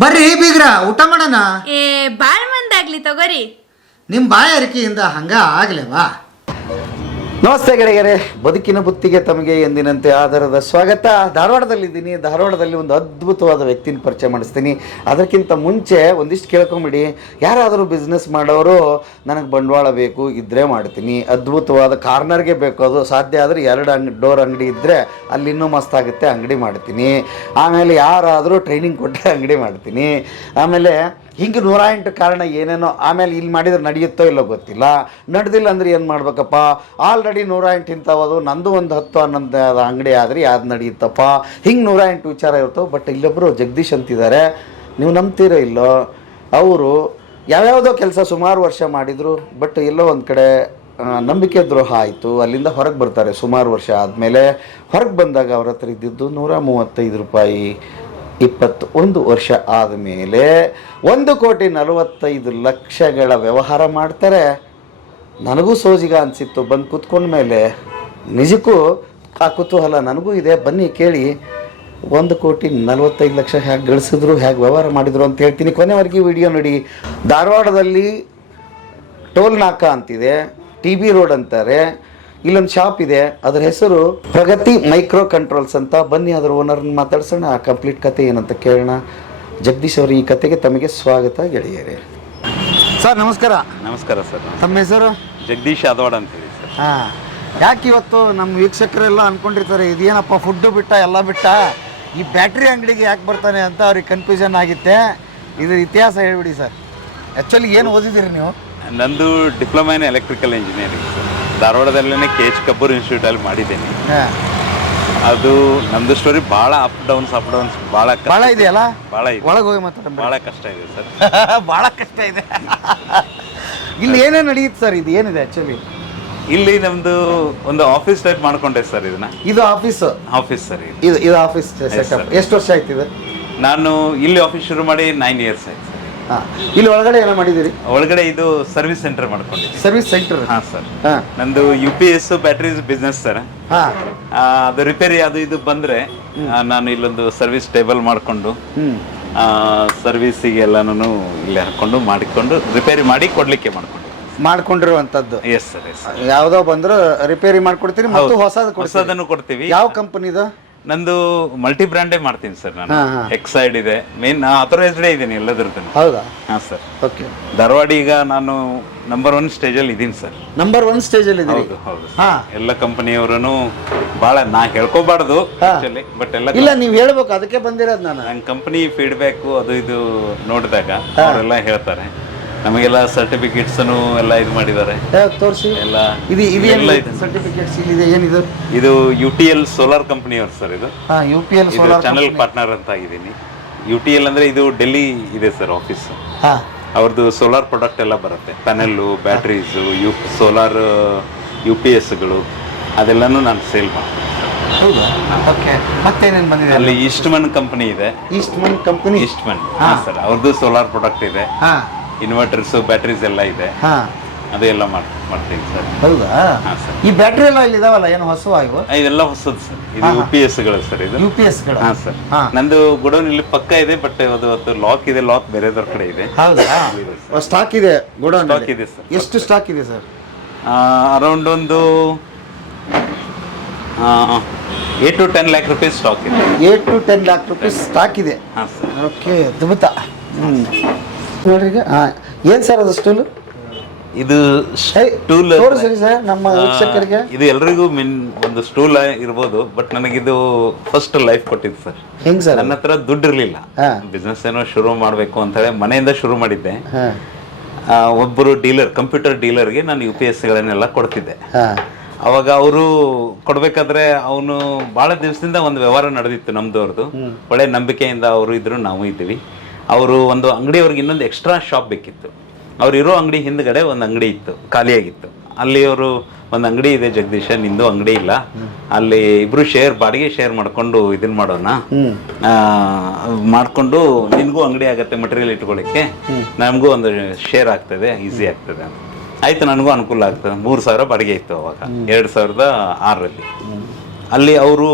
ಬರ್ರಿ ಬೀಗ್ರ ಊಟ ಮಾಡೋಣ. ಬಾಳ್ ಮಂದಾಗ್ಲಿ ತಗೋರಿ. ನಿಮ್ಮ ಬಾಯ ಅರಿಕೆಯಿಂದ ಹಂಗ ಆಗ್ಲೇವಾ? ನಮಸ್ತೆ ಗೆಳೆಯರೇ, ಬದುಕಿನ ಬುತ್ತಿಗೆ ತಮಗೆ ಎಂದಿನಂತೆ ಆಧಾರದ ಸ್ವಾಗತ. ಧಾರವಾಡದಲ್ಲಿದ್ದೀನಿ. ಧಾರವಾಡದಲ್ಲಿ ಒಂದು ಅದ್ಭುತವಾದ ವ್ಯಕ್ತಿನ ಪರಿಚಯ ಮಾಡಿಸ್ತೀನಿ. ಅದಕ್ಕಿಂತ ಮುಂಚೆ ಒಂದಿಷ್ಟು ಕೇಳ್ಕೊಂಬಿಡಿ. ಯಾರಾದರೂ ಬಿಸ್ನೆಸ್ ಮಾಡೋರು ನನಗೆ ಬಂಡವಾಳ ಬೇಕು ಇದ್ದರೆ ಮಾಡ್ತೀನಿ, ಅದ್ಭುತವಾದ ಕಾರ್ನರ್ಗೆ ಬೇಕು, ಅದು ಸಾಧ್ಯ ಆದರೆ 2 ಡೋರ್ ಅಂಗಡಿ ಇದ್ದರೆ ಅಲ್ಲಿ ಇನ್ನೂ ಮಸ್ತಾಗುತ್ತೆ, ಅಂಗಡಿ ಮಾಡ್ತೀನಿ. ಆಮೇಲೆ ಯಾರಾದರೂ ಟ್ರೈನಿಂಗ್ ಕೊಟ್ಟರೆ ಅಂಗಡಿ ಮಾಡ್ತೀನಿ. ಆಮೇಲೆ ಹಿಂಗೆ 108 ಕಾರಣ ಏನೇನೋ. ಆಮೇಲೆ ಇಲ್ಲಿ ಮಾಡಿದ್ರೆ ನಡೆಯುತ್ತೋ ಇಲ್ಲೋ ಗೊತ್ತಿಲ್ಲ. ನಡೆದಿಲ್ಲ ಅಂದರೆ ಏನು ಮಾಡ್ಬೇಕಪ್ಪ? ಆಲ್ರೆಡಿ 108 ಇಂಥವದು, ನಂದು ಒಂದು 10-11 ಅಂಗಡಿ ಆದರೆ ಯಾವ್ದು ನಡೆಯುತ್ತಪ್ಪ? ಹಿಂಗೆ 108 ವಿಚಾರ ಇರ್ತವೆ. ಬಟ್ ಇಲ್ಲೊಬ್ಬರು ಜಗದೀಶ್ ಅಂತಿದ್ದಾರೆ, ನೀವು ನಂಬ್ತೀರೋ ಇಲ್ಲೋ. ಅವರು ಯಾವ್ಯಾವುದೋ ಕೆಲಸ ಸುಮಾರು ವರ್ಷ ಮಾಡಿದರು. ಬಟ್ ಎಲ್ಲೋ ಒಂದು ಕಡೆ ನಂಬಿಕೆ ದ್ರೋಹ ಆಯಿತು. ಅಲ್ಲಿಂದ ಹೊರಗೆ ಬರ್ತಾರೆ. ಸುಮಾರು ವರ್ಷ ಆದಮೇಲೆ ಹೊರಗೆ ಬಂದಾಗ ಅವ್ರ ಹತ್ರ ಇದ್ದಿದ್ದು 135 ರೂಪಾಯಿ. 21 ವರ್ಷ ಆದಮೇಲೆ 1,45,00,000 ವ್ಯವಹಾರ ಮಾಡ್ತಾರೆ. ನನಗೂ ಸೋಜಿಗ ಅನಿಸಿತ್ತು. ಬಂದು ಕೂತ್ಕೊಂಡ ಮೇಲೆ ನಿಜಕ್ಕೂ ಆ ಕುತೂಹಲ ನನಗೂ ಇದೆ. ಬನ್ನಿ ಕೇಳಿ, 1,45,00,000 ಹೇಗೆ ಗಳಿಸಿದ್ರು, ಹೇಗೆ ವ್ಯವಹಾರ ಮಾಡಿದ್ರು ಅಂತ ಹೇಳ್ತೀನಿ. ಕೊನೆವರೆಗೆ ವಿಡಿಯೋ ನೋಡಿ. ಧಾರವಾಡದಲ್ಲಿ ಟೋಲ್ ನಾಕ ಅಂತಿದೆ, TB ರೋಡ್ ಅಂತಾರೆ. ಇಲ್ಲೊಂದು ಶಾಪ್ ಇದೆ, ಅದರ ಹೆಸರು ಪ್ರಗತಿ ಮೈಕ್ರೋ ಕಂಟ್ರೋಲ್ಸ್ ಅಂತ. ಬನ್ನಿ ಅದರ ಓನರ್ನ ಮಾತಾಡ್ಸೋಣ, ಆ ಕಂಪ್ಲೀಟ್ ಕತೆ ಏನಂತ ಕೇಳೋಣ. ಜಗದೀಶ್ ಅವರು, ಈ ಕತೆಗೆ ತಮಗೆ ಸ್ವಾಗತ ಗೆಳೆಯರೇ. ಸರ್ ನಮಸ್ಕಾರ. ನಮಸ್ಕಾರ ಸರ್. ತಮ್ಮ ಹೆಸರು? ಜಗದೀಶ್ ಯಾದವಾಡ ಅಂತೇಳಿ ಸರ್. ಹಾಂ, ಯಾಕೆ ಇವತ್ತು ನಮ್ಮ ವೀಕ್ಷಕರೆಲ್ಲ ಅಂದ್ಕೊಂಡಿರ್ತಾರೆ ಇದೇನಪ್ಪ ಫುಡ್ಡು ಬಿಟ್ಟ ಎಲ್ಲ ಬಿಟ್ಟ, ಈ ಬ್ಯಾಟ್ರಿ ಅಂಗಡಿಗೆ ಯಾಕೆ ಬರ್ತಾನೆ ಅಂತ ಅವ್ರಿಗೆ ಕನ್ಫ್ಯೂಷನ್ ಆಗುತ್ತೆ. ಇದ್ರ ಇತಿಹಾಸ ಹೇಳ್ಬಿಡಿ ಸರ್. ಆ್ಯಕ್ಚುಲಿ ಏನು ಓದಿದ್ದೀರಿ ನೀವು? ನಂದು diploma in electrical engineering sir. ಧಾರವಾಡದಲ್ಲೇ KH ಕಬ್ಬೂರ್ ಇನ್ಸ್ಟಿಟ್ಯೂಟಲ್ಲಿ ಮಾಡಿದ್ದೀನಿ. ಅದು ನಮ್ಮದು ಸ್ಟೋರಿ ಭಾಳ ಅಪ್ ಡೌನ್ಸ್ ಭಾಳ ಇದೆಯಲ್ಲ. ಭಾಳ ಇದೆ. ಒಳಗೆ ಹೋಗಿ ಮಾತಾಡ. ಭಾಳ ಕಷ್ಟ ಇದೆ ಸರ್. ಭಾಳ ಕಷ್ಟ ಇದೆ. ಇಲ್ಲಿ ಏನೇನು ನಡೆಯುತ್ತೆ ಸರ್? ಇದು ಏನಿದೆ ಆ್ಯಕ್ಚುಲಿ? ಇಲ್ಲಿ ನಮ್ಮದು ಒಂದು ಆಫೀಸ್ ಟೈಪ್ ಮಾಡ್ಕೊಂಡೆ ಸರ್. ಇದನ್ನ ಇದು ಆಫೀಸ್ ಸರ್. ಇದು ಆಫೀಸ್ ಸೆಟಪ್. ಎಷ್ಟು ವರ್ಷ ಆಯ್ತು ಇದು? ನಾನು ಇಲ್ಲಿ ಆಫೀಸ್ ಶುರು ಮಾಡಿ 9 ಇಯರ್ಸ್ ಆಯ್ತು ಸರ್. ಹಾಂ, ಇಲ್ಲಿ ಒಳಗಡೆ ಏನೋ ಮಾಡಿದ್ದೀರಿ? ಒಳಗಡೆ ಇದು ಸರ್ವಿಸ್ ಸೆಂಟರ್ ಮಾಡ್ಕೊಂಡಿದ್ದೀನಿ. Service centre? ಹಾಂ ಸರ್. ಹಾಂ, ನಂದು UPS ಬ್ಯಾಟ್ರೀಸ್ ಬಿಸ್ನೆಸ್ ಸರ್. ಹಾಂ, ಅದು ರಿಪೇರಿ ಅದು ಇದು ಬಂದರೆ ನಾನು ಇಲ್ಲೊಂದು ಸರ್ವಿಸ್ ಟೇಬಲ್ ಮಾಡಿಕೊಂಡು ಸರ್ವಿಸಿಗೆ ಎಲ್ಲನೂ ಇಲ್ಲಿ ಹಾಕೊಂಡು ಮಾಡಿಕೊಂಡು ರಿಪೇರಿ ಮಾಡಿ ಕೊಡ್ಲಿಕ್ಕೆ ಮಾಡ್ಕೊಂಡಿರುವಂಥದ್ದು. Yes sir. ಎಸ್. ಯಾವುದೋ ಬಂದ್ರೆ ರಿಪೇರಿ ಮಾಡ್ಕೊಡ್ತೀರಿ ಮತ್ತು ಹೊಸದನ್ನು ಕೊಡ್ತೀವಿ. ಯಾವ ಕಂಪನಿದು? ನಂದು ಮಲ್ಟಿ ಬ್ರ್ಯಾಂಡೇ ಮಾಡ್ತೀನಿ ಸರ್ ನಾನು. ಎಕ್ಸೈಡ್ ಇದೆ, ಮೇನ್ ಅಥರೈಸ್ಡೇ ಇದ್ದೀನಿ ಎಲ್ಲದ್ರದ್ದು. ಹೌದಾ? ಹಾಂ ಸರ್. ಓಕೆ. ಧಾರವಾಡ ಈಗ ನಾನು ನಂಬರ್ 1 ಸ್ಟೇಜಲ್ಲಿ ಇದ್ದೀನಿ ಸರ್. ನಂಬರ್ 1 ಸ್ಟೇಜಲ್ಲಿ ಇದ್ದೀನಿ? ಹೌದು ಹೌದು. ಎಲ್ಲ ಕಂಪನಿಯವರೂ ಭಾಳ ನಾ ಹೇಳ್ಕೋಬಾರ್ದು ಆಕ್ಚುಲಿ, ಬಟ್ ಇಲ್ಲ ನೀವು ಹೇಳ್ಬೇಕು, ಅದಕ್ಕೆ ಬಂದಿರೋದು ನಾನು. ನನ್ನ ಕಂಪನಿ ಫೀಡ್ಬ್ಯಾಕು ಅದು ಇದು ನೋಡಿದಾಗ ಅವರೆಲ್ಲ ಹೇಳ್ತಾರೆ, ನಮಗೆಲ್ಲ ಸರ್ಟಿಫಿಕೇಟ್ಸನ್ನು ಎಲ್ಲ ಇದು ಮಾಡಿದ್ದಾರೆ. ತೋರಿಸಿ ಎಲ್ಲ. ಇದೆಲ್ಲ ಸರ್ಟಿಫಿಕೇಟ್ಸ್ ಇಲ್ಲಿದೆ. ಏನಿದು? ಇದು UTL ಸೋಲಾರ್ ಕಂಪನಿಯವರು ಸರ್. ಇದು UPL ಸೋಲಾರ್ ಚಾನಲ್ ಪಾರ್ಟ್ನರ್ ಅಂತ ಆಗಿದ್ದೀನಿ. UTL ಅಂದರೆ ಇದು ಡೆಲ್ಲಿ ಇದೆ ಸರ್ ಆಫೀಸ್. ಅವ್ರದ್ದು ಸೋಲಾರ್ ಪ್ರಾಡಕ್ಟ್ ಎಲ್ಲ ಬರುತ್ತೆ, ಪ್ಯಾನೆಲ್ಲು, ಬ್ಯಾಟ್ರೀಸು, ಸೋಲಾರ್ UPSಗಳು ಅದೆಲ್ಲನೂ ನಾನು ಸೇಲ್ ಮಾಡ್ತೀನಿ. ಹೌದಾ? ಓಕೆ. ಮತ್ತೇನೇನು ಬಂದಿದೆ? ಅಲ್ಲಿ ಈಸ್ಟ್ಮನ್ ಕಂಪನಿ ಇದೆ. Eastman company? ಈಸ್ಟ್ಮನ್. ಹಾಂ ಸರ್. ಅವ್ರದ್ದು ಸೋಲಾರ್ ಪ್ರಾಡಕ್ಟ್ ಇದೆ, ಇನ್ವರ್ಟರ್ಸು, ಬ್ಯಾಟ್ರೀಸ್ ಎಲ್ಲ ಇದೆ. ಅದೆಲ್ಲ ಮಾಡ್ತೀನಿ ಸರ್. ಹೌದಾ? ಹಾಂ ಸರ್. ಈ ಬ್ಯಾಟ್ರಿ ಎಲ್ಲ ಇಲ್ಲಿ ಇದಾವಲ್ಲ, ಏನು ಹೊಸವ ಇವು? ಇದೆಲ್ಲ ಹೊಸದು ಸರ್. ಇದು UPSಗಳು ಸರ್. ಇದು UPSಗಳು? ಹಾಂ ಸರ್. ನಂದು ಗುಡೌನ್ ಇಲ್ಲಿ ಪಕ್ಕ ಇದೆ, ಬಟ್ ಅದು ಲಾಕ್ ಇದೆ. ಲಾಕ್ ಬೇರೆದವ್ರ ಕಡೆ ಇದೆ. ಹೌದಾ? ಸ್ಟಾಕ್ ಇದೆ ಗುಡೌನ್? ಸ್ಟಾಕ್ ಇದೆ ಸರ್. ಎಷ್ಟು ಸ್ಟಾಕ್ ಇದೆ ಸರ್? ಅರೌಂಡ್ ಒಂದು 8 to 10 lakh rupees ಸ್ಟಾಕ್ ಇದೆ. 8 to 10 lakh rupees ಸ್ಟಾಕ್ ಇದೆ? ಹಾಂ ಸರ್. ಓಕೆ, ಅದ್ಭುತ. ನೋಡ್ರಿ ಈಗ ಏನು ಸರ್ ಅದು ಸ್ಟೂಲು? ಇದು ಸ್ಟೂಲ್ ತೋರಿಸಿ ಸರ್ ನಮ್ಮ ವೀಕ್ಷಕರಿಗೆ. ಇದು ಎಲ್ರಿಗೂ ಒಂದು ಸ್ಟೂಲ್ ಇರ್ಬೋದು, ಬಟ್ ನನಗಿದು ಫಸ್ಟ್ ಲೈಫ್ ಕೊಟ್ಟಿದ್ದು ಸರ್. ಹೆಂಗ್ ಸರ್? ನನ್ನ ಹತ್ರ ದುಡ್ಡು ಇರಲಿಲ್ಲ, ಬಿಸ್ನೆಸ್ ಏನೋ ಶುರು ಮಾಡಬೇಕು ಅಂತ ಹೇಳಿ ಮನೆಯಿಂದ ಶುರು ಮಾಡಿದ್ದೆ. ಒಬ್ಬರು ಡೀಲರ್, ಕಂಪ್ಯೂಟರ್ ಡೀಲರ್ಗೆ ನಾನು UPSಗಳನ್ನೆಲ್ಲ ಕೊಡ್ತಿದ್ದೆ. ಅವಾಗ ಅವರು ಕೊಡ್ಬೇಕಾದ್ರೆ ಅವನು ಭಾಳ ದಿವಸದಿಂದ ಒಂದು ವ್ಯವಹಾರ ನಡೆದಿತ್ತು ನಮ್ದು. ಅವ್ರದ್ದು ಒಳ್ಳೆ ನಂಬಿಕೆಯಿಂದ ಅವರು ಇದ್ರು, ನಾವು ಇದ್ದೀವಿ. ಅವರು ಒಂದು ಅಂಗಡಿಯವ್ರಿಗೆ ಇನ್ನೊಂದು ಎಕ್ಸ್ಟ್ರಾ ಶಾಪ್ ಬೇಕಿತ್ತು. ಅವ್ರು ಇರೋ ಅಂಗಡಿ ಹಿಂದ್ಗಡೆ ಒಂದು ಅಂಗಡಿ ಇತ್ತು, ಖಾಲಿಯಾಗಿತ್ತು. ಅಲ್ಲಿ ಅವರು ಒಂದು ಅಂಗಡಿ ಇದೆ ಜಗದೀಶ, ನಿಂದು ಅಂಗಡಿ ಇಲ್ಲ, ಅಲ್ಲಿ ಇಬ್ರು ಬಾಡಿಗೆ ಶೇರ್ ಮಾಡ್ಕೊಂಡು ಇದನ್ನ ಮಾಡೋಣ, ಮಾಡ್ಕೊಂಡು ನಿನಗೂ ಅಂಗಡಿ ಆಗತ್ತೆ ಮಟೀರಿಯಲ್ ಇಟ್ಕೊಳ್ಳಿಕ್ಕೆ, ನಮಗೂ ಒಂದು ಶೇರ್ ಆಗ್ತದೆ, ಈಸಿ ಆಗ್ತದೆ ಅಂತ. ಆಯ್ತು, ನನಗೂ ಅನುಕೂಲ ಆಗ್ತದೆ. 3,000 ಬಾಡಿಗೆ ಇತ್ತು ಅವಾಗ, 2006ರಲ್ಲಿ. ಅಲ್ಲಿ ಅವರು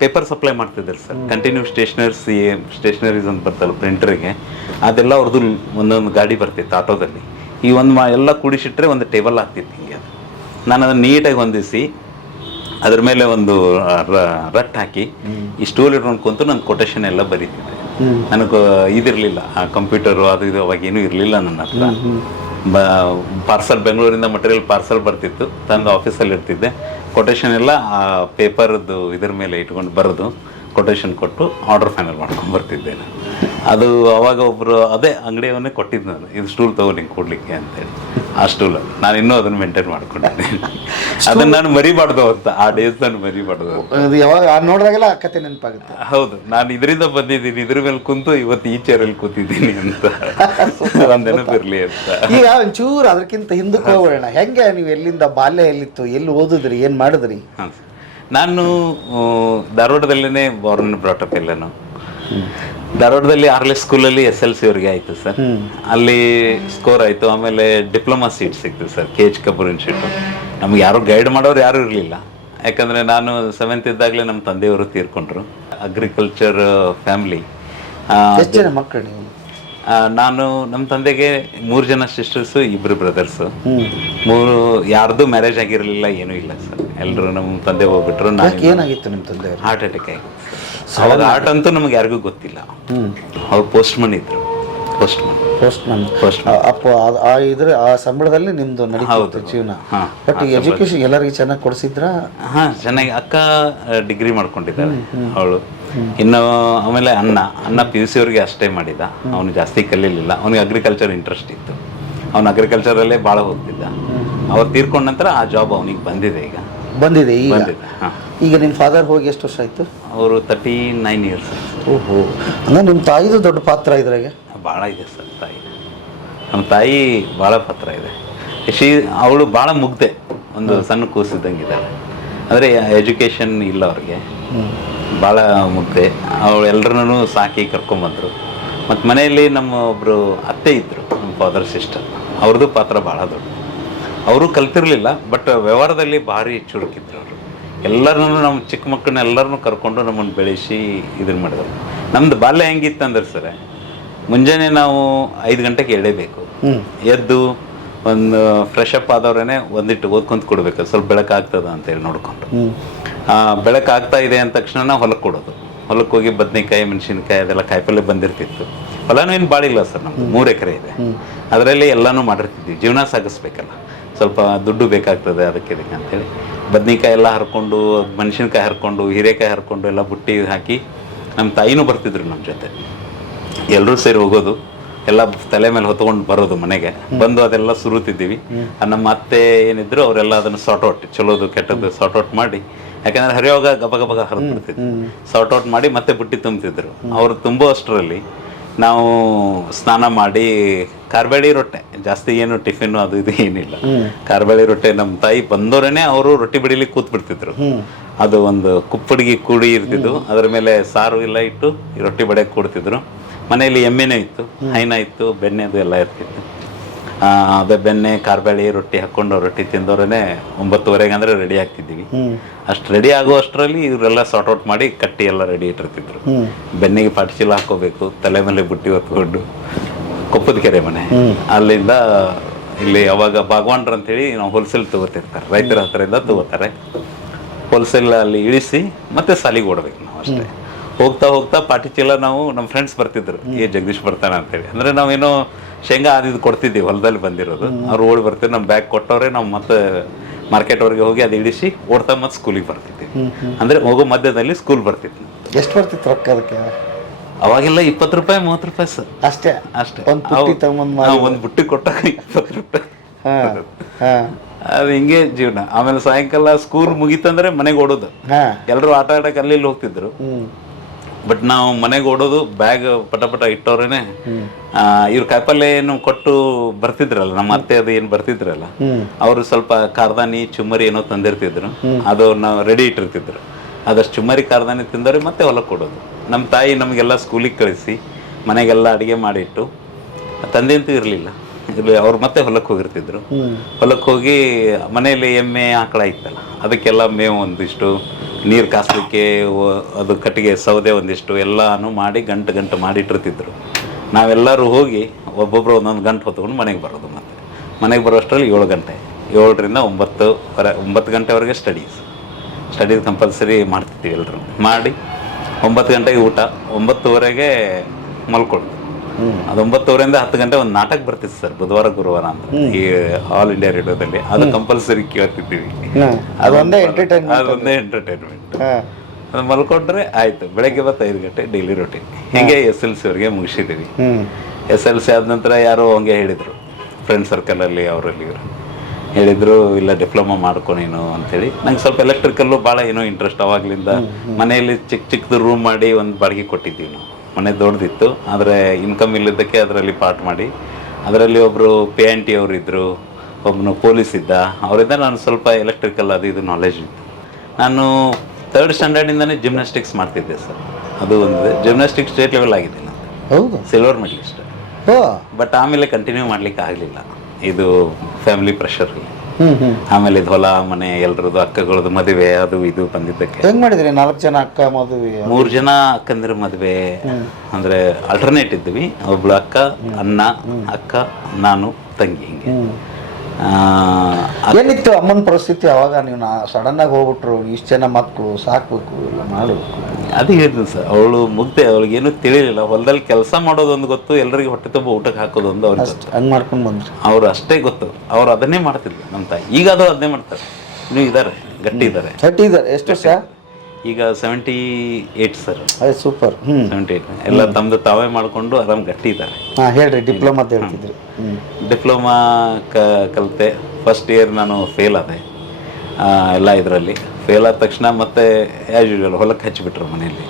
ಪೇಪರ್ ಸಪ್ಲೈ ಮಾಡ್ತಿದ್ದಾರೆ ಸರ್. ಕಂಟಿನ್ಯೂ ಸ್ಟೇಷನರೀಸ್ ಅಂತ ಬರ್ತಲ್ಲ ಪ್ರಿಂಟರ್ಗೆ, ಅದೆಲ್ಲ ಅವ್ರದ್ದು ಒಂದೊಂದು ಗಾಡಿ ಬರ್ತಿತ್ತು ಆಟೋದಲ್ಲಿ. ಈ ಎಲ್ಲ ಕೂಡಿಸಿಟ್ರೆ ಒಂದು ಟೇಬಲ್ ಆಗ್ತಿತ್ತು ಹಿಂಗೆ. ನಾನು ಅದನ್ನು ನೀಟಾಗಿ ಹೊಂದಿಸಿ ಅದ್ರ ಮೇಲೆ ಒಂದು ರಟ್ ಹಾಕಿ ಈ ಸ್ಟೂಲ್ ಇಟ್ಕೊಂಡು ಕುಂತು ನನ್ನ ಕೊಟೇಶನ್ ಎಲ್ಲ ಬರೀತಿದ್ದೆ. ನನಗೆ ಇದಿರಲಿಲ್ಲ, ಕಂಪ್ಯೂಟರು ಅದು ಇದು ಅವಾಗ ಏನೂ ಇರಲಿಲ್ಲ ನನ್ನ ಹತ್ರ. ಪಾರ್ಸಲ್ ಬೆಂಗಳೂರಿಂದ ಮಟೀರಿಯಲ್ ಪಾರ್ಸಲ್ ಬರ್ತಿತ್ತು, ತಂದು ಆಫೀಸಲ್ಲಿ ಇರ್ತಿದ್ದೆ. ಕೊಟೇಶನ್ ಎಲ್ಲ ಆ ಪೇಪರ್ದು ಇದ್ರ ಮೇಲೆ ಇಟ್ಕೊಂಡು ಬರೆದು ಕೊಟೇಶನ್ ಕೊಟ್ಟು ಆರ್ಡರ್ ಫೈನಲ್ ಮಾಡ್ಕೊಂಡು ಬರ್ತಿದ್ದೆ ನಾನು. ಅದು ಅವಾಗ ಒಬ್ಬರು ಅದೇ ಅಂಗಡಿಯವನ್ನೇ ಕೊಟ್ಟಿದ್ದು ನಾನು, ಇದು ಸ್ಟೂಲ್ ತಗೋ ನಿಂಗೆ ಕೊಡಲಿಕ್ಕೆ ಅಂತೇಳಿ. ಆ ಸ್ಟೂಲ್ ನಾನು ಇನ್ನೂ ಅದನ್ನು ಮೇಂಟೈನ್ ಮಾಡ್ಕೊಂಡಿದ್ದೀನಿ. ಅದನ್ನು ನಾನು ಮರಿಬಾರ್ದು ಅಂತ, ಆ ಡೇಸ್ ನಾನು ಮರಿಬಾರ್ದು. ಅದು ಯಾವಾಗ ನೋಡಿದಾಗೆಲ್ಲ ಆ ಕತೆ ನೆನಪಾಗುತ್ತೆ. ಹೌದು, ನಾನು ಇದರಿಂದ ಬಂದಿದ್ದೀನಿ, ಇದ್ರ ಮೇಲೆ ಕುಂತು ಇವತ್ತು ಈ ಚೇರಲ್ಲಿ ಕೂತಿದ್ದೀನಿ ಅಂತ ಒಂದು ನೆನಪಿರಲಿ ಅಂತ. ಈಗ ಒಂಚೂರು ಅದಕ್ಕಿಂತ ಹಿಂದಕ್ಕೆ ಹೋಗೋಣ. ಹೆಂಗೆ ನೀವು ಎಲ್ಲಿಂದ ಬಾಲ್ಯ ಎಲ್ಲಿತ್ತು, ಎಲ್ಲಿ ಓದಿದ್ರಿ, ಏನು ಮಾಡಿದ್ರಿ? ಹಾಂ, ನಾನು ಧಾರವಾಡದಲ್ಲೇ ಬಾರ್ನ್ ಬ್ರಾಟಪ್ ಎಲ್ಲನೂ. ಧಾರವಾಡದಲ್ಲಿ ಆರ್ಲೆ ಸ್ಕೂಲಲ್ಲಿ SLC ಅವ್ರಿಗೆ ಆಯಿತು ಸರ್. ಅಲ್ಲಿ ಸ್ಕೋರ್ ಆಯಿತು. ಆಮೇಲೆ ಡಿಪ್ಲೊಮಾ ಸೀಟ್ ಸಿಕ್ತು ಸರ್ KH ಕಪೂರ್ ಇನ್ಸ್ಟಿಟ್ಯೂಟ್. ನಮ್ಗೆ ಯಾರು ಗೈಡ್ ಮಾಡೋರು ಯಾರೂ ಇರಲಿಲ್ಲ, ಯಾಕಂದರೆ ನಾನು 7th ಇದ್ದಾಗಲೇ ನಮ್ಮ ತಂದೆಯವರು ತೀರ್ಕೊಂಡ್ರು. Agriculture family. ಎಷ್ಟು ಜನ ಮಕ್ಕಳು ನೀವು? ನಾನು ನಮ್ಮ ತಂದೆಗೆ 3 ಜನ ಸಿಸ್ಟರ್ಸು, 2 ಬ್ರದರ್ಸು. ಯಾರ್ದು ಮ್ಯಾರೇಜ್ ಆಗಿರಲಿಲ್ಲ, ಏನೂ ಇಲ್ಲ ಸರ್. ಎಲ್ಲರೂ ನಮ್ಮ ತಂದೆ ಹೋಗ್ಬಿಟ್ರು. ಏನಾಗಿತ್ತು ನಿಮ್ಮ ತಂದೆ? ಹಾರ್ಟ್ ಅಟ್ಯಾಕ್ ಆಗಿತ್ತು. ಅವಾಗ ಹಾರ್ಟ್ ಅಂತೂ ನಮ್ಗೆ ಯಾರಿಗೂ ಗೊತ್ತಿಲ್ಲ. ಅವ್ರು ಪೋಸ್ಟ್ಮನ್ ಇದ್ರು. ಅಪ್ಪ ಆ ಸಂಬಳದಲ್ಲಿ ನಿಮ್ದು ನಡೀತಿತ್ತು ಜೀವನ. ಬಟ್ ಎಜುಕೇಶನ್ ಎಲ್ಲರಿಗೂ ಚೆನ್ನಾಗಿ ಕೊಡಿಸಿದ್ರ? ಹಾಂ, ಚೆನ್ನಾಗಿ. ಅಕ್ಕ ಡಿಗ್ರಿ ಮಾಡ್ಕೊಂಡಿದ್ದಾಳೆ ಅವಳು. ಇನ್ನು ಆಮೇಲೆ ಅಣ್ಣ PUC ಅವ್ರಿಗೆ ಅಷ್ಟೇ ಮಾಡಿದ. ಅವನು ಜಾಸ್ತಿ ಕಲೀಲಿಲ್ಲ. ಅವನಿಗೆ ಅಗ್ರಿಕಲ್ಚರ್ ಇಂಟ್ರೆಸ್ಟ್ ಇತ್ತು. ಅವನು ಅಗ್ರಿಕಲ್ಚರಲ್ಲೇ ಭಾಳ ಹೋಗ್ತಿದ್ದ. ಅವ್ರು ತೀರ್ಕೊಂಡ ನಂತರ ಆ ಜಾಬ್ ಅವನಿಗೆ ಬಂದಿದೆ. ಈಗ ಬಂದಿದೆ. ಹಾಂ. ಈಗ ನಿಮ್ಮ ಫಾದರ್ ಹೋಗಿ ಎಷ್ಟು ವರ್ಷ ಆಯಿತು? ಅವರು 39 years. ಓಹೋ, ಅಂದರೆ ನಿಮ್ಮ ತಾಯಿದು ದೊಡ್ಡ ಪಾತ್ರ ಇದ್ರಾಗೆ ಭಾಳ ಇದೆ ಸರ್. ನಮ್ಮ ತಾಯಿ ಭಾಳ ಪಾತ್ರ ಇದೆ. ಅವಳು ಭಾಳ ಮುಗ್ದೆ, ಒಂದು ಸಣ್ಣ ಕೂಸಿದ್ದಂಗಿದ್ದಾಳೆ. ಅಂದರೆ ಎಜುಕೇಷನ್ ಇಲ್ಲ ಅವ್ರಿಗೆ, ಭಾಳ ಮುಗ್ದೆ. ಅವಳು ಎಲ್ಲರನ್ನೂ ಸಾಕಿ ಕರ್ಕೊಂಬಂದರು. ಮತ್ತು ಮನೆಯಲ್ಲಿ ನಮ್ಮ ಒಬ್ಬರು ಅತ್ತೆ ಇದ್ದರು, ನಮ್ಮ ಫಾದರ್ ಸಿಸ್ಟರ್. ಅವ್ರದ್ದು ಪಾತ್ರ ಭಾಳ ದೊಡ್ಡ. ಅವರು ಕಲ್ತಿರಲಿಲ್ಲ, ಬಟ್ ವ್ಯವಹಾರದಲ್ಲಿ ಭಾರಿ ಚುರುಕಿದ್ರು ಅವರು. ಎಲ್ಲರನ್ನೂ ನಮ್ಮ ಚಿಕ್ಕ ಮಕ್ಕಳನ್ನ ಎಲ್ಲರನ್ನೂ ಕರ್ಕೊಂಡು ನಮ್ಮನ್ನು ಬೆಳೆಸಿ ಇದನ್ನು ಮಾಡಿದ್ರು. ನಮ್ಮದು ಬಾಲ್ಯ ಹೆಂಗಿತ್ತಂದ್ರೆ ಸರ್, ಮುಂಜಾನೆ ನಾವು 5 ಗಂಟೆಗೆ ಎಳಬೇಕು. ಎದ್ದು ಒಂದು ಫ್ರೆಶ್ ಅಪ್ ಆದವ್ರೇ ಒಂದಿಟ್ಟು ಓದ್ಕೊಂತ ಕೊಡ್ಬೇಕು, ಸ್ವಲ್ಪ ಬೆಳಕಾಗ್ತದ ಅಂತೇಳಿ ನೋಡ್ಕೊಂಡು. ಬೆಳಕಾಗ್ತಾ ಇದೆ ಅಂದ ತಕ್ಷಣ ನಾವು ಹೊಲಕ್ಕೆ ಕೊಡೋದು. ಹೊಲಕ್ಕೆ ಹೋಗಿ ಬದನೆಕಾಯಿ, ಮೆಣಸಿನ್ಕಾಯಿ ಅದೆಲ್ಲ ಕಾಯಿಪಲ್ಲೆ ಬಂದಿರ್ತಿತ್ತು. ಹೊಲನೂ ಏನು ಭಾಳ ಇಲ್ಲ ಸರ್, ನಮ್ಮದು 3 ಎಕರೆ ಇದೆ. ಅದರಲ್ಲಿ ಎಲ್ಲನೂ ಮಾಡಿರ್ತಿದ್ವಿ. ಜೀವನ ಸಾಗಿಸ್ಬೇಕಲ್ಲ, ಸ್ವಲ್ಪ ದುಡ್ಡು ಬೇಕಾಗ್ತದೆ ಅದಕ್ಕೆ ಇದಕ್ಕೆ ಅಂತೇಳಿ ಬದ್ನಿಕಾಯಿ ಎಲ್ಲ ಹರ್ಕೊಂಡು, ಮೆಣಸಿನ್ಕಾಯಿ ಹರ್ಕೊಂಡು, ಹೀರೆಕಾಯಿ ಹರ್ಕೊಂಡು ಎಲ್ಲ ಬುಟ್ಟಿ ಹಾಕಿ. ನಮ್ಮ ತಾಯಿನೂ ಬರ್ತಿದ್ರು ನಮ್ಮ ಜೊತೆ. ಎಲ್ಲರೂ ಸೇರಿ ಹೋಗೋದು, ಎಲ್ಲ ತಲೆ ಮೇಲೆ ಹೊತ್ಕೊಂಡು ಬರೋದು ಮನೆಗೆ. ಬಂದು ಅದೆಲ್ಲ ಸುರುತ್ತಿದ್ದೀವಿ. ನಮ್ಮ ಅತ್ತೆ ಏನಿದ್ರು ಅವರೆಲ್ಲ ಅದನ್ನು ಸಾರ್ಟ್ಔಟ್, ಚಲೋದು ಕೆಟ್ಟದ್ದು ಸಾರ್ಟ್ಔಟ್ ಮಾಡಿ, ಯಾಕಂದರೆ ಹರಿಯೋಗ ಗಬ ಹರಿದು ಬಿಡ್ತಿದ್ರು. ಸಾರ್ಟ್ಔಟ್ ಮಾಡಿ ಮತ್ತೆ ಬುಟ್ಟಿ ತುಂಬ್ತಿದ್ರು. ಅವರು ತುಂಬೋ ಅಷ್ಟರಲ್ಲಿ ನಾವು ಸ್ನಾನ ಮಾಡಿ ಕಾರ್ಬೇಳಿ ರೊಟ್ಟೆ, ಜಾಸ್ತಿ ಏನು ಟಿಫಿನ್ ಅದು ಇದು ಏನಿಲ್ಲ, ಕಾರ್ಬೇಳಿ ರೊಟ್ಟೆ. ನಮ್ಮ ತಾಯಿ ಬಂದವರೇನೆ ಅವರು ರೊಟ್ಟಿ ಬಡಿಲಿಕ್ಕೆ ಕೂತ್ ಬಿಡ್ತಿದ್ರು. ಅದು ಒಂದು ಕುಪ್ಪಡಿಗೆ ಕೂಡಿ ಇರ್ತಿದ್ದು, ಅದರ ಮೇಲೆ ಸಾರು ಎಲ್ಲ ಇಟ್ಟು ರೊಟ್ಟಿ ಬಡಿಯಕ್ಕೆ ಕೊಡ್ತಿದ್ರು. ಮನೆಯಲ್ಲಿ ಎಮ್ಮೆನೂ ಇತ್ತು, ಹೈನ ಇತ್ತು, ಬೆಣ್ಣೆದು ಎಲ್ಲ ಇರ್ತಿತ್ತು. ಅದೇ ಬೆಣ್ಣೆ ಕಾರ್ಬೇಳಿ ರೊಟ್ಟಿ ಹಾಕ್ಕೊಂಡು ರೊಟ್ಟಿ ತಿಂದವ್ರೇ 9:30 ಅಂದರೆ ರೆಡಿ ಆಗ್ತಿದ್ದೀವಿ. ಅಷ್ಟು ರೆಡಿ ಆಗೋ ಅಷ್ಟರಲ್ಲಿ ಇವರೆಲ್ಲ ಸಾರ್ಟ್ಔಟ್ ಮಾಡಿ ಕಟ್ಟಿ ಎಲ್ಲ ರೆಡಿ ಇಟ್ಟಿರ್ತಿದ್ರು. ಬೆನ್ನಿಗೆ ಪಾಟಿಚೀಲ ಹಾಕೋಬೇಕು, ತಲೆ ಮೇಲೆ ಬುಟ್ಟಿ ಹೊತ್ಕೊಂಡು ಕೊಪ್ಪದ ಕೆರೆ ಮನೆ. ಅಲ್ಲಿಂದ ಇಲ್ಲಿ ಅವಾಗ ಬಾಗವಾನ್ರು ಅಂತೇಳಿ ನಾವು ಹೋಲ್ಸೇಲ್ ತಗೋತಿರ್ತಾರೆ, ರೈತರ ಹತ್ರದಿಂದ ತಗೋತಾರೆ. ಹೋಲ್ಸೇಲ್ ಅಲ್ಲಿ ಇಳಿಸಿ ಮತ್ತೆ ಸಾಲಿಗೆ ಓಡ್ಬೇಕು ನಾವು ಅಷ್ಟೇ. ಹೋಗ್ತಾ ಹೋಗ್ತಾ ಪಾಟಿಚೀಲ ನಾವು ನಮ್ಮ ಫ್ರೆಂಡ್ಸ್ ಬರ್ತಿದ್ರು, ಜಗದೀಶ್ ಬರ್ತಾನೆ ಅಂತೇಳಿ. ಅಂದರೆ ನಾವೇನೋ ಶೇಂಗಾ ಆದಿದ್ದು ಕೊಡ್ತಿದ್ದೀವಿ, ಹೊಲದಲ್ಲಿ ಬಂದಿರೋದು. ಅವ್ರು ಓಡಿ ಬರ್ತೀವಿ, ನಮ್ಮ ಬ್ಯಾಗ್ ಕೊಟ್ಟವ್ರೆ ನಾವು ಮತ್ತೆ ಮಾರ್ಕೆಟ್ವರೆಗೆ ಹೋಗಿ ಅದು ಇಳಿಸಿ ಓಡ್ತಾ ಮತ್ತೆ ಸ್ಕೂಲಿಗೆ ಬರ್ತಿದ್ವಿ. ಅಂದರೆ ಹೋಗೋ ಮಧ್ಯದಲ್ಲಿ ಸ್ಕೂಲ್ ಬರ್ತಿದ್ವಿ. ಎಷ್ಟು ಬರ್ತಿತ್ತು ರೊಕ್ಕ ಅದಕ್ಕೆ? ಅವಾಗೆಲ್ಲ 20 ರೂಪಾಯಿ 30 ರೂಪಾಯಿ ಸರ್, ಅಷ್ಟೇ. ಒಂದು ಬುಟ್ಟಿ ಕೊಟ್ಟಾಗ 20 ರೂಪಾಯಿ. ಅದು ಹಿಂಗೆ ಜೀವನ. ಆಮೇಲೆ ಸಾಯಂಕಾಲ ಸ್ಕೂಲ್ ಮುಗೀತಂದ್ರೆ ಮನೆಗೆ ಓಡೋದು. ಎಲ್ಲರೂ ಆಟ ಆಡಕ್ಕೆ ಅಲ್ಲಿ ಇಲ್ಲಿ ಹೋಗ್ತಿದ್ರು. ಬಟ್ ನಾವು ಮನೆಗೆ ಓಡೋದು, ಬ್ಯಾಗ್ ಪಟ ಇಟ್ಟವ್ರೇನೆ. ಇವ್ರು ಕಾಯಿಪಲ್ಲೆ ಏನು ಕೊಟ್ಟು ಬರ್ತಿದ್ರಲ್ಲ, ನಮ್ಮ ಅತ್ತೆ ಅದು ಏನು ಬರ್ತಿದ್ರಲ್ಲ, ಅವರು ಸ್ವಲ್ಪ ಕಾರ್ದಾನಿ ಚುಮ್ಮರಿ ಏನೋ ತಂದಿರ್ತಿದ್ರು. ಅದು ನಾವು ರೆಡಿ ಇಟ್ಟಿರ್ತಿದ್ರು. ಅದಷ್ಟು ಚುಮ್ಮರಿ ಕಾರ್ದಾನಿ ತಿಂದವ್ರೆ ಮತ್ತೆ ಹೊಲಕ್ಕೆ ಕೊಡೋದು. ನಮ್ಮ ತಾಯಿ ನಮಗೆಲ್ಲ ಸ್ಕೂಲಿಗೆ ಕಳಿಸಿ ಮನೆಗೆಲ್ಲ ಅಡುಗೆ ಮಾಡಿಟ್ಟು, ತಂದೆ ಅಂತೂ ಇರಲಿಲ್ಲ, ಇಲ್ಲಿ ಅವ್ರು ಮತ್ತೆ ಹೊಲಕ್ಕೆ ಹೋಗಿರ್ತಿದ್ರು. ಹೊಲಕ್ಕೆ ಹೋಗಿ ಮನೆಯಲ್ಲಿ ಎಮ್ಮೆ ಆಕಳ ಇತ್ತಲ್ಲ ಅದಕ್ಕೆಲ್ಲ ಮೇವು ಒಂದಿಷ್ಟು, ನೀರು ಕಾಸಲಿಕ್ಕೆ ಅದು ಕಟ್ಟಿಗೆ ಸೌದೆ ಒಂದಿಷ್ಟು ಎಲ್ಲನೂ ಮಾಡಿ ಗಂಟು ಮಾಡಿಟ್ಟಿರ್ತಿದ್ರು. ನಾವೆಲ್ಲರೂ ಹೋಗಿ ಒಬ್ಬೊಬ್ಬರು ಒಂದೊಂದು ಗಂಟು ಹೊತ್ಕೊಂಡು ಮನೆಗೆ ಬರೋದು. ಮತ್ತೆ ಮನೆಗೆ ಬರೋಷ್ಟರಲ್ಲಿ 7 ಗಂಟೆ, 7ರಿಂದ 9 ಗಂಟೆವರೆಗೆ ಸ್ಟಡೀಸ್ ಕಂಪಲ್ಸರಿ ಮಾಡ್ತಿರ್ತೀವಿ ಎಲ್ಲರೂ. ಮಾಡಿ 9 ಗಂಟೆಗೆ ಊಟ, 9:30ಗೆ ಮಲ್ಕೊಳ್ಳೋದು. ಅದು 9:30ರಿಂದ 10 ಗಂಟೆ ಒಂದು ನಾಟಕ ಬರ್ತಿತ್ತು ಸರ್, ಬುಧವಾರ ಗುರುವಾರ ಅಂತ, ಈ ಆಲ್ ಇಂಡಿಯಾ ರೇಡಿಯೋದಲ್ಲಿ. ಅದು ಕಂಪಲ್ಸರಿ ಕೇಳ್ತಿದ್ದೀವಿ. ಅದೊಂದೇ ಎಂಟರ್ಟೈನ್ಮೆಂಟ್. ಅದು ಮಲ್ಕೊಂಡ್ರೆ ಆಯ್ತು. ಬೆಳಗ್ಗೆ 5 ಗಂಟೆ ಡೈಲಿ ರೂಟೀನ್. ಹೀಗೆ SLC ಅವ್ರಿಗೆ ಮುಗಿಸಿದ್ದೀವಿ. SLC ಆದ ನಂತರ ಯಾರೋ ಹಂಗೆ ಹೇಳಿದರು ಫ್ರೆಂಡ್ ಸರ್ಕಲಲ್ಲಿ, ಅವರಲ್ಲಿ ಇವರು ಹೇಳಿದರು, ಇಲ್ಲ ಡಿಪ್ಲೊಮಾ ಮಾಡ್ಕೊ ನೀನು ಅಂಥೇಳಿ. ನಂಗೆ ಸ್ವಲ್ಪ ಎಲೆಕ್ಟ್ರಿಕಲ್ಲು ಭಾಳ ಏನೋ ಇಂಟ್ರೆಸ್ಟ್ ಅವಾಗಲಿಂದ. ಮನೆಯಲ್ಲಿ ಚಿಕ್ಕದು ರೂಮ್ ಮಾಡಿ ಒಂದು ಬಾಡಿಗೆ ಕೊಟ್ಟಿದ್ದೀವಿ ನಾವು. ಮನೆ ದೊಡ್ಡದಿತ್ತು, ಆದರೆ ಇನ್ಕಮ್ ಇಲ್ಲದಕ್ಕೆ ಅದರಲ್ಲಿ ಪಾರ್ಟ್ ಮಾಡಿ, ಅದರಲ್ಲಿ ಒಬ್ಬರು PNT ಅವರು ಇದ್ದರು, ಒಬ್ಬನು ಪೊಲೀಸ್ ಇದ್ದ. ಅವರಿಂದ ನಾನು ಸ್ವಲ್ಪ ಎಲೆಕ್ಟ್ರಿಕಲ್ ಅದು ಇದು ನಾಲೆಜ್ ಇತ್ತು. ನಾನು 3rd ಸ್ಟ್ಯಾಂಡರ್ಡಿಂದನೇ ಜಿಮ್ನಾಸ್ಟಿಕ್ಸ್ ಮಾಡ್ತಿದ್ದೆ ಸರ್. ಅದು ಒಂದು ಜಿಮ್ನಾಸ್ಟಿಕ್ಸ್ ಸ್ಟೇಟ್ ಲೆವೆಲ್ ಆಗಿದೆ ನಾನು. ಹೌದು, ಸಿಲ್ವರ್ ಮೆಡಲಿಸ್ಟ್. ಬಟ್ ಆಮೇಲೆ ಕಂಟಿನ್ಯೂ ಮಾಡ್ಲಿಕ್ಕೆ ಆಗಲಿಲ್ಲ, ಇದು ಫ್ಯಾಮಿಲಿ ಪ್ರೆಷರಲ್ಲಿ. ಆಮೇಲೆ ಇದು ಹೊಲ ಮನೆ ಎಲ್ಲರದ್ದು, ಅಕ್ಕಗಳದ್ದು ಮದುವೆ ಅದು ಇದು ಬಂದಿದ್ದಕ್ಕೆ. ಹೆಂಗ್ ಮಾಡಿದ್ರಿ? 4 ಜನ ಅಕ್ಕ ಮದುವೆ? 3 ಜನ ಅಕ್ಕಂದಿರ ಮದುವೆ. ಅಂದ್ರೆ ಆಲ್ಟರ್ನೇಟ್ ಇದ್ವಿ. ಒಬ್ಳು ಅಕ್ಕ, ಅಣ್ಣ, ಅಕ್ಕ, ನಾನು, ತಂಗಿ. ಹಿಂಗೆ ಏನಿತ್ತು ಅಮ್ಮನ ಪರಿಸ್ಥಿತಿ ಅವಾಗ? ನೀವು ಸಡನ್ ಆಗಿ ಹೋಗ್ಬಿಟ್ರು, ಇಷ್ಟು ಜನ ಮಕ್ಕಳು ಸಾಕ್ಬೇಕು, ಇಲ್ಲ ಮಾಡಬೇಕು. ಅದು ಹೇಳಿದ್ನು ಸರ್, ಅವಳು ಮುಗ್ದೆ, ಅವಳಿಗೇನು ತಿಳಿಲಿಲ್ಲ. ಹೊಲದಲ್ಲಿ ಕೆಲಸ ಮಾಡೋದೊಂದು ಗೊತ್ತು, ಎಲ್ಲರಿಗೆ ಹೊಟ್ಟೆ ತುಂಬ ಊಟಕ್ಕೆ ಹಾಕೋದೊಂದು ಅವ್ರಿಗೆ ಗೊತ್ತು. ಹಂಗೆ ಮಾಡ್ಕೊಂಡು ಬಂದ್ರು ಅವ್ರು ಅಷ್ಟೇ ಗೊತ್ತು. ಅವ್ರು ಅದನ್ನೇ ಮಾಡ್ತಿದ್ರು ನಮ್ಮ ತಾಯಿ. ಈಗ ಅದು ಅದನ್ನೇ ಮಾಡ್ತಾರೆ. ಇನ್ನೂ ಇದ್ದಾರೆ, ಗಟ್ಟಿ ಇದ್ದಾರೆ. ಎಷ್ಟು ವರ್ಷ ಈಗ? 78 ಸರ್. ಅದೇ ಸೂಪರ್. 78 ಎಲ್ಲ ತಮ್ಮದು ತಾವೇ ಮಾಡಿಕೊಂಡು ಆರಾಮ್ ಗಟ್ಟಿ ಇದ್ದಾರೆ. ಹೇಳ್ರಿ, ಡಿಪ್ಲೊಮಾ ಅಂತ ಹೇಳ್ತಿದ್ರು. ಡಿಪ್ಲೊಮಾ ಕಲಿತೆ. ಫಸ್ಟ್ ಇಯರ್ ನಾನು ಫೇಲ್ ಆದೆ ಎಲ್ಲ ಇದರಲ್ಲಿ. ಫೇಲ್ ಆದ ತಕ್ಷಣ ಮತ್ತೆ ಆ್ಯಸ್ ಯೂಶುವಲ್ ಹೊಲಕ್ಕೆ ಹಚ್ಚಿಬಿಟ್ರು ಮನೆಯಲ್ಲಿ.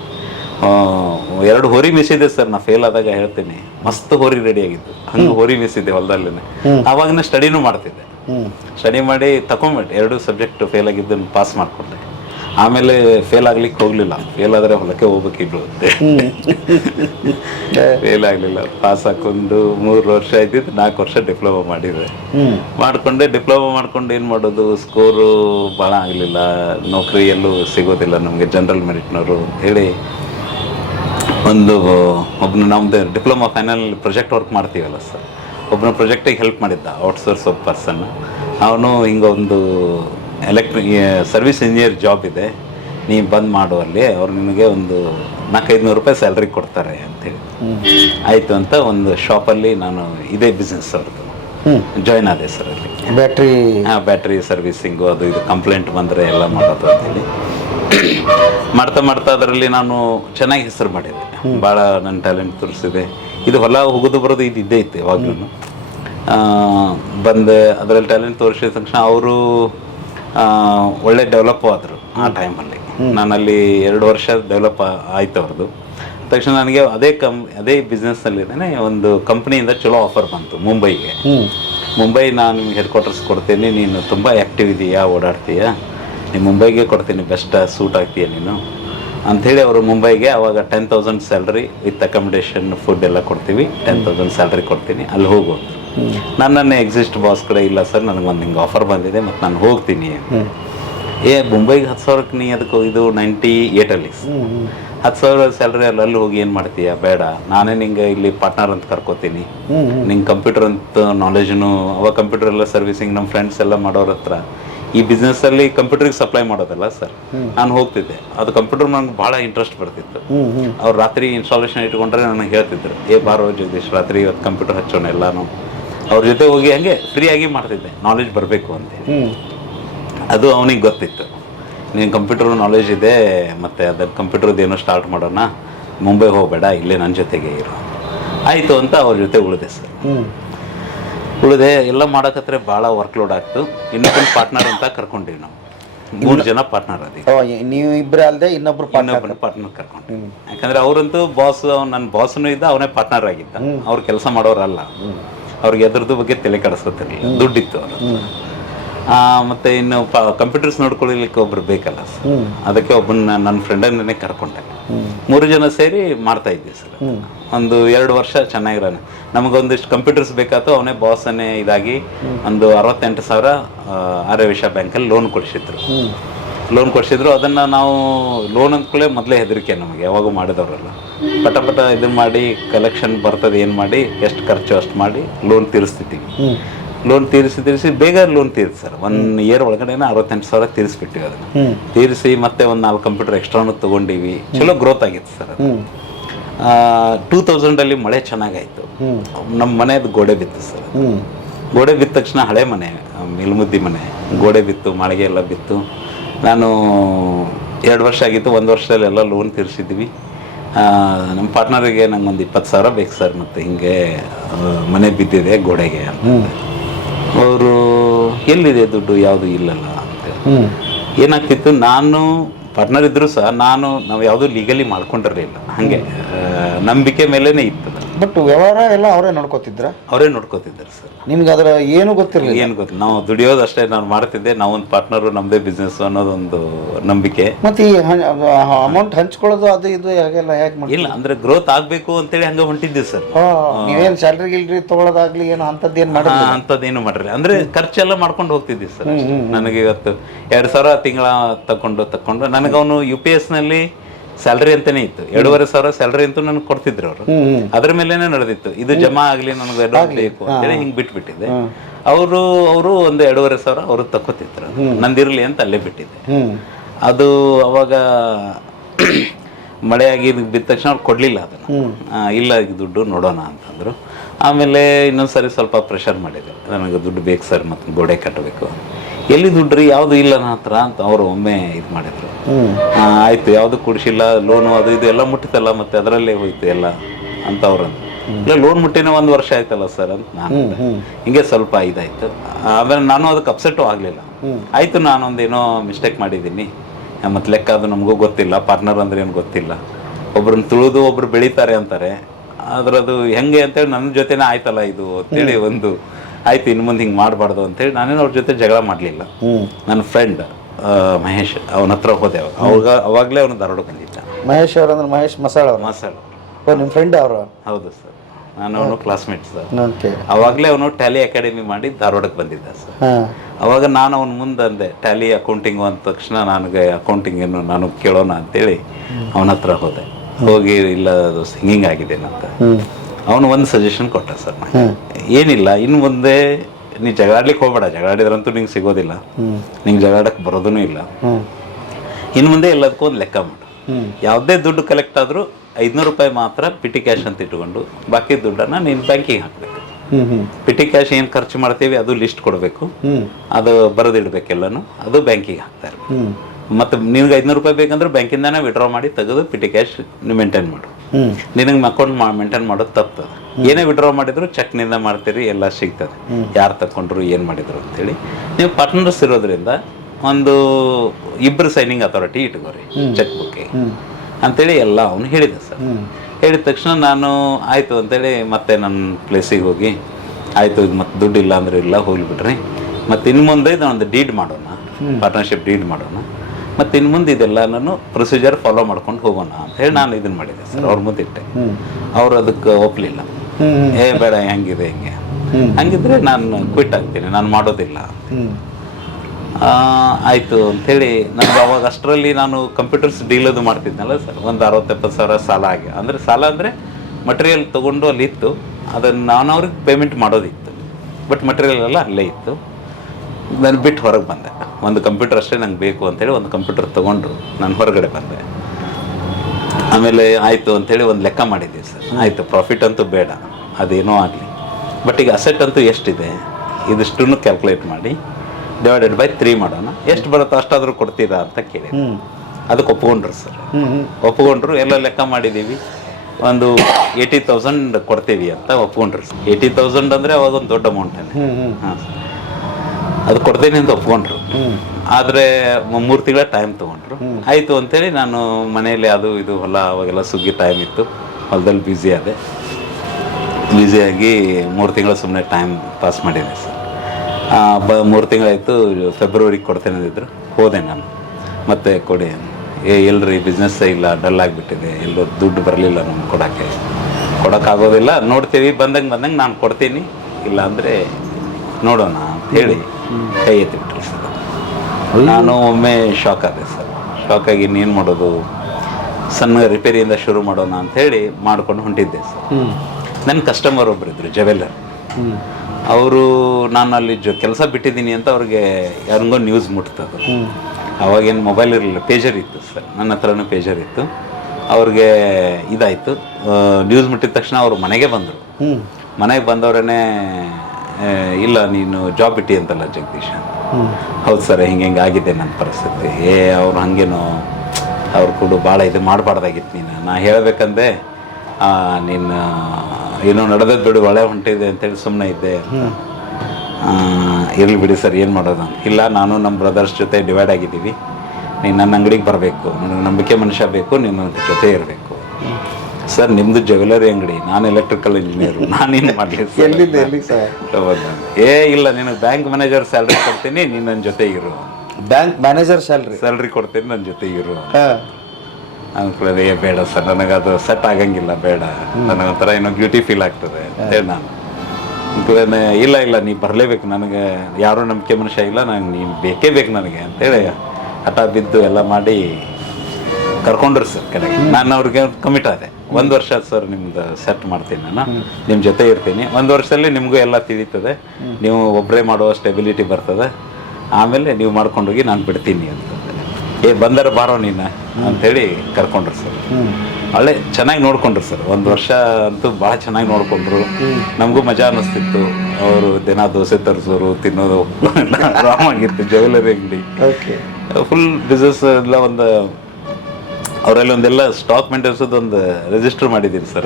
2 ಹೋರಿ ಮಿಸಿದೆ ಸರ್. ನಾ ಫೇಲ್ ಆದಾಗ ಹೇಳ್ತೀನಿ, ಮಸ್ತ್ ಹೋರಿ ರೆಡಿ ಆಗಿದ್ದು. ಹಂಗೆ ಹೋರಿ ಮಿಸಿದ್ದೆ ಹೊಲದಲ್ಲೇ. ಆವಾಗ ಸ್ಟಡಿನೂ ಮಾಡ್ತಿದ್ದೆ. ಸ್ಟಡಿ ಮಾಡಿ ತಗೊಂಡ್ಬಿಟ್ಟೆ. 2 ಸಬ್ಜೆಕ್ಟ್ ಫೇಲ್ ಆಗಿದ್ದನ್ನು ಪಾಸ್ ಮಾಡಿಕೊಂಡೆ. ಆಮೇಲೆ ಫೇಲ್ ಆಗ್ಲಿಕ್ಕೆ ಹೋಗಲಿಲ್ಲ. ಫೇಲ್ ಆದರೆ ಹೊಲಕ್ಕೆ ಹೋಗ್ಬೇಕಿದ್ರು. ಫೇಲ್ ಆಗಲಿಲ್ಲ. ಪಾಸ್ ಹಾಕೊಂಡು 3 ವರ್ಷ ಇದ್ದಿದ್ದು 4 ವರ್ಷ ಡಿಪ್ಲೊಮಾ ಮಾಡಿದೆ. ಮಾಡಿಕೊಂಡೆ. ಡಿಪ್ಲೊಮಾ ಮಾಡ್ಕೊಂಡು ಏನು ಮಾಡೋದು, ಸ್ಕೋರು ಭಾಳ ಆಗಲಿಲ್ಲ, ನೌಕರಿ ಎಲ್ಲೂ ಸಿಗೋದಿಲ್ಲ ನಮಗೆ ಜನರಲ್ ಮೆರಿಟ್ನವರು ಹೇಳಿ, ಒಬ್ಬನು ನಮ್ಮದು ಡಿಪ್ಲೊಮಾ ಫೈನಲ್ ಪ್ರಾಜೆಕ್ಟ್ ವರ್ಕ್ ಮಾಡ್ತೀವಲ್ಲ ಸರ್, ಒಬ್ಬನ ಪ್ರಾಜೆಕ್ಟಿಗೆ ಹೆಲ್ಪ್ ಮಾಡಿದ್ದ, ಔಟ್ಸೋರ್ಸ್ ಒಬ್ಬ ಪರ್ಸನ್. ಅವನು ಹಿಂಗೊಂದು ಸರ್ವಿಸ್ ಇಂಜಿನಿಯರ್ ಜಾಬ್ ಇದೆ, ನೀವು ಬಂದು ಮಾಡುವಲ್ಲಿ, ಅವ್ರು ನಿಮಗೆ ಒಂದು 400-500 ರೂಪಾಯಿ ಸ್ಯಾಲ್ರಿ ಕೊಡ್ತಾರೆ ಅಂತೇಳಿ. ಆಯಿತು ಅಂತ ಒಂದು ಶಾಪಲ್ಲಿ ನಾನು ಇದೇ ಬಿಸ್ನೆಸ್ ಅವ್ರದ್ದು ಜಾಯ್ನ್ ಆದೆ ಸರ್. ಅಲ್ಲಿ ಬ್ಯಾಟ್ರಿ ಸರ್ವಿಸಿಂಗು ಅದು ಇದು, ಕಂಪ್ಲೇಂಟ್ ಬಂದರೆ ಎಲ್ಲ ಮಾಡೋದು ಅಂತೇಳಿ ಮಾಡ್ತಾ ಅದರಲ್ಲಿ ನಾನು ಚೆನ್ನಾಗಿ ಹೆಸರು ಮಾಡಿದ್ದೆ. ಭಾಳ ನನ್ನ ಟ್ಯಾಲೆಂಟ್ ತೋರಿಸಿದೆ. ಇದು ಹೊಲ ಹೋಗೋದು ಬರೋದು ಇದು ಇದ್ದೇ ಇತ್ತು ಯಾವಾಗಲೂ. ಬಂದೆ ಅದರಲ್ಲಿ ಟ್ಯಾಲೆಂಟ್ ತೋರಿಸಿದ ತಕ್ಷಣ ಅವರು ಒಳ್ಳೆ ಡೆವಲಪ್ ಆದರು ಆ ಟೈಮಲ್ಲಿ. ನಾನಲ್ಲಿ 2 ವರ್ಷ ಡೆವಲಪ್ ಆಯ್ತು ಅವ್ರದ್ದು. ತಕ್ಷಣ ನನಗೆ ಅದೇ ಬಿಸ್ನೆಸ್ನಲ್ಲಿದ್ದೇನೆ ಒಂದು ಕಂಪ್ನಿಯಿಂದ ಚಲೋ ಆಫರ್ ಬಂತು ಮುಂಬೈ. ನಾನು ನಿಮ್ಗೆ ಹೆಡ್ ಕ್ವಾರ್ಟರ್ಸ್ ಕೊಡ್ತೀನಿ, ನೀನು ತುಂಬ ಆ್ಯಕ್ಟಿವ್ ಇದೆಯಾ, ಓಡಾಡ್ತೀಯಾ, ನೀನು ಮುಂಬೈಗೆ ಕೊಡ್ತೀನಿ, ಬೆಸ್ಟ್ ಸೂಟ್ ಆಗ್ತೀಯ ನೀನು ಅಂಥೇಳಿ ಅವರು ಮುಂಬೈಗೆ ಅವಾಗ 10,000 ಸ್ಯಾಲ್ರಿ ವಿತ್ ಅಕಾಮಿಡೇಷನ್ ಫುಡ್ ಎಲ್ಲ ಕೊಡ್ತೀವಿ, 10,000 ಸ್ಯಾಲ್ರಿ ಕೊಡ್ತೀನಿ, ಅಲ್ಲಿ ಹೋಗೋದು. ನನ್ನ ಎಕ್ಸಿಸ್ಟ್ ಬಾಸ್ ಕಡೆ, ಇಲ್ಲ ಸರ್ ನನಗೊಂದು ಹಿಂಗೆ ಆಫರ್ ಬಂದಿದೆ ಮತ್ತು ನಾನು ಹೋಗ್ತೀನಿ. ಮುಂಬೈಗೆ 10,000ಕ್ಕೆ ನೀ ಅದಕ್ಕೆ ಇದು 98ಅಲ್ಲಿ 10,000 ಸ್ಯಾಲ್ರಿ ಅಲ್ಲಿ ಹೋಗಿ ಏನು ಮಾಡ್ತೀಯ, ಬೇಡ, ನಾನೇ ನಿಂಗೆ ಇಲ್ಲಿ ಪಾರ್ಟ್ನರ್ ಅಂತ ಕರ್ಕೋತೀನಿ, ನಿಂಗೆ ಕಂಪ್ಯೂಟರ್ ಅಂತ ನಾಲೆಜ್ನು, ಅವಾಗ ಕಂಪ್ಯೂಟರ್ ಎಲ್ಲ ಸರ್ವಿಸಿಂಗ್ ನಮ್ಮ ಫ್ರೆಂಡ್ಸ್ ಎಲ್ಲ ಮಾಡೋರ ಹತ್ರ ಈ ಬಿಸ್ನೆಸ್ಸಲ್ಲಿ ಕಂಪ್ಯೂಟರ್ಗೆ ಸಪ್ಲೈ ಮಾಡೋದಲ್ಲ ಸರ್, ನಾನು ಹೋಗ್ತಿದ್ದೆ. ಅದು ಕಂಪ್ಯೂಟರ್ ನನಗೆ ಭಾಳ ಇಂಟ್ರೆಸ್ಟ್ ಬರ್ತಿತ್ತು. ಅವ್ರು ರಾತ್ರಿ ಇನ್ಸ್ಟಾಲೇಷನ್ ಇಟ್ಕೊಂಡ್ರೆ ನನಗೆ ಹೇಳ್ತಿದ್ರು, ಬಾರೋ ಜಗದೀಶ್ ರಾತ್ರಿ ಇವತ್ತು ಕಂಪ್ಯೂಟರ್ ಹಚ್ಚೋಣ ಎಲ್ಲಾನು. ಅವ್ರ ಜೊತೆ ಹೋಗಿ ಹಂಗೆ ಫ್ರೀಯಾಗಿ ಮಾಡ್ತಿದ್ದೆ, ನಾಲೆಜ್ ಬರಬೇಕು ಅಂತೇಳಿ. ಅದು ಅವನಿಗೆ ಗೊತ್ತಿತ್ತು, ನೀನು ಕಂಪ್ಯೂಟರ್ ನಾಲೆಜ್ ಇದೆ, ಮತ್ತು ಅದರ ಕಂಪ್ಯೂಟರ್ದು ಏನೋ ಸ್ಟಾರ್ಟ್ ಮಾಡೋಣ, ಮುಂಬೈ ಹೋಗಬೇಡ, ಇಲ್ಲೇ ನನ್ನ ಜೊತೆಗೆ ಇರು. ಆಯಿತು ಅಂತ ಅವ್ರ ಜೊತೆ ಉಳಿದೆ ಸರ್. ಉಳಿದೆ ಎಲ್ಲ ಮಾಡೋಕತ್ರೆ ಭಾಳ ವರ್ಕ್ಲೋಡ್ ಆಗ್ತು. ಇನ್ನೊಬ್ಬನ ಪಾರ್ಟ್ನರ್ ಅಂತ ಕರ್ಕೊಂಡಿವಿ ನಾವು, 3 ಜನ ಪಾರ್ಟ್ನರ್ ಅದೀವಿ. ನೀವು ಇಬ್ಬರೇ ಅಲ್ಲದೆ ಇನ್ನೊಬ್ಬರು ಪಾರ್ಟ್ನರ್ ಕರ್ಕೊಂಡು. ಯಾಕಂದರೆ ಅವರಂತೂ ಬಾಸ್, ನನ್ನ ಬಾಸ್ನು ಇದ್ದ, ಅವನೇ ಪಾರ್ಟ್ನರ್ ಆಗಿದ್ದ. ಅವ್ರು ಕೆಲಸ ಮಾಡೋರಲ್ಲ, ಅವ್ರಿಗೆ ಎದ್ರದ್ದು ಬಗ್ಗೆ ತಲೆ ಕೆಡಿಸ್ಕೊತಿರ್ಲಿಲ್ಲ, ದುಡ್ಡಿತ್ತು ಅವರು. ಮತ್ತು ಇನ್ನು ಕಂಪ್ಯೂಟರ್ಸ್ ನೋಡ್ಕೊಳ್ಳಿಕ್ಕೆ ಒಬ್ರು ಬೇಕಲ್ಲ ಸರ್, ಅದಕ್ಕೆ ಒಬ್ಬನ ನನ್ನ ಫ್ರೆಂಡನ್ನೇ ಕರ್ಕೊಂಡೆ. 3 ಜನ ಸೇರಿ ಮಾಡ್ತಾ ಇದ್ವಿ ಸರ್. ಒಂದು 2 ವರ್ಷ ಚೆನ್ನಾಗಿರೋಣ. ನಮಗೊಂದಿಷ್ಟು ಕಂಪ್ಯೂಟರ್ಸ್ ಬೇಕಾಯ್ತು. ಅವನೇ ಬಾಸನ್ನೇ ಇದಾಗಿ ಒಂದು 68,000 ಆರ್ಯವೈಶ್ಯ ಬ್ಯಾಂಕಲ್ಲಿ ಲೋನ್ ಕೊಡಿಸಿದ್ರು. ಅದನ್ನು ನಾವು ಲೋನ್ ಅಂದ್ಕೊಳ್ಳೆ ಮೊದಲೇ ಹೆದರಿಕೆ ನಮಗೆ, ಯಾವಾಗ ಮಾಡಿದವರೆಲ್ಲ ಪಟ ಇದನ್ನು ಮಾಡಿ ಕಲೆಕ್ಷನ್ ಬರ್ತದೆ ಏನು ಮಾಡಿ ಎಷ್ಟು ಖರ್ಚು ಅಷ್ಟು ಮಾಡಿ ಲೋನ್ ತೀರಿಸ್ತಿದ್ದೀವಿ. ಲೋನ್ ತೀರಿಸಿ ಬೇಗ ಲೋನ್ ತೀರಿಸಿ ಸರ್. 1 ಇಯರ್ ಒಳಗಡೆ 68,000 ತೀರಿಸ್ಬಿಟ್ಟಿವಿ. ಅದನ್ನು ತೀರಿಸಿ ಮತ್ತೆ ಒಂದು 4 ಕಂಪ್ಯೂಟರ್ ಎಕ್ಸ್ಟ್ರಾನು ತೊಗೊಂಡಿವಿ. ಚಲೋ ಗ್ರೋತ್ ಆಗಿತ್ತು ಸರ್. 2000 ಮಳೆ ಚೆನ್ನಾಗಾಯ್ತು. ನಮ್ಮ ಮನೆಯದು ಗೋಡೆ ಬಿತ್ತು ಸರ್. ಗೋಡೆ ಬಿದ್ದ ತಕ್ಷಣ ಹಳೆ ಮನೆ, ಮಿಲ್ಮುದ್ದಿ ಮನೆ, ಗೋಡೆ ಬಿತ್ತು, ಮಾಳಿಗೆ ಎಲ್ಲ ಬಿತ್ತು. ನಾನು 2 ವರ್ಷ ಆಗಿತ್ತು. 1 ವರ್ಷದಲ್ಲಿ ಎಲ್ಲ ಲೋನ್ ತೀರಿಸಿದ್ವಿ. ನಮ್ಮ ಪಾರ್ಟ್ನರಿಗೆ ನಂಗೊಂದು 20,000 ಬೇಕು ಸರ್, ಮತ್ತು ಹಿಂಗೆ ಮನೆ ಬಿದ್ದಿದೆ ಗೋಡೆಗೆ ಅಂತ. ಅವರು ಎಲ್ಲಿದೆ ದುಡ್ಡು, ಯಾವುದು ಇಲ್ಲಲ್ಲ ಅಂತೇಳಿ. ಏನಾಗ್ತಿತ್ತು, ನಾನು ಪಾರ್ಟ್ನರ್ ಇದ್ದರೂ ಸಹ ನಾವು ಯಾವುದೂ ಲೀಗಲಿ ಮಾಡ್ಕೊಂಡಿರಲಿಲ್ಲ. ಹಾಗೆ ನಂಬಿಕೆ ಮೇಲೇ ಇತ್ತು. ಬಟ್ ವ್ಯವಹಾರ ಎಲ್ಲ ಅವರೇ ನೋಡ್ಕೋತಿದ್ರ? ಅವರೇ ನೋಡ್ಕೋತಿದ್ದಾರೆ ಸರ್. ನಿಮ್ಗೆ ಅದರ ಏನು ಗೊತ್ತಿರಲಿಲ್ಲ? ಏನು ಗೊತ್ತು, ನಾವು ದುಡಿಯೋದಷ್ಟೇ ನಾನು ಮಾಡ್ತಿದ್ದೆ. ನಾವೊಂದು ಪಾರ್ಟ್ನರು, ನಮ್ಮದೇ ಬಿಸ್ನೆಸ್ ಅನ್ನೋದೊಂದು ನಂಬಿಕೆ. ಮತ್ತೆ ಈ ಅಮೌಂಟ್ ಹಂಚ್ಕೊಳ್ಳೋದು ಅದು ಇದು ಹಾಗೆಲ್ಲ ಹೇಗೆ ಮಾಡಿ? ಇಲ್ಲ ಅಂದ್ರೆ ಗ್ರೋತ್ ಆಗಬೇಕು ಅಂತೇಳಿ ಹಂಗೆ ಹೊಂಟಿದ್ದೆ ಸರ್. ನೀವೇನು ಸ್ಯಾಲ್ರಿ ಗಿಲ್ರಿ ತೊಗೊಳೋದಾಗ್ಲಿ ಏನು ಅಂಥದ್ದೇನು ಮಾಡಿ? ಅಂಥದ್ದೇನು ಮಾಡ್ರಿ, ಅಂದ್ರೆ ಖರ್ಚೆಲ್ಲ ಮಾಡ್ಕೊಂಡು ಹೋಗ್ತಿದ್ದೆ ಸರ್. ನನಗೆ ಇವತ್ತು 2,000 ತಿಂಗಳ ತಕೊಂಡು ನನಗೆ ಅವನು UPS ನಲ್ಲಿ ಸ್ಯಾಲ್ರಿ ಅಂತಾನೆ ಇತ್ತು. 2,500 ಸ್ಯಾಲ್ರಿ ಅಂತೂ ನನಗೆ ಕೊಡ್ತಿದ್ರು ಅವರು. ಅದ್ರ ಮೇಲೇನೆ ನಡೆದಿತ್ತು. ಇದು ಜಮಾ ಆಗ್ಲಿ, ನನಗೆ ಬೇಕು ಅಂತೇಳಿ ಹಿಂಗೆ ಬಿಟ್ಬಿಟ್ಟಿದ್ದೆ. ಅವರು ಒಂದು 2,500 ಅವರು ತಕ್ಕೋತಿದ್ರು. ನಂದಿರ್ಲಿ ಅಂತ ಅಲ್ಲೇ ಬಿಟ್ಟಿದ್ದೆ. ಅದು ಅವಾಗ ಮಳೆಯಾಗಿ ಬಿದ್ದ ತಕ್ಷಣ ಅವ್ರು ಕೊಡ್ಲಿಲ್ಲ ಅದನ್ನು. ಇಲ್ಲ, ಈಗ ದುಡ್ಡು ನೋಡೋಣ ಅಂತಂದ್ರು. ಆಮೇಲೆ ಇನ್ನೊಂದ್ಸರಿ ಸ್ವಲ್ಪ ಪ್ರೆಷರ್ ಮಾಡಿದೆ, ನನಗೆ ದುಡ್ಡು ಬೇಕು ಸರ್, ಮತ್ತೆ ಗೋಡೆ ಕಟ್ಟಬೇಕು. ಎಲ್ಲಿ ದುಡ್ಡ್ರಿ, ಯಾವುದು ಇಲ್ಲ ನನ್ನ ಹತ್ರ ಅಂತ ಅವರು ಒಮ್ಮೆ ಇದು ಮಾಡಿದ್ರು. ಆಯ್ತು, ಯಾವುದು ಕೊಡಿಸಿಲ್ಲ, ಲೋನು ಅದು ಇದು ಎಲ್ಲ ಮುಟ್ಟಿತಲ್ಲ, ಮತ್ತೆ ಅದರಲ್ಲೇ ಹೋಯ್ತು ಎಲ್ಲ ಅಂತ ಅವ್ರಂತ. ಇಲ್ಲ, ಲೋನ್ ಮುಟ್ಟಿನ 1 ವರ್ಷ ಆಯ್ತಲ್ಲ ಸರ್ ಅಂತ ನಾನು ಹಿಂಗೆ ಸ್ವಲ್ಪ ಇದಾಯ್ತು. ಆಮೇಲೆ ನಾನು ಅದಕ್ಕೆ ಅಪ್ಸೆಟ್ಟು ಆಗಲಿಲ್ಲ. ಆಯ್ತು, ನಾನೊಂದೇನೋ ಮಿಸ್ಟೇಕ್ ಮಾಡಿದ್ದೀನಿ, ಮತ್ತು ಲೆಕ್ಕ ಅದು ನಮಗೂ ಗೊತ್ತಿಲ್ಲ, ಪಾರ್ಟ್ನರ್ ಅಂದ್ರೆ ಏನು ಗೊತ್ತಿಲ್ಲ, ಒಬ್ರನ್ನ ತುಳಿದು ಒಬ್ರು ಬೆಳೀತಾರೆ ಅಂತಾರೆ, ಅದ್ರದ್ದು ಹೆಂಗೆ ಅಂತೇಳಿ ನನ್ನ ಜೊತೆನೇ ಆಯ್ತಲ್ಲ ಇದು ಅಂತೇಳಿ ಒಂದು ಆಯ್ತು, ಇನ್ನು ಮುಂದೆ ಹಿಂಗೆ ಮಾಡಬಾರ್ದು ಅಂತೇಳಿ ನಾನೇನು ಅವ್ರ ಜೊತೆ ಜಗಳ ಮಾಡಲಿಲ್ಲ. ನನ್ನ ಫ್ರೆಂಡ್ ಮಹೇಶ್, ಅವನ ಹತ್ರ ಹೋದೆ. ಅವಾಗಲೇ ಅವನು ಧಾರವಾಡ ಬಂದಿದ್ದ. ಮಹೇಶ್ ಅವ್ರು ಅಂದ್ರೆ ಮಹೇಶ್ ಮಸಾಳ? ನಿಮ್ಮ ಫ್ರೆಂಡ್ ಅವರು? ಹೌದು ಸರ್, ನಾನು ಅವನು ಕ್ಲಾಸ್ಮೇಟ್ ಸರ್. ಅವಾಗಲೇ ಅವನು ಟ್ಯಾಲಿ ಅಕಾಡೆಮಿ ಮಾಡಿ ಧಾರವಾಡಕ್ಕೆ ಬಂದಿದ್ದ ಸರ್. ಅವಾಗ ನಾನು ಅವನ ಮುಂದೆ ಅಂದೆ, ಟ್ಯಾಲಿ ಅಕೌಂಟಿಂಗು ಅಂದ ತಕ್ಷಣ ನನಗೆ ಅಕೌಂಟಿಂಗನ್ನು ನಾನು ಕೇಳೋಣ ಅಂತೇಳಿ ಅವನ ಹತ್ರ ಹೋದೆ. ಹೋಗಿ, ಇಲ್ಲ ದೋಸ್ತ ಹಿಂಗೆ ಆಗಿದ್ದೇನಂತ ಅವನು ಒಂದು ಸಜೆಷನ್ ಕೊಟ್ಟ ಸರ್. ಏನಿಲ್ಲ, ಇನ್ನು ಮುಂದೆ ನೀ ಜಗಳಾಡ್ಲಿಕ್ಕೆ ಹೋಗ್ಬೇಡ, ಜಗಳಾಡಿದ್ರಂತೂ ನಿಂಗೆ ಸಿಗೋದಿಲ್ಲ, ನಿಂಗೆ ಜಗಳಾಡಕ್ಕೆ ಬರೋದೂ ಇಲ್ಲ. ಇನ್ನು ಮುಂದೆ ಎಲ್ಲದಕ್ಕೂ ಒಂದು ಲೆಕ್ಕ ಮಾಡು. ಯಾವುದೇ ದುಡ್ಡು ಕಲೆಕ್ಟ್ ಆದರೂ 500 ರೂಪಾಯಿ ಮಾತ್ರ ಪಿಟಿ ಕ್ಯಾಶ್ ಅಂತ ಇಟ್ಕೊಂಡು ಬಾಕಿ ದುಡ್ಡನ್ನು ನೀನು ಬ್ಯಾಂಕಿಗೆ ಹಾಕಬೇಕು. ಪಿಟಿ ಕ್ಯಾಶ್ ಏನು ಖರ್ಚು ಮಾಡ್ತೀವಿ ಅದು ಲಿಸ್ಟ್ ಕೊಡಬೇಕು, ಅದು ಬರೆದಿಡ್ಬೇಕೆಲ್ಲನೂ, ಅದು ಬ್ಯಾಂಕಿಗೆ ಹಾಕ್ತಾ ಇರಬೇಕು. ಮತ್ತು ನಿನ್ಗೆ 500 ರೂಪಾಯಿ ಬೇಕಂದ್ರೆ ಬ್ಯಾಂಕಿಂದಾನೇ ವಿಡ್ರಾ ಮಾಡಿ ತೆಗೆದು ಪಿಟಿ ಕ್ಯಾಶ್ ನೀವು ಮೇಂಟೈನ್ ಮಾಡು. ನಿನಗೆ ಅಕೌಂಟ್ ಮೇಂಟೈನ್ ಮಾಡೋದು ತಪ್ತದೆ. ಏನೇ ವಿಡ್ರಾ ಮಾಡಿದ್ರು ಚೆಕ್ನಿಂದ ಮಾಡ್ತೀರಿ, ಎಲ್ಲ ಸಿಗ್ತದೆ, ಯಾರು ತಗೊಂಡ್ರು ಏನು ಮಾಡಿದ್ರು ಅಂತೇಳಿ. ನೀವು ಪಾರ್ಟ್ನರ್ಸ್ ಇರೋದ್ರಿಂದ ಒಂದು 2 ಸೈನಿಂಗ್ ಅಥಾರಿಟಿ ಇಟ್ಕೋರಿ ಚೆಕ್ ಬುಕ್ಗೆ ಅಂತೇಳಿ ಎಲ್ಲ ಅವನು ಹೇಳಿದೆ ಸರ್. ಹೇಳಿದ ತಕ್ಷಣ ನಾನು ಆಯಿತು ಅಂತೇಳಿ ಮತ್ತೆ ನನ್ನ ಪ್ಲೇಸಿಗೆ ಹೋಗಿ, ಆಯಿತು ಇದು ಮತ್ತೆ ದುಡ್ಡು ಇಲ್ಲ ಅಂದ್ರೆ ಇಲ್ಲ, ಹೋಗ್ಲಿಬಿಟ್ರಿ, ಮತ್ತು ಇನ್ನು ಮುಂದೆ ಇದೊಂದು ಡೀಡ್ ಮಾಡೋಣ, ಪಾರ್ಟ್ನರ್ಶಿಪ್ ಡೀಡ್ ಮಾಡೋಣ, ಮತ್ತು ಇನ್ನು ಮುಂದೆ ಇದೆಲ್ಲ ನಾನು ಪ್ರೊಸೀಜರ್ ಫಾಲೋ ಮಾಡ್ಕೊಂಡು ಹೋಗೋಣ ಅಂತ ಹೇಳಿ ನಾನು ಇದನ್ನು ಮಾಡಿದೆ ಸರ್. ಅವ್ರ ಮುಂದೆ ಇಟ್ಟೆ. ಅವರು ಅದಕ್ಕೆ ಒಪ್ಪಲಿಲ್ಲ. ಬೇಡ, ಹೆಂಗಿದೆ ಹಿಂಗೆ, ಹಂಗಿದ್ರೆ ನಾನು ಕ್ವಿಟ್ ಆಗ್ತೀನಿ, ನಾನು ಮಾಡೋದಿಲ್ಲ. ಆಯಿತು ಅಂಥೇಳಿ ನನಗೆ ಅವಾಗ ಅಷ್ಟರಲ್ಲಿ ನಾನು ಕಂಪ್ಯೂಟರ್ಸ್ ಡೀಲದು ಮಾಡ್ತಿದ್ನಲ್ಲ ಸರ್, ಒಂದು 60-70 ಸಾವಿರ ಸಾಲ ಆಗಿ. ಅಂದರೆ ಸಾಲ ಅಂದರೆ ಮಟೀರಿಯಲ್ ತೊಗೊಂಡು ಅಲ್ಲಿ ಇತ್ತು, ಅದನ್ನು ನಾನು ಅವ್ರಿಗೆ ಪೇಮೆಂಟ್ ಮಾಡೋದಿತ್ತು, ಬಟ್ ಮಟೀರಿಯಲ್ ಎಲ್ಲ ಅಲ್ಲೇ ಇತ್ತು. ನಾನು ಬಿಟ್ಟು ಹೊರಗೆ ಬಂದೆ. ಒಂದು ಕಂಪ್ಯೂಟರ್ ಅಷ್ಟೇ ನಂಗೆ ಬೇಕು ಅಂತೇಳಿ ಒಂದು ಕಂಪ್ಯೂಟರ್ ತೊಗೊಂಡು ನಾನು ಹೊರಗಡೆ ಬಂದೆ. ಆಮೇಲೆ ಆಯಿತು ಅಂಥೇಳಿ ಒಂದು ಲೆಕ್ಕ ಮಾಡಿದ್ದೀವಿ ಸರ್. ಆಯಿತು, ಪ್ರಾಫಿಟ್ ಅಂತೂ ಬೇಡ, ಅದೇನೋ ಆಗಲಿ, ಬಟ್ ಈಗ ಅಸೆಟ್ ಅಂತೂ ಎಷ್ಟಿದೆ ಇದಿಷ್ಟನ್ನು ಕ್ಯಾಲ್ಕುಲೇಟ್ ಮಾಡಿ ಡಿವೈಡೆಡ್ ಬೈ 3 ಮಾಡೋಣ, ಎಷ್ಟು ಬರುತ್ತೋ ಅಷ್ಟಾದರೂ ಕೊಡ್ತೀರಾ ಅಂತ ಕೇಳಿ. ಅದಕ್ಕೆ ಒಪ್ಕೊಂಡ್ರು ಸರ್. ಒಪ್ಕೊಂಡ್ರು, ಎಲ್ಲ ಲೆಕ್ಕ ಮಾಡಿದ್ದೀವಿ, ಒಂದು 80,000 ಕೊಡ್ತೀವಿ ಅಂತ ಒಪ್ಕೊಂಡ್ರು. 80,000 ಅಂದರೆ ಅವಾಗ ಒಂದು ದೊಡ್ಡ ಅಮೌಂಟಲ್ಲಿ. ಹಾಂ, ಅದು ಕೊಡ್ತೀನಿ ಅಂತ ಒಪ್ಕೊಂಡ್ರು. ಆದರೆ 3 ತಿಂಗಳ ಟೈಮ್ ತೊಗೊಂಡ್ರು. ಆಯಿತು ಅಂತೇಳಿ ನಾನು ಮನೆಯಲ್ಲಿ ಅದು ಇದು ಹೊಲ ಅವಾಗೆಲ್ಲ ಸುಗ್ಗಿ ಟೈಮ್ ಇತ್ತು, ಹೊಲದಲ್ಲಿ ಬ್ಯುಸಿಯಾಗಿ 3 ತಿಂಗಳು ಸುಮ್ಮನೆ ಟೈಮ್ ಪಾಸ್ ಮಾಡಿದೆ ಸರ್. 3 ತಿಂಗಳಾಯಿತು, ಫೆಬ್ರವರಿಗೆ ಕೊಡ್ತೇನೆ ಅಂದಿದ್ರು. ಹೋದೆ ನಾನು, ಮತ್ತೆ ಕೊಡಿ ಎಲ್ರಿ ಬಿಸ್ನೆಸ್ಸೇ ಇಲ್ಲ, ಡಲ್ ಆಗಿಬಿಟ್ಟಿದೆ, ಎಲ್ಲೂ ದುಡ್ಡು ಬರಲಿಲ್ಲ ನಮ್ಗೆ ಕೊಡೋಕ್ಕಾಗೋದಿಲ್ಲ, ನೋಡ್ತೀವಿ ಬಂದಂಗೆ ನಾನು ಕೊಡ್ತೀನಿ, ಇಲ್ಲ ಅಂದರೆ ನೋಡೋಣ ಅಂತ ಹೇಳಿ ಕೈ ಎತ್ತಿಬಿಟ್ರಿ ಸರ್. ನಾನು ಒಮ್ಮೆ ಶಾಕ್ ಆದೆ ಸರ್. ಶಾಕ್ ಆಗಿ ಇನ್ನೇನು ಮಾಡೋದು, ಸಣ್ಣ ರಿಪೇರಿಯಿಂದ ಶುರು ಮಾಡೋಣ ಅಂಥೇಳಿ ಮಾಡ್ಕೊಂಡು ಹೊಂಟಿದ್ದೆ ಸರ್. ನನ್ನ ಕಸ್ಟಮರ್ ಒಬ್ಬರಿದ್ದರು, ಜವೆಲ್ಲರ್. ಅವರು ನಾನು ಅಲ್ಲಿ ಕೆಲಸ ಬಿಟ್ಟಿದ್ದೀನಿ ಅಂತ ಅವ್ರಿಗೆ ಯಾರಿಗೋ ನ್ಯೂಸ್ ಮುಟ್ತದು. ಅವಾಗೇನು ಮೊಬೈಲ್ ಇರಲಿಲ್ಲ, ಪೇಜರ್ ಇತ್ತು ಸರ್, ನನ್ನ ಹತ್ರನೂ ಪೇಜರ್ ಇತ್ತು. ಅವ್ರಿಗೆ ಇದಾಯಿತು, ನ್ಯೂಸ್ ಮುಟ್ಟಿದ ತಕ್ಷಣ ಅವರು ಮನೆಗೆ ಬಂದರು. ಮನೆಗೆ ಬಂದವರೇ, ಇಲ್ಲ ನೀನು ಜಾಬ್ ಬಿಟ್ಟಿ ಅಂತಲ್ಲ ಜಗದೀಶ್ ಅಂತ. ಹೌದು ಸರ್, ಹಿಂಗೆ ಆಗಿದೆ ನನ್ನ ಪರಿಸ್ಥಿತಿ. ಅವ್ರು ಹಾಗೇನೋ ಅವ್ರು ಕೂಡ ಭಾಳ ಇದು ಮಾಡಬಾರ್ದಾಗಿತ್ತು. ನಾ ಹೇಳಬೇಕಂದ್ರೆ ನೀನು ಏನೋ ನಡೆದದ್ದು ಬಿಡು, ಒಳ್ಳೆ ಹೊಂಟಿದೆ ಅಂತೇಳಿ ಸುಮ್ಮನೆ ಇದ್ದೆ. ಇರಲಿ ಬಿಡಿ ಸರ್, ಏನು ಮಾಡೋದು. ಇಲ್ಲ, ನಾನು ನಮ್ಮ ಬ್ರದರ್ಸ್ ಜೊತೆ ಡಿವೈಡ್ ಆಗಿದ್ದೀವಿ, ನೀನು ನನ್ನ ಅಂಗಡಿಗೆ ಬರಬೇಕು, ನನಗೆ ನಂಬಿಕೆ ಮನುಷ್ಯ ಬೇಕು, ನೀನು ನನ್ನ ಜೊತೆ ಇರಬೇಕು. ಸರ್ ನಿಮ್ಮದು ಜ್ಯುವೆಲರಿ ಅಂಗಡಿ, ನಾನು ಎಲೆಕ್ಟ್ರಿಕಲ್ ಇಂಜಿನಿಯರು, ನಾನೇನು ಮಾಡಲಿ ಸರ್? ಇಲ್ಲ, ನಿನಗೆ ಬ್ಯಾಂಕ್ ಮ್ಯಾನೇಜರ್ ಸ್ಯಾಲ್ರಿ ಕೊಡ್ತೀನಿ, ನೀನು ನನ್ನ ಜೊತೆ ಇರು. ಬ್ಯಾಂಕ್ ಮ್ಯಾನೇಜರ್ ಸ್ಯಾಲ್ರಿ ಕೊಡ್ತೀನಿ, ನನ್ನ ಜೊತೆ ಇರು ಅಂದ್ಕೊಳ್ಳಿ. ಬೇಡ ಸರ್, ನನಗದು ಸೆಟ್ ಆಗಂಗಿಲ್ಲ, ಬೇಡ, ನನಗೊಂಥರ ಏನೋ ಗ್ಯೂಟಿ ಫೀಲ್ ಆಗ್ತದೆ ಅಂತೇಳಿ ನಾನು ಇಲ್ಲ ನೀ ಬರಲೇಬೇಕು, ನನಗೆ ಯಾರೂ ನಂಬಿಕೆ ಮನುಷ್ಯ ಇಲ್ಲ, ನಂಗೆ ನೀನು ಬೇಕೇ ಬೇಕು ನನಗೆ ಅಂತೇಳಿ ಹಠ ಬಿದ್ದು ಎಲ್ಲ ಮಾಡಿ ಕರ್ಕೊಂಡ್ರು ಸರ್ ಕೆಳಗೆ. ನಾನು ಅವ್ರಿಗೆ ಕಮಿಟ್ ಆದೆ. 1 ವರ್ಷ ಸರ್ ನಿಮ್ದು ಸೆಟ್ ಮಾಡ್ತೀನಿ, ನಾನು ನಿಮ್ಮ ಜೊತೆ ಇರ್ತೀನಿ, 1 ವರ್ಷದಲ್ಲಿ ನಿಮಗೂ ಎಲ್ಲ ತಿಳಿತದೆ, ನೀವು ಒಬ್ಬರೇ ಮಾಡುವ ಸ್ಟೆಬಿಲಿಟಿ ಬರ್ತದೆ, ಆಮೇಲೆ ನೀವು ಮಾಡ್ಕೊಂಡೋಗಿ ನಾನು ಬಿಡ್ತೀನಿ ಅಂತ. ಬಂದರೆ ಬಾರೋ ನೀನು ಅಂಥೇಳಿ ಕರ್ಕೊಂಡ್ರು ಸರ್. ಒಳ್ಳೆ ಚೆನ್ನಾಗಿ ನೋಡ್ಕೊಂಡ್ರು ಸರ್. 1 ವರ್ಷ ಅಂತೂ ಭಾಳ ಚೆನ್ನಾಗಿ ನೋಡಿಕೊಂಡ್ರು. ನಮಗೂ ಮಜಾ ಅನ್ನಿಸ್ತಿತ್ತು. ಅವರು ದಿನ ದೋಸೆ ತರಿಸೋರು, ತಿನ್ನೋದು ಆರಾಮಾಗಿತ್ತು. ಜ್ಯುವೆಲರಿ ಅಂಗಡಿ ಫುಲ್ ಬಿಸ್ನೆಸ್ ಎಲ್ಲ. ಅವರಲ್ಲಿ ಒಂದೆಲ್ಲ ಸ್ಟಾಕ್ ಮೇಂಟೈನ್ಸೋದು ಒಂದು ರಿಜಿಸ್ಟರ್ ಮಾಡಿದ್ದೀನಿ ಸರ್.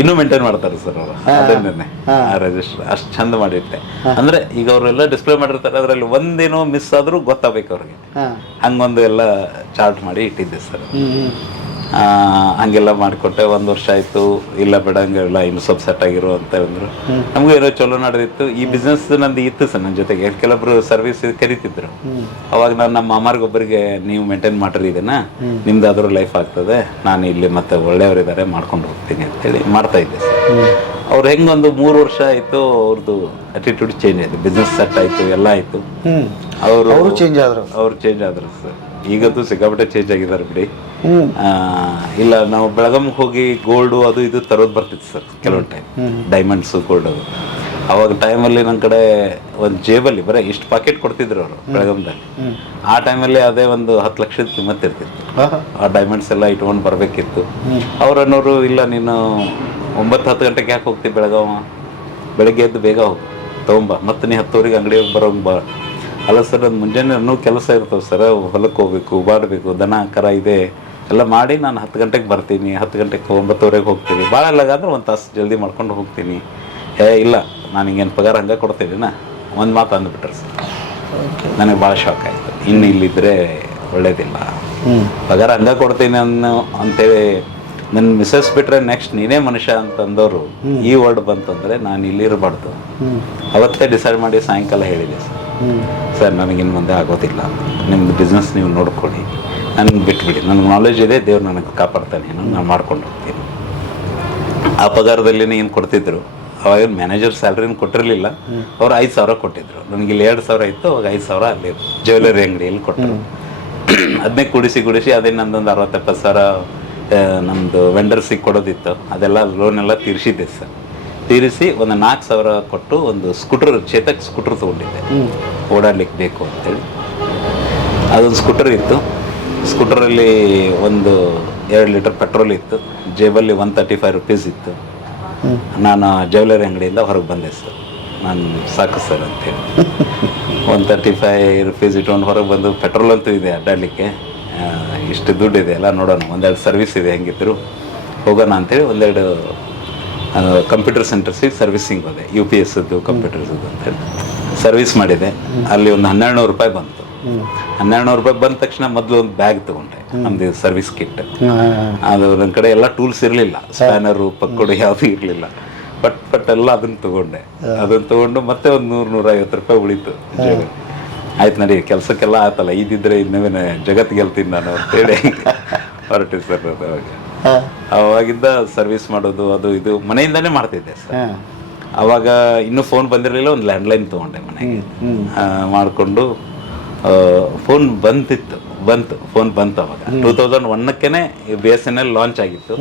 ಇನ್ನೂ ಮೇಂಟೈನ್ ಮಾಡ್ತಾರೆ ಸರ್ ಅವರು, ಅದನ್ನೇ ಆ ರಿಜಿಸ್ಟರ್ ಅಷ್ಟು ಚಂದ ಮಾಡಿಟ್ಟೆ. ಅಂದರೆ ಈಗ ಅವರೆಲ್ಲ ಡಿಸ್ಪ್ಲೇ ಮಾಡಿರ್ತಾರೆ, ಅದರಲ್ಲಿ ಒಂದೇನೋ ಮಿಸ್ ಆದರೂ ಗೊತ್ತಾಗಬೇಕು ಅವ್ರಿಗೆ. ಹಂಗೊಂದು ಎಲ್ಲ ಚಾರ್ಟ್ ಮಾಡಿ ಇಟ್ಟಿದ್ದೆ ಸರ್. ಹಂಗೆಲ್ಲ ಮಾಡಿಕೊಟ್ಟೆ. 1 ವರ್ಷ ಆಯಿತು. ಇಲ್ಲ ಬೇಡ, ಹಂಗೆಲ್ಲ ಇನ್ನು ಸ್ವಲ್ಪ ಸೆಟ್ ಆಗಿರೋ ಅಂತ ಹೇಳಿದ್ರು. ನಮಗೂ ಏನೋ ಚಲೋ ನಡೆದಿತ್ತು. ಈ ಬಿಸ್ನೆಸ್ ನಂದು ಇತ್ತು ಸರ್ ನನ್ನ ಜೊತೆಗೆ. ಕೆಲವೊಬ್ರು ಸರ್ವಿಸ್ ಕರಿತಿದ್ರು. ಅವಾಗ ನಾನು ನಮ್ಮ ಮಾಮಾರಿಗೊಬ್ಬರಿಗೆ, ನೀವು ಮೇಂಟೈನ್ ಮಾಡ್ರಿ ಇದನ್ನ, ನಿಮ್ದಾದ್ರೂ ಲೈಫ್ ಆಗ್ತದೆ, ನಾನು ಇಲ್ಲಿ ಮತ್ತೆ ಒಳ್ಳೆಯವರಿದ್ದಾರೆ ಮಾಡ್ಕೊಂಡು ಹೋಗ್ತೀನಿ ಅಂತೇಳಿ ಮಾಡ್ತಾ ಇದ್ದೆ ಸರ್. ಅವ್ರು ಹೆಂಗೊಂದು 3 ವರ್ಷ ಆಯಿತು, ಅವ್ರದ್ದು ಅಟಿಟ್ಯೂಡ್ ಚೇಂಜ್ ಆಯಿತು. ಬಿಸ್ನೆಸ್ ಸೆಟ್ ಆಯಿತು, ಎಲ್ಲ ಆಯಿತು. ಅವರು ಚೇಂಜ್ ಆದರು ಸರ್. ಈಗಂತೂ ಸಿಕ್ಕಾಪಟ್ಟೆ ಚೇಂಜ್ ಆಗಿದ್ದಾರೆ ಬಿಡಿ. ಇಲ್ಲ, ನಾವು ಬೆಳಗಾವಿಗೆ ಹೋಗಿ ಗೋಲ್ಡು ಅದು ಇದು ತರೋದು ಬರ್ತಿತ್ತು ಸರ್ ಕೆಲವೊಂದು ಟೈಮ್, ಡೈಮಂಡ್ಸು ಗೋಲ್ಡ್ ಅದು. ಅವಾಗ ಟೈಮಲ್ಲಿ ನನ್ನ ಕಡೆ ಒಂದು ಜೇಬಲ್ಲಿ ಬರೀ ಇಷ್ಟು ಪಾಕೆಟ್ ಕೊಡ್ತಿದ್ರು ಅವರು ಬೆಳಗಾವಿದಲ್ಲಿ. ಆ ಟೈಮಲ್ಲಿ ಅದೇ ಒಂದು 10 ಲಕ್ಷದ ಕಿಮ್ಮತ್ತು ಇರ್ತಿತ್ತು. ಆ ಡೈಮಂಡ್ಸ್ ಎಲ್ಲ ಇಟ್ಕೊಂಡು ಬರಬೇಕಿತ್ತು. ಅವ್ರನ್ನೋರು, ಇಲ್ಲ ನೀನು 9-10 ಗಂಟೆಗೆ ಯಾಕೆ ಹೋಗ್ತೀವಿ ಬೆಳಗಾವ, ಬೆಳಗ್ಗೆ ಎದ್ದು ಬೇಗ ಹೋಗಿ ತೊಗೊಂಬ, ಮತ್ತು ನೀ 10 ಅಂಗಡಿ ಬರೋಂಗೆ ಬಾ. ಅಲ್ಲ ಸರ್, ಅದು ಮುಂಜಾನೆ ಅನ್ನೋ ಕೆಲಸ ಇರ್ತವೆ ಸರ್, ಹೊಲಕ್ಕೆ ಹೋಗ್ಬೇಕು, ಬಾಡಬೇಕು, ದನ ಕರ ಇದೆ ಎಲ್ಲ ಮಾಡಿ ನಾನು 10 ಗಂಟೆಗೆ ಬರ್ತೀನಿ, 10 ಗಂಟೆಗೆ 9:00 ಹೋಗ್ತೀನಿ. ಭಾಳ ಇಲ್ಲಾಗಾದ್ರೆ 1 ತಾಸು ಜಲ್ದಿ ಮಾಡ್ಕೊಂಡು ಹೋಗ್ತೀನಿ. ಇಲ್ಲ, ನಾನು ಹಿಂಗೇನು ಪಗಾರ ಹಂಗೆ ಕೊಡ್ತೀನಿ ಒಂದು ಮಾತು ಅಂದ್ಬಿಟ್ರೆ ಸರ್. ನನಗೆ ಭಾಳ ಶಾಕ್ ಆಯಿತು. ಇನ್ನು ಇಲ್ಲಿದ್ದರೆ ಒಳ್ಳೇದಿಲ್ಲ, ಪಗಾರ ಹಂಗೆ ಕೊಡ್ತೀನಿ ಅಂತೇಳಿ ನನ್ನ ಮಿಸ್ಸಸ್ ಬಿಟ್ಟರೆ ನೆಕ್ಸ್ಟ್ ನೀನೇ ಮನುಷ್ಯ ಅಂತಂದವರು ಈ ವರ್ಡ್ ಬಂತಂದರೆ ನಾನು ಇಲ್ಲಿರಬಾರ್ದು. ಅವತ್ತೇ ಡಿಸೈಡ್ ಮಾಡಿ ಸಾಯಂಕಾಲ ಹೇಳಿದೆ ಸರ್, ನನಗಿನ್ನು ಮುಂದೆ ಆಗೋದಿಲ್ಲ, ನಿಮ್ಮದು ಬಿಸ್ನೆಸ್ ನೀವು ನೋಡ್ಕೊಳ್ಳಿ, ನನಗೆ ಬಿಟ್ಬಿಡಿ, ನನಗೆ ನಾಲೆಜ್ ಇದೆ, ದೇವ್ರು ನನಗೆ ಕಾಪಾಡ್ತಾನೆ, ನಾನು ಮಾಡ್ಕೊಂಡು ಹೋಗ್ತೀನಿ. ಆ ಪಗಾರದಲ್ಲಿ ಏನು ಕೊಡ್ತಿದ್ರು, ಅವಾಗ ಮ್ಯಾನೇಜರ್ ಸ್ಯಾಲ್ರಿನ ಕೊಟ್ಟಿರಲಿಲ್ಲ. ಅವ್ರು 5,000 ಕೊಟ್ಟಿದ್ರು. ನನಗೆ ಇಲ್ಲಿ 2,000 ಇತ್ತು, ಅವಾಗ 5,000 ಅಲ್ಲಿ ಜ್ಯುವೆಲರಿ ಅಂಗಡಿಯಲ್ಲಿ ಕೊಟ್ಟರು. ಅದನ್ನೇ ಕೂಡಿಸಿ ಅದೇ ನಂದೊಂದು 60-70 ಸಾವಿರ ನಮ್ಮದು ವೆಂಡರ್ಸಿಗೆ ಕೊಡೋದಿತ್ತು. ಅದೆಲ್ಲ ಲೋನೆಲ್ಲ ತೀರಿಸಿದ್ದೆ ಸರ್. ತೀರಿಸಿ ಒಂದು 4,000 ಕೊಟ್ಟು ಒಂದು ಸ್ಕೂಟರ್, ಚೇತಕ್ ಸ್ಕೂಟರ್ ತೊಗೊಂಡಿದ್ದೆ, ಓಡಾಡ್ಲಿಕ್ಕೆ ಬೇಕು ಅಂತೇಳಿ. ಅದೊಂದು ಸ್ಕೂಟರ್ ಇತ್ತು. ಸ್ಕೂಟರಲ್ಲಿ ಒಂದು 2 ಲೀಟರ್ ಪೆಟ್ರೋಲ್ ಇತ್ತು. ಜೇಬಲ್ಲಿ 135 ರೂಪೀಸ್ ಇತ್ತು. ನಾನು ಜ್ಯುವೆಲರಿ ಅಂಗಡಿಯಿಂದ ಹೊರಗೆ ಬಂದೆ ಸರ್. ನಾನು ಸಾಕು ಸರ್ ಅಂತೇಳಿ 135 ರೂಪೀಸ್ ಇಟ್ಕೊಂಡು ಹೊರಗೆ ಬಂದು, ಪೆಟ್ರೋಲ್ ಅಂತೂ ಇದೆ ಅಡ್ಡಾಡಲಿಕ್ಕೆ, ಇಷ್ಟು ದುಡ್ಡು ಇದೆ ಎಲ್ಲ ನೋಡೋಣ, 1-2 ಸರ್ವಿಸ್ ಇದೆ, ಹೆಂಗಿದ್ರು ಹೋಗೋಣ ಅಂತೇಳಿ 1-2 ಕಂಪ್ಯೂಟರ್ ಸೆಂಟರ್ಸಿಗೆ ಸರ್ವಿಸಿಂಗ್ ಹೋದೆ. UPSದ್ದು ಕಂಪ್ಯೂಟರ್ಸದ್ದು ಅಂತೇಳಿ ಸರ್ವಿಸ್ ಮಾಡಿದೆ. ಅಲ್ಲಿ ಒಂದು 1,200 ರೂಪಾಯಿ ಬಂತು. 1,200 ರೂಪಾಯಿ ಬಂದ ತಕ್ಷಣ ಮೊದಲು ಒಂದು ಬ್ಯಾಗ್ ತೊಗೊಂಡೆ, ನಮ್ಮದು ಸರ್ವಿಸ್ ಕಿಟ್. ಅದು ನನ್ನ ಕಡೆ ಎಲ್ಲ ಟೂಲ್ಸ್ ಇರಲಿಲ್ಲ, ಸ್ಪ್ಯಾನರು, ಪಕ್ಕೋಡು ಯಾವುದೂ ಇರಲಿಲ್ಲ. ಪಟ್ ಎಲ್ಲ ಅದನ್ನ ತಗೊಂಡು ಮತ್ತೆ ಒಂದು 100-150 ರೂಪಾಯಿ ಉಳಿತು. ಆಯ್ತು ನಡಿ ಕೆಲಸಕ್ಕೆಲ್ಲ ಆಯ್ತಲ್ಲ, ಇದ್ದಿದ್ರೆ ಇನ್ನವೇನೆ ಜಗತ್ತು ಗೆಲ್ತೀನಿ ನಾನು ಅಂತೇಳಿ ಹೊರಟೆ ಸರ್. ಅವಾಗಿಂದ ಸರ್ವಿಸ್ ಮಾಡೋದು ಅದು ಇದು ಮನೆಯಿಂದಾನೇ ಮಾಡ್ತಿದ್ದೆ ಸರ್. ಅವಾಗ ಇನ್ನೂ ಫೋನ್ ಬಂದಿರಲಿಲ್ಲ, ಒಂದು ಲ್ಯಾಂಡ್ಲೈನ್ ತೊಗೊಂಡೆ ಮನೆಗೆ. ಮಾಡಿಕೊಂಡು ಫೋನ್ ಫೋನ್ ಬಂತು ಅವಾಗ 2001 BSNL ಲಾಂಚ್ ಆಗಿತ್ತು.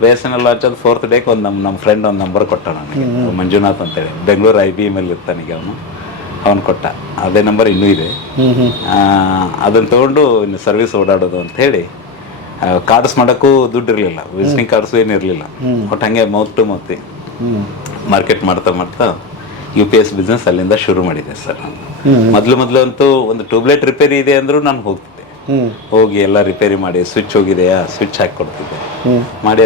BSNL ಲಾಂಚ್ ಆದ 4th ಡೇಗೆ ಒಂದು ನಮ್ಮ ಫ್ರೆಂಡ್ ಒಂದು ನಂಬರ್ ಕೊಟ್ಟ ನನಗೆ, ಮಂಜುನಾಥ್ ಅಂತೇಳಿ, ಬೆಂಗಳೂರು IBM ಇರ್ತಾನಿಗೆ ಅವನು ಕೊಟ್ಟ. ಅದೇ ನಂಬರ್ ಇನ್ನೂ ಇದೆ. ಅದನ್ನು ತೊಗೊಂಡು ಇನ್ನು ಸರ್ವಿಸ್ ಓಡಾಡೋದು ಅಂಥೇಳಿ, ಕಾರ್ಡ್ಸ್ ಮಾಡೋಕ್ಕೂ ದುಡ್ಡು ಇರಲಿಲ್ಲ, ವಿಸಿಟಿಂಗ್ ಕಾರ್ಡ್ಸು ಏನಿರಲಿಲ್ಲ. ಒಟ್ಟು ಹಾಗೆ ಮೌತ್ ಟು ಮೌತಿ ಮಾರ್ಕೆಟ್ ಮಾಡ್ತಾ UPS ಬಿಸ್ನೆಸ್ ಅಲ್ಲಿಂದ ಶುರು ಮಾಡಿದೆ ಸರ್. ನಾನು ಮೊದಲು ಅಂತೂ ಒಂದು ಟ್ಯೂಬ್ಲೈಟ್ ರಿಪೇರಿ ಇದೆ ಅಂದರೂ ನಾನು ಹೋಗ್ತಿದ್ದೆ. ಹೋಗಿ ಎಲ್ಲ ರಿಪೇರಿ ಮಾಡಿ, ಸ್ವಿಚ್ ಹೋಗಿದೆಯಾ ಸ್ವಿಚ್ ಹಾಕಿ ಕೊಡ್ತಿದ್ದೆ. ಮಾಡಿ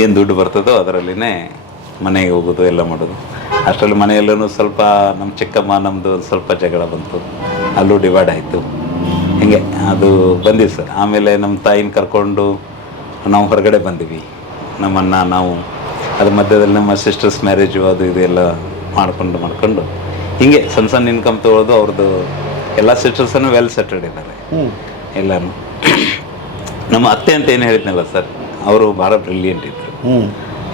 ಏನು ದುಡ್ಡು ಬರ್ತದೋ ಅದರಲ್ಲಿನೇ ಮನೆಗೆ ಹೋಗೋದು ಎಲ್ಲ ಮಾಡೋದು. ಅಷ್ಟರಲ್ಲಿ ಮನೆಯಲ್ಲೂ ಸ್ವಲ್ಪ ನಮ್ಮ ಚಿಕ್ಕಮ್ಮ ನಮ್ಮದು ಒಂದು ಸ್ವಲ್ಪ ಜಗಳ ಬಂತು, ಅಲ್ಲೂ ಡಿವೈಡ್ ಆಯಿತು. ಹಿಂಗೆ ಅದು ಬಂದಿವಿ ಸರ್. ಆಮೇಲೆ ನಮ್ಮ ತಾಯಿನ ಕರ್ಕೊಂಡು ನಾವು ಹೊರಗಡೆ ಬಂದಿವಿ, ನಮ್ಮನ್ನು ನಾವು. ಅದ್ರ ಮಧ್ಯದಲ್ಲಿ ನಮ್ಮ ಸಿಸ್ಟರ್ಸ್ ಮ್ಯಾರೇಜು ಅದು ಇದು ಎಲ್ಲ ಮಾಡ್ಕೊಂಡು ಹಿಂಗೆ ಸಣ್ಣ ಇನ್ಕಮ್ ತೊಗೊಳೋದು. ಅವ್ರದ್ದು ಎಲ್ಲ ಸಿಸ್ಟರ್ಸನ್ನು ವೆಲ್ ಸೆಟಲ್ಡ್ ಇದ್ದಾರೆ ಎಲ್ಲನೂ. ನಮ್ಮ ಅತ್ತೆ ಅಂತ ಏನು ಹೇಳಿದ್ನಲ್ಲ ಸರ್, ಅವರು ಭಾಳ ಬ್ರಿಲಿಯಂಟ್ ಇದ್ದರು.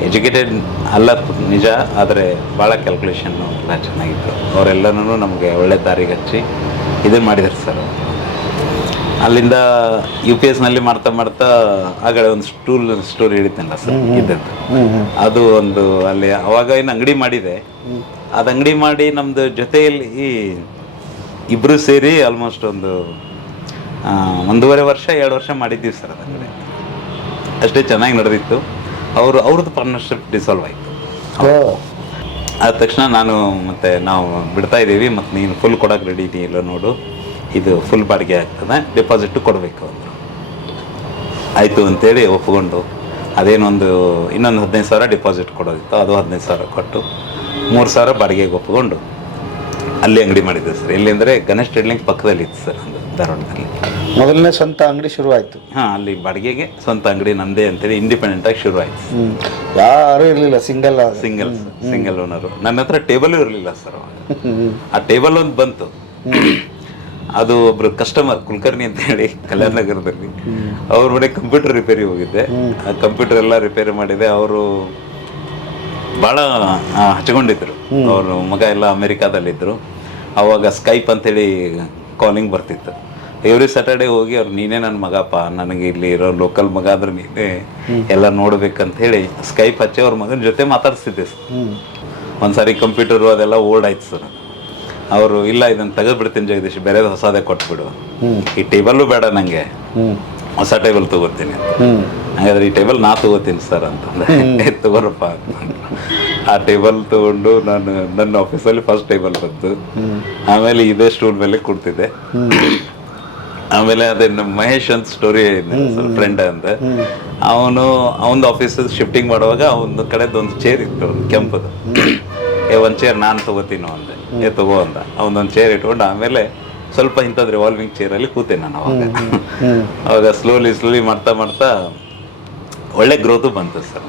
ಎಜುಕೇಟೆಡ್ ಅಲ್ಲ ನಿಜ, ಆದರೆ ಭಾಳ ಕ್ಯಾಲ್ಕುಲೇಷನ್ನು ಎಲ್ಲ ಚೆನ್ನಾಗಿತ್ತು. ಅವರೆಲ್ಲನೂ ನಮಗೆ ಒಳ್ಳೆ ದಾರಿಗೆ ಹಚ್ಚಿ ಇದನ್ನು ಮಾಡಿದ್ದಾರೆ ಸರ್. ಅಲ್ಲಿಂದ UPSನಲ್ಲಿ ಮಾಡ್ತಾ ಆಗಲೇ ಒಂದು ಸ್ಟೋರಿ ಹೇಳಿದ್ನಲ್ಲ ಸರ್ ಇದ್ದದ್ದು. ಅದು ಒಂದು ಅಲ್ಲಿ ಅವಾಗ ಏನು ಅಂಗಡಿ ಮಾಡಿದೆ, ಅದು ಅಂಗಡಿ ಮಾಡಿ ನಮ್ಮದು ಜೊತೆಯಲ್ಲಿ ಇಬ್ಬರು ಸೇರಿ ಆಲ್ಮೋಸ್ಟ್ ಒಂದು 1.5 ವರ್ಷ 2 ವರ್ಷ ಮಾಡಿದ್ದೀವಿ ಸರ್ ಅದು ಅಂಗಡಿ. ಅಷ್ಟೇ ಚೆನ್ನಾಗಿ ನಡೆದಿತ್ತು. ಅವ್ರದ್ದು ಪಾರ್ಟ್ನರ್ಶಿಪ್ ಡಿಸಾಲ್ವ್ ಆಯಿತು. ಆದ ತಕ್ಷಣ ನಾವು ಬಿಡ್ತಾ ಇದ್ದೀವಿ, ಮತ್ತು ನೀನು ಫುಲ್ ಕೊಡೋಕೆ ರೆಡಿ ಇದೆಯಲ್ಲ ನೋಡು, ಇದು ಫುಲ್ ಬಾಡಿಗೆ ಆಗ್ತದೆ, ಡೆಪಾಸಿಟ್ಟು ಕೊಡಬೇಕು ಅಂದರು. ಆಯಿತು ಅಂತೇಳಿ ಒಪ್ಕೊಂಡು ಇನ್ನೊಂದು 15,000 ಡೆಪಾಸಿಟ್ ಕೊಡೋದಿತ್ತು, ಅದು 15,000 ಕೊಟ್ಟು 3,000 ಬಾಡಿಗೆಗೆ ಒಪ್ಕೊಂಡು ಅಲ್ಲಿ ಅಂಗಡಿ ಮಾಡಿದ್ದೆ ಸರ್. ಎಲ್ಲಿ ಅಂದರೆ ಗಣೇಶ್ ಟ್ರೇಡ್ಲಿಂಗ್ ಪಕ್ಕದಲ್ಲಿ ಇತ್ತು ಸರ್, ಒಂದು ಧಾರವಾಡದಲ್ಲಿ. ಮೊದಲನೇ ಸ್ವಂತ ಅಂಗಡಿ ಶುರು ಆಯಿತು. ಅಲ್ಲಿ ಬಾಡಿಗೆಗೆ ಸ್ವಂತ ಅಂಗಡಿ ನಂದೇ ಅಂತೇಳಿ ಇಂಡಿಪೆಂಡೆಂಟಾಗಿ ಶುರು ಆಯಿತು. ಯಾರೂ ಇರಲಿಲ್ಲ, ಸಿಂಗಲ್ ಓನರು. ನನ್ನ ಹತ್ರ ಟೇಬಲೂ ಇರಲಿಲ್ಲ ಸರ್. ಆ ಟೇಬಲ್ ಒಂದು ಬಂತು, ಅದು ಒಬ್ರು ಕಸ್ಟಮರ್ ಕುಲಕರ್ಣಿ ಅಂತ ಹೇಳಿ ಕಲ್ಯಾಣ ನಗರದಲ್ಲಿ, ಅವ್ರ ಮನೆ ಕಂಪ್ಯೂಟರ್ ರಿಪೇರಿ ಹೋಗಿದ್ದೆ. ಆ ಕಂಪ್ಯೂಟರ್ ಎಲ್ಲ ರಿಪೇರಿ ಮಾಡಿದೆ. ಅವರು ಭಾಳ ಹಚ್ಕೊಂಡಿದ್ರು. ಅವರು ಮಗ ಎಲ್ಲ ಅಮೇರಿಕಾದಲ್ಲಿದ್ದರು. ಅವಾಗ ಸ್ಕೈಪ್ ಅಂತೇಳಿ ಕಾಲಿಂಗ್ ಬರ್ತಿತ್ತು. ಎವ್ರಿ ಸ್ಯಾಟರ್ಡೇ ಹೋಗಿ ಅವ್ರು, ನೀನೇ ನನ್ನ ಮಗಪ್ಪ, ನನಗೆ ಇಲ್ಲಿ ಇರೋ ಲೋಕಲ್ ಮಗ ಆದ್ರೆ ನೀನೇ ಎಲ್ಲ ನೋಡ್ಬೇಕಂತ ಹೇಳಿ ಸ್ಕೈಪ್ ಹಚ್ಚಿ ಅವ್ರ ಮಗನ ಜೊತೆ ಮಾತಾಡಿಸ್ತಿದ್ದೆ ಸರ್. ಒಂದ್ಸಾರಿ ಕಂಪ್ಯೂಟರು ಅದೆಲ್ಲ ಓಲ್ಡ್ ಆಯ್ತು ಸರ್. ಅವರು, ಇಲ್ಲ ಇದನ್ನು ತೆಗೆದುಬಿಡ್ತೀನಿ ಜಗದೀಶ್, ಬೇರೆದು ಹೊಸದೇ ಕೊಟ್ಬಿಡು, ಈ ಟೇಬಲ್ಲು ಬೇಡ ನನಗೆ, ಹೊಸ ಟೇಬಲ್ ತೊಗೋತೀನಿ ಅಂತ. ಹಾಗಾದ್ರೆ ಈ ಟೇಬಲ್ ನಾ ತೊಗೋತೀನಿ ಸರ್ ಅಂತಂದ್ರೆ, ತಗೋರಪ್ಪ ಅಂತ. ಆ ಟೇಬಲ್ ತೊಗೊಂಡು ನಾನು ನನ್ನ ಆಫೀಸಲ್ಲಿ ಫಸ್ಟ್ ಟೇಬಲ್ ಬಂತು. ಆಮೇಲೆ ಇದೇ ಸ್ಟೂಲ್ ಮೇಲೆ ಕೂಡ್ತಿದ್ದೆ. ಆಮೇಲೆ ಅದೇ ನಮ್ಮ ಮಹೇಶ್ ಅಂತ ಸ್ಟೋರಿ ಫ್ರೆಂಡ್ ಅಂತ, ಅವನದು ಆಫೀಸ್ ಶಿಫ್ಟಿಂಗ್ ಮಾಡುವಾಗ ಒಂದು ಕಡೆದು ಒಂದು ಚೇರ್ ಇತ್ತು, ಒಂದು ಕೆಂಪದು. ಒಂದು ಚೇರ್ ನಾನು ತೊಗೋತೀನೋ ಅಂದೆ, ತಗೋ ಅಂದ. ಅವನೊಂದು ಚೇರ್ ಇಟ್ಕೊಂಡು ಆಮೇಲೆ ಸ್ವಲ್ಪ ಇಂಥದ್ದು ರಿವಾಲ್ವಿಂಗ್ ಚೇರಲ್ಲಿ ಕೂತೆ ನಾನು ಅವಾಗ ಸ್ಲೋಲಿ ಮಾಡ್ತಾ ಒಳ್ಳೆ ಗ್ರೋತು ಬಂತು ಸರ್.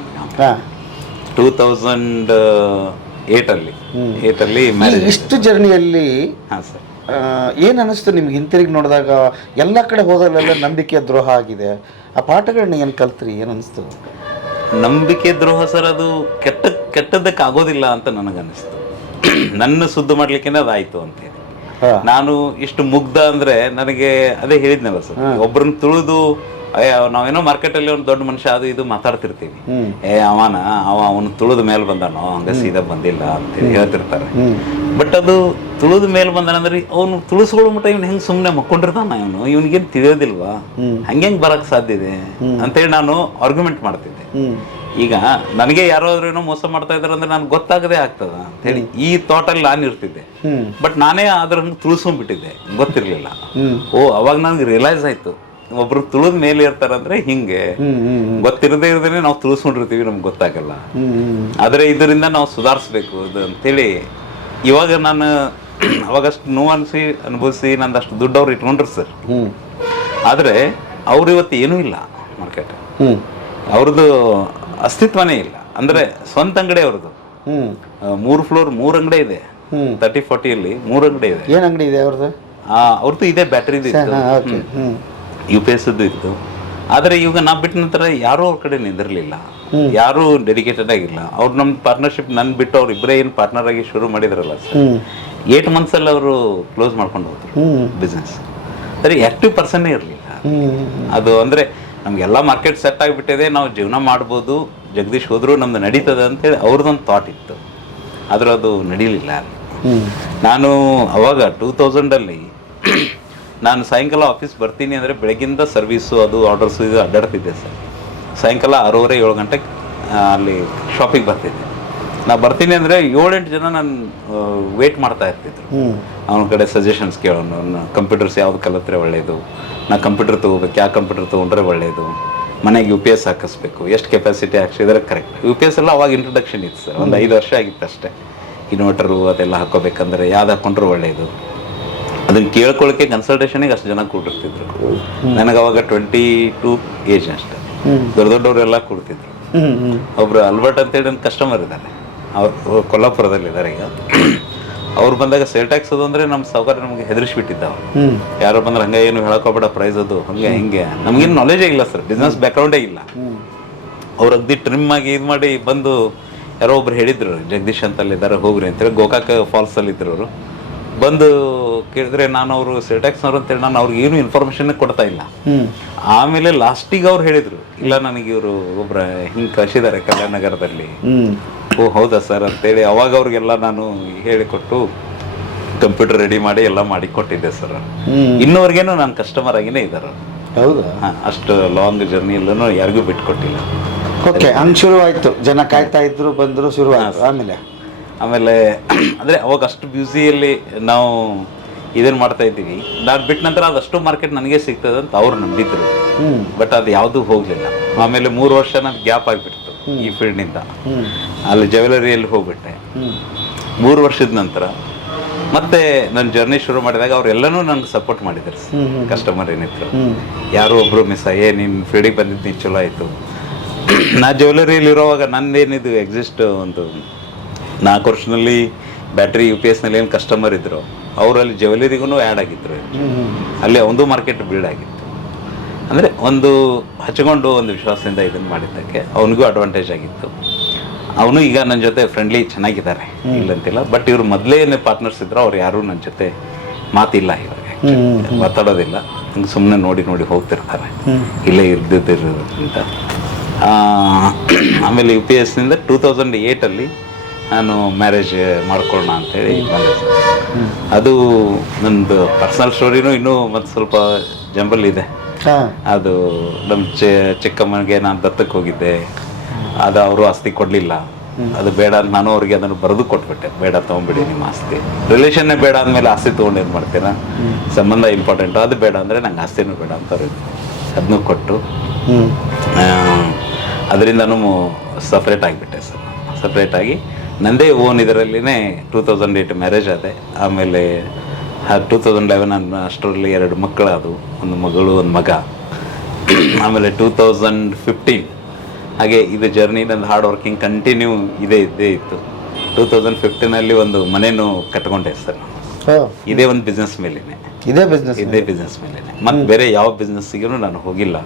2008 ಮ್ಯಾರೇಜ್. ಇಷ್ಟು ಜರ್ನಿಯಲ್ಲಿ ಹಾಂ ಸರ್, ಏನು ಅನ್ನಿಸ್ತು ನಿಮ್ಗೆ ಹಿಂತಿರುಗಿ ನೋಡಿದಾಗ? ಎಲ್ಲ ಕಡೆ ಹೋದಲ್ಲೆಲ್ಲ ನಂಬಿಕೆ ದ್ರೋಹ ಆಗಿದೆ. ಆ ಪಾಠಗಳನ್ನ ಏನು ಕಲ್ತ್ರಿ, ಏನು ಅನಿಸ್ತು? ನಂಬಿಕೆ ದ್ರೋಹ ಸರ್, ಅದು ಕೆಟ್ಟದ್ದಕ್ಕೆ ಆಗೋದಿಲ್ಲ ಅಂತ ನನಗನ್ನಿಸ್ತು. ನನ್ನ ಸುದ್ದಿ ಮಾಡ್ಲಿಕ್ಕೆ ಅದಾಯ್ತು ಅಂತೇಳಿ. ನಾನು ಇಷ್ಟು ಮುಗ್ಧ ಅಂದ್ರೆ ನನಗೆ ಅದೇ ಹೇಳಿದ್ನಲ್ಲ ಸರ್, ಒಬ್ರನ್ನ ತುಳಿದು ನಾವೇನೋ ಮಾರ್ಕೆಟಲ್ಲಿ ಒಂದು ದೊಡ್ಡ ಮನುಷ್ಯ ಅದು ಇದು ಮಾತಾಡ್ತಿರ್ತೀವಿ, ಅವನು ತುಳಿದ ಮೇಲೆ ಬಂದಾನೋ, ಹಂಗ ಸೀದಾ ಬಂದಿಲ್ಲ ಅಂತೇಳಿ ಹೇಳ್ತಿರ್ತಾರೆ. ಬಟ್ ಅದು ತುಳಿದ ಮೇಲೆ ಬಂದಾನಂದ್ರೆ ಅವನು ತುಳಿಸ್ಕೊಳ್ಳೋ ಮಟ್ಟ ಇವ್ನು ಹೆಂಗೆ ಸುಮ್ಮನೆ ಮಕ್ಕೊಂಡಿರ್ತಾನ, ಇವನಿಗೇನು ತಿಳಿಯೋದಿಲ್ವಾ, ಹಂಗೆ ಬರಕ್ ಸಾಧ್ಯ ಇದೆ ಅಂತೇಳಿ ನಾನು ಆರ್ಗ್ಯುಮೆಂಟ್ ಮಾಡ್ತಿದ್ದೆ. ಈಗ ನನಗೆ ಯಾರಾದ್ರೂ ಮೋಸ ಮಾಡ್ತಾ ಇದಾರೆ ಅಂದ್ರೆ ನನ್ಗೆ ಗೊತ್ತಾಗದೇ ಆಗ್ತದ ಅಂತೇಳಿ ಈ ಥಾಟಲ್ಲಿ ನಾನು ಇರ್ತಿದ್ದೆ. ಬಟ್ ನಾನೇ ಅದ್ರ ತುಳಿಸ್ಕೊಂಡ್ಬಿಟ್ಟಿದ್ದೆ, ಗೊತ್ತಿರ್ಲಿಲ್ಲ. ಅವಾಗ ನನ್ಗೆ ರಿಯಲೈಸ್ ಆಯ್ತು, ಒಬ್ರು ತುಳಿದ ಮೇಲೆ ಇರ್ತಾರಂದ್ರೆ ಹಿಂಗೆ ಗೊತ್ತಿರದೇ ಇರದೇನೆ ನಾವು ತುಳಿಸ್ಕೊಂಡಿರ್ತೀವಿ, ನಮ್ಗೆ ಗೊತ್ತಾಗಲ್ಲ. ಆದ್ರೆ ಇದರಿಂದ ನಾವು ಸುಧಾರಿಸ್ಬೇಕು ಅದು ಅಂತೇಳಿ ಇವಾಗ ನಾನು ಅವಾಗಷ್ಟು ನೋವು ಅನುಭವಿಸಿ ನಂದಷ್ಟು ದುಡ್ಡು ಅವ್ರು ಇಟ್ಕೊಂಡ್ರು ಸರ್. ಆದ್ರೆ ಅವ್ರು ಇವತ್ತು ಏನೂ ಇಲ್ಲ ಮಾರ್ಕೆಟ್, ಅವ್ರದ್ದು ಅಸ್ತಿತ್ವನೇ ಇಲ್ಲ. ಅಂದ್ರೆ ಸ್ವಂತ ಅಂಗಡಿ ಅವ್ರದ್ದು. 3 ಫ್ಲೋರ್ 3 ಅಂಗಡಿ ಇದೆ. 30-40 3 ಅಂಗಡಿ ಇದೆ. ಏನ್ ಅಂಗಡಿ ಇದೆ ಅವ್ರದ್ದು? ಅವ್ರದ್ದು ಇದೆ, ಬ್ಯಾಟ್ರಿದು ಇತ್ತು, UPS ಇತ್ತು. ಆದರೆ ಇವಾಗ ನಾ ಬಿಟ್ಟ ನಂತರ ಯಾರೂ ಅವ್ರ ಕಡೆ ನಿಂದಿರಲಿಲ್ಲ, ಯಾರೂ ಡೆಡಿಕೇಟೆಡ್ ಆಗಿಲ್ಲ. ಅವ್ರು ನಮ್ಮ ಪಾರ್ಟ್ನರ್ಶಿಪ್ ನನ್ನ ಬಿಟ್ಟು ಅವ್ರು ಇಬ್ಬರೇ ಏನು ಪಾರ್ಟ್ನರ್ ಆಗಿ ಶುರು ಮಾಡಿದ್ರಲ್ಲ ಸರ್, 8 ಮಂತ್ಸಲ್ಲಿ ಅವರು ಕ್ಲೋಸ್ ಮಾಡ್ಕೊಂಡು ಹೋದ್ರು ಬಿಸ್ನೆಸ್. ಸರಿ, ಆ್ಯಕ್ಟಿವ್ ಪರ್ಸನ್ನೇ ಇರಲಿಲ್ಲ ಅದು. ಅಂದರೆ ನಮಗೆಲ್ಲ ಮಾರ್ಕೆಟ್ ಸೆಟ್ ಆಗಿಬಿಟ್ಟಿದೆ, ನಾವು ಜೀವನ ಮಾಡ್ಬೋದು, ಜಗದೀಶ್ ಹೋದ್ರು ನಮ್ದು ನಡೀತದೆ ಅಂತೇಳಿ ಅವ್ರದ್ದೊಂದು ಥಾಟ್ ಇತ್ತು. ಆದ್ರೆ ಅದು ನಡೀಲಿಲ್ಲ. ನಾನು ಅವಾಗ 2000ಅಲ್ಲಿ ನಾನು ಸಾಯಂಕಾಲ ಆಫೀಸ್ ಬರ್ತೀನಿ ಅಂದರೆ ಬೆಳಗಿಂದ ಸರ್ವೀಸು ಅದು ಆರ್ಡರ್ಸು ಇದು ಅಡ್ಡಾಡ್ತಿದ್ದೆ ಸರ್. ಸಾಯಂಕಾಲ 6:30-7 ಗಂಟೆಗೆ ಅಲ್ಲಿ ಶಾಪಿಗೆ ಬರ್ತಿದ್ದೆ. ನಾ ಬರ್ತೀನಿ ಅಂದರೆ 7-8 ಜನ ನಾನು ವೇಟ್ ಮಾಡ್ತಾ ಇರ್ತಿದ್ರು. ಅವನ ಕಡೆ ಸಜೆಷನ್ಸ್ ಕೇಳೋನು, ಕಂಪ್ಯೂಟರ್ಸ್ ಯಾವ್ದು ಕಲಿತ್ರೆ ಒಳ್ಳೆಯದು, ನಾ ಕಂಪ್ಯೂಟರ್ ತೊಗೋಬೇಕು, ಯಾವ ಕಂಪ್ಯೂಟರ್ ತೊಗೊಂಡ್ರೆ ಒಳ್ಳೆಯದು, ಮನೆಗೆ UPS ಹಾಕಿಸ್ಬೇಕು, ಎಷ್ಟು ಕೆಪಾಸಿಟಿ ಹಾಕ್ಸಿದ್ರೆ ಕರೆಕ್ಟ್. UPS ಎಲ್ಲ ಅವಾಗ ಇಂಟ್ರೊಡಕ್ಷನ್ ಇತ್ತು ಸರ್, ಒಂದು 5 ವರ್ಷ ಆಗಿತ್ತು ಅಷ್ಟೇ. ಇನ್ವರ್ಟರು ಅದೆಲ್ಲ ಹಾಕೋಬೇಕಂದ್ರೆ ಯಾವ್ದು ಹಾಕೊಂಡ್ರೆ ಒಳ್ಳೆಯದು, ಅದನ್ನು ಕೇಳ್ಕೊಳ್ಳೋಕ್ಕೆ ಕನ್ಸಲ್ಟೇಷನಿಗೆ ಅಷ್ಟು ಜನ ಕೂಡಿರ್ತಿದ್ರು. ನನಗೆ ಅವಾಗ 22 ಏಜ್ ಅಷ್ಟೇ. ದೊಡ್ಡವರೆಲ್ಲ ಕೂಡ್ತಿದ್ರು. ಒಬ್ರು ಅಲ್ಬರ್ಟ್ ಅಂತೇಳಿ ಒಂದು ಕಸ್ಟಮರ್ ಇದ್ದಾರೆ, ಅವ್ರು ಕೊಲ್ಲಾಪುರದಲ್ಲಿದ್ದಾರೆ ಈಗ. ಅವ್ರು ಬಂದಾಗ ಸೇಲ್ ಟ್ಯಾಕ್ಸ್ ಅದು ಅಂದರೆ ನಮ್ಮ ಸಾವುಕಾರ ನಮಗೆ ಹೆದರಿಸ್ಬಿಟ್ಟಿದ್ದ. ಯಾರು ಬಂದ್ರೆ ಹಂಗೆ ಏನು ಹೇಳಕೋಬೇಡ ಪ್ರೈಸ್ ಅದು ಹಂಗೆ ಹಿಂಗೆ. ನಮಗೇನು ನಾಲೆಜೇ ಇಲ್ಲ ಸರ್, ಬಿಸ್ನೆಸ್ ಬ್ಯಾಕ್ಗ್ರೌಂಡೇ ಇಲ್ಲ. ಅವ್ರು ಅಗ್ದಿ ಟ್ರಿಮ್ ಆಗಿ ಇದು ಮಾಡಿ ಬಂದು ಯಾರೋ ಒಬ್ರು ಹೇಳಿದ್ರು, ಜಗದೀಶ್ ಅಂತಲ್ಲಿದ್ದಾರೆ ಹೋಗ್ರಿ ಅಂತೇಳಿ, ಗೋಕಾಕ್ ಫಾಲ್ಸಲ್ಲಿ ಇದ್ರು ಅವರು. ಬಂದು ಕೇಳಿದ್ರೆ ನಾನು ಅವರು ಸೇಲ್ ಟ್ಯಾಕ್ಸ್ನವ್ರು ಅಂತೇಳಿ ನಾನು ಅವ್ರಿಗೆ ಏನು ಇನ್ಫಾರ್ಮೇಷನ್ ಕೊಡ್ತಾ ಇಲ್ಲ. ಆಮೇಲೆ ಲಾಸ್ಟಿಗೆ ಅವ್ರು ಹೇಳಿದ್ರು, ಇಲ್ಲ ನನಗೆ ಇವರು ಒಬ್ರ ಹಿಂಗೆ ಕಳಿಸಿದ್ದಾರೆ ಕಲ್ಯಾಣ ನಗರದಲ್ಲಿ. ಓ ಹೌದಾ ಸರ್ ಅಂತೇಳಿ ಅವಾಗ ಅವ್ರಿಗೆಲ್ಲ ನಾನು ಹೇಳಿಕೊಟ್ಟು ಕಂಪ್ಯೂಟರ್ ರೆಡಿ ಮಾಡಿ ಎಲ್ಲ ಮಾಡಿ ಕೊಟ್ಟಿದ್ದೆ ಸರ್. ಇನ್ನೂವರೆಗೇನು ನಾನು ಕಸ್ಟಮರ್ ಆಗಿನೇ ಇದ್ದಾರೆ. ಹೌದಾ? ಅಷ್ಟು ಲಾಂಗ್ ಜರ್ನಿಯಲ್ಲೂ ಯಾರಿಗೂ ಬಿಟ್ಕೊಟ್ಟಿಲ್ಲ. ಓಕೆ, ಹಂಗೆ ಶುರುವಾಯಿತು, ಜನ ಕಾಯ್ತಾ ಇದ್ರು, ಬಂದರು, ಶುರುವಾಯಿತು. ಆಮೇಲೆ ಅಂದರೆ ಅವಾಗ ಅಷ್ಟು ಬ್ಯುಸಿಯಲ್ಲಿ ನಾವು ಇದನ್ನು ಮಾಡ್ತಾ ಇದ್ದೀವಿ. ನಾನು ಬಿಟ್ಟ ನಂತರ ಅದಷ್ಟು ಮಾರ್ಕೆಟ್ ನನಗೆ ಸಿಗ್ತದೆ ಅಂತ ಅವ್ರು ನಂಬಿದ್ರು. ಬಟ್ ಅದು ಯಾವುದೂ ಹೋಗಲಿಲ್ಲ. ಆಮೇಲೆ 3 ವರ್ಷ ನನಗೆ ಗ್ಯಾಪ್ ಆಗಿಬಿಡ್ತು ಈ ಫೀಲ್ಡ್ನಿಂದ. ಅಲ್ಲಿ ಜ್ಯುವೆಲರಿಯಲ್ಲಿ ಹೋಗ್ಬಿಟ್ಟೆ. 3 ವರ್ಷದ ನಂತರ ಮತ್ತೆ ನನ್ನ ಜರ್ನಿ ಶುರು ಮಾಡಿದಾಗ ಅವರೆಲ್ಲನೂ ನನಗೆ ಸಪೋರ್ಟ್ ಮಾಡಿದ್ರು. ಕಸ್ಟಮರ್ ಏನಿದ್ರು ಯಾರೋ ಒಬ್ಬರು ಮಿಸ್ ನೀನು ಫೀಲ್ಡಿಗೆ ಬಂದಿದ್ದು ನೀನು ಚಲೋ ಆಯಿತು. ನಾ ಜ್ಯುವೆಲರಿಯಲ್ಲಿ ಇರೋವಾಗ ನಂದೇನಿದು ಎಕ್ಸಿಸ್ಟ್ ಒಂದು 4 ವರ್ಷದಲ್ಲಿ ಬ್ಯಾಟ್ರಿ UPSನಲ್ಲಿ ಏನು ಕಸ್ಟಮರ್ ಇದ್ರು ಅವರಲ್ಲಿ ಜ್ಯುವೆಲರಿಗೂ ಆ್ಯಡ್ ಆಗಿದ್ರು. ಅಲ್ಲಿ ಒಂದು ಮಾರ್ಕೆಟ್ ಬಿಲ್ಡ್ ಆಗಿತ್ತು. ಅಂದರೆ ಒಂದು ಹಚ್ಕೊಂಡು ಒಂದು ವಿಶ್ವಾಸದಿಂದ ಇದನ್ನು ಮಾಡಿದ್ದಕ್ಕೆ ಅವನಿಗೂ ಅಡ್ವಾಂಟೇಜ್ ಆಗಿತ್ತು. ಅವನು ಈಗ ನನ್ನ ಜೊತೆ ಫ್ರೆಂಡ್ಲಿ ಚೆನ್ನಾಗಿದ್ದಾರೆ, ಇಲ್ಲಂತಿಲ್ಲ. ಬಟ್ ಇವರು ಮೊದಲೇ ಪಾರ್ಟ್ನರ್ಸ್ ಇದ್ರು, ಅವ್ರು ಯಾರೂ ನನ್ನ ಜೊತೆ ಮಾತಿಲ್ಲ, ಇವಾಗ ಮಾತಾಡೋದಿಲ್ಲ. ಹಂಗೆ ಸುಮ್ಮನೆ ನೋಡಿ ಹೋಗ್ತಿರ್ತಾರೆ, ಇಲ್ಲೇ ಇರ್ದಿರೋದು ಅಂತ. ಆಮೇಲೆ UPSನಿಂದ 2008ಅಲ್ಲಿ ನಾನು ಮ್ಯಾರೇಜ್ ಮಾಡ್ಕೊಳ್ಳೋಣ ಅಂಥೇಳಿ ಬಂದೆ. ಅದು ನಂದು ಪರ್ಸನಲ್ ಸ್ಟೋರಿನೂ ಇನ್ನೂ ಮತ್ತು ಸ್ವಲ್ಪ ಜಂಬಲ್ ಇದೆ. ಅದು ನಮ್ಮ ಚಿಕ್ಕಮ್ಮನಿಗೆ ನಾನು ದತ್ತಕ್ಕೆ ಹೋಗಿದ್ದೆ. ಅದು ಅವರು ಆಸ್ತಿ ಕೊಡಲಿಲ್ಲ. ಅದು ಬೇಡ ಅಂತ ನಾನು ಅವ್ರಿಗೆ ಅದನ್ನು ಬರೆದು ಕೊಟ್ಬಿಟ್ಟೆ, ಬೇಡ ತೊಗೊಂಬಿಡಿ ನಿಮ್ಮ ಆಸ್ತಿ. ರಿಲೇಷನ್ನೇ ಬೇಡ ಅಂದಮೇಲೆ ಆಸ್ತಿ ತೊಗೊಂಡು ಏನು ಮಾಡ್ತೀರಾ, ಸಂಬಂಧ ಇಂಪಾರ್ಟೆಂಟು, ಅದು ಬೇಡ ಅಂದರೆ ನಂಗೆ ಆಸ್ತಿನೂ ಬೇಡ ಅಂತ ಅವ್ರಿಗೆ ಅದನ್ನೂ ಕೊಟ್ಟು ಅದರಿಂದನೂ ಸಪ್ರೇಟ್ ಆಗಿಬಿಟ್ಟೆ ಸರ್. ಸಪ್ರೇಟಾಗಿ ನಂದೇ ಓನ್ ಇದರಲ್ಲಿನೇ 2008 ಮ್ಯಾರೇಜ್ ಆದೆ. ಆಮೇಲೆ 2011 ಅಷ್ಟರಲ್ಲಿ 2 ಮಕ್ಕಳಾದವು, ಒಂದು ಮಗಳು ಒಂದು ಮಗ. ಆಮೇಲೆ 2015 ಹಾಗೆ ಇದು ಜರ್ನಿ ನಂದು ಹಾರ್ಡ್ ವರ್ಕಿಂಗ್ ಕಂಟಿನ್ಯೂ ಇದ್ದೇ ಇತ್ತು. 2015ಅಲ್ಲಿ ಒಂದು ಮನೇನು ಕಟ್ಕೊಂಡೆ ಸರ್. ಇದೇ ಒಂದು ಬಿಸ್ನೆಸ್ ಮೇಲೇನೆ, ಇದೇ ಬಿಸ್ನೆಸ್ ಮೇಲೇನೆ. ಮತ್ತೆ ಬೇರೆ ಯಾವ ಬಿಸ್ನೆಸ್ಸಿಗೂ ನಾನು ಹೋಗಿಲ್ಲ.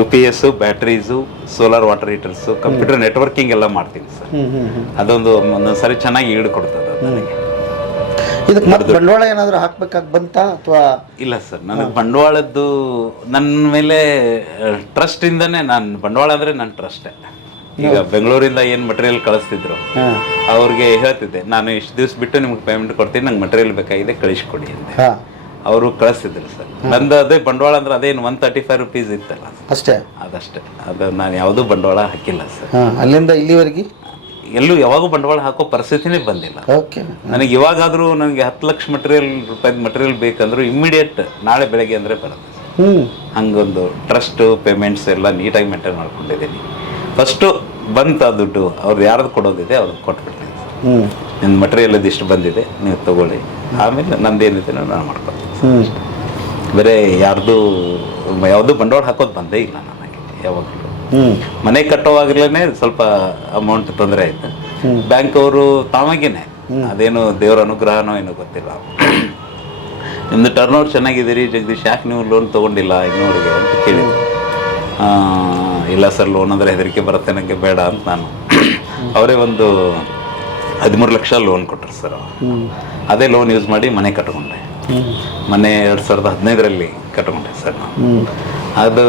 UPS, batteries, solar water heaters, computer networking ಎಲ್ಲ ಮಾಡ್ತೀನಿ ಸರ್. ಅದೊಂದು ಒಂದೊಂದ್ಸರಿ ಚೆನ್ನಾಗಿ ಈಡು ಕೊಡ್ತದೆ ನನಗೆ. ಇದಕ್ಕೆ ಮತ್ತೆ ಬಂಡವಾಳ ಏನಾದರೂ ಹಾಕ್ಬೇಕಾಗಿ ಬಂತಾ ಅಥವಾ? ಇಲ್ಲ ಸರ್, ನನಗೆ ಬಂಡವಾಳದ್ದು ನನ್ನ ಮೇಲೆ ಟ್ರಸ್ಟ್ ಇಂದಾನೆ. ನಾನು ಬಂಡವಾಳ ಅಂದರೆ ನನ್ನ ಟ್ರಸ್ಟೇ. ಈಗ ಬೆಂಗಳೂರಿಂದ ಏನು ಮಟೀರಿಯಲ್ ಕಳಿಸ್ತಿದ್ರು ಅವ್ರಿಗೆ ಹೇಳ್ತಿದ್ದೆ, ನಾನು ಇಷ್ಟು ದಿವಸ ಬಿಟ್ಟು ನಿಮ್ಗೆ ಪೇಮೆಂಟ್ ಕೊಡ್ತೀನಿ, ನಂಗೆ ಮಟೀರಿಯಲ್ ಬೇಕಾಗಿದೆ ಕಳಿಸ್ಕೊಡಿ ಅಂತ. ಅವರು ಕಳಿಸ್ತಿದ್ರು ಸರ್. ನಂದು ಅದೇ ಬಂಡವಾಳ ಅಂದ್ರೆ ಅದೇನು 135 ರೂಪೀಸ್ ಇತ್ತಲ್ಲ ಅಷ್ಟೇ, ಅದಷ್ಟೇ. ಅದು ನಾನು ಯಾವುದೂ ಬಂಡವಾಳ ಹಾಕಿಲ್ಲ ಸರ್. ಅಲ್ಲಿಂದ ಇಲ್ಲಿವರೆಗೆ ಎಲ್ಲೂ ಯಾವಾಗೂ ಬಂಡವಾಳ ಹಾಕೋ ಪರಿಸ್ಥಿತಿನೇ ಬಂದಿಲ್ಲ. ನನಗೆ ಇವಾಗಾದರೂ ನನಗೆ 10 ಲಕ್ಷ ರೂಪಾಯಿದ ಮಟೀರಿಯಲ್ ಬೇಕಂದ್ರೂ ಇಮ್ಮಿಡಿಯೇಟ್ ನಾಳೆ ಬೆಳಗ್ಗೆ ಅಂದರೆ ಬರುತ್ತೆ. ಹಂಗೊಂದು ಟ್ರಸ್ಟು ಪೇಮೆಂಟ್ಸ್ ಎಲ್ಲ ನೀಟಾಗಿ ಮೇಂಟೈನ್ ಮಾಡ್ಕೊಂಡಿದ್ದೀನಿ. ಫಸ್ಟು ಬಂತ ದುಡ್ಡು ಅವ್ರು ಯಾರ್ದು ಕೊಡೋದಿದೆ ಅವ್ರಿಗೆ ಕೊಟ್ಬಿಡ್ತೀನಿ. ನಿನ್ನ ಮಟೀರಿಯಲ್ ಇದಿಷ್ಟು ಬಂದಿದೆ, ನೀವು ತಗೊಳ್ಳಿ, ಆಮೇಲೆ ನಂದೇನಿದೆ ನಾನು ಮಾಡ್ಕೊತೀನಿ. ಬೇರೆ ಯಾರ್ದು ಯಾವುದೂ ಬಂಡವಾಳ ಹಾಕೋದು ಬಂದೇ ಇಲ್ಲ ನನಗೆ ಯಾವಾಗಲೂ. ಮನೆ ಕಟ್ಟೋವಾಗಲೇ ಸ್ವಲ್ಪ ಅಮೌಂಟ್ ತೊಂದರೆ ಆಯ್ತು. ಬ್ಯಾಂಕ್ ಅವರು ತಾವಾಗೇನೆ ಅದೇನು ದೇವರ ಅನುಗ್ರಹನೋ ಏನೋ ಗೊತ್ತಿಲ್ಲ, ನಿಮ್ದು ಟರ್ನ್ ಓವರ್ ಚೆನ್ನಾಗಿದ್ದೀರಿ ಜಗದೀಶ್, ಯಾಕೆ ನೀವು ಲೋನ್ ತೊಗೊಂಡಿಲ್ಲ ಇನ್ನೂರಿಗೆ ಅಂತ ಕೇಳಿದ್ರು. ಇಲ್ಲ ಸರ್, ಲೋನ್ ಅಂದರೆ ಹೆದರಿಕೆ ಬರುತ್ತೆ ನನಗೆ, ಬೇಡ ಅಂತ ನಾನು. ಅವರೇ ಒಂದು 13 ಲಕ್ಷ ಲೋನ್ ಕೊಟ್ಟರು ಸರ್. ಅದೇ ಲೋನ್ ಯೂಸ್ ಮಾಡಿ ಮನೆ ಕಟ್ಕೊಂಡೆ. ಮನೆ 2015ರಲ್ಲಿ ಕಟ್ಕೊಂಡೆ ಸರ್ ನಾನು. ಅದು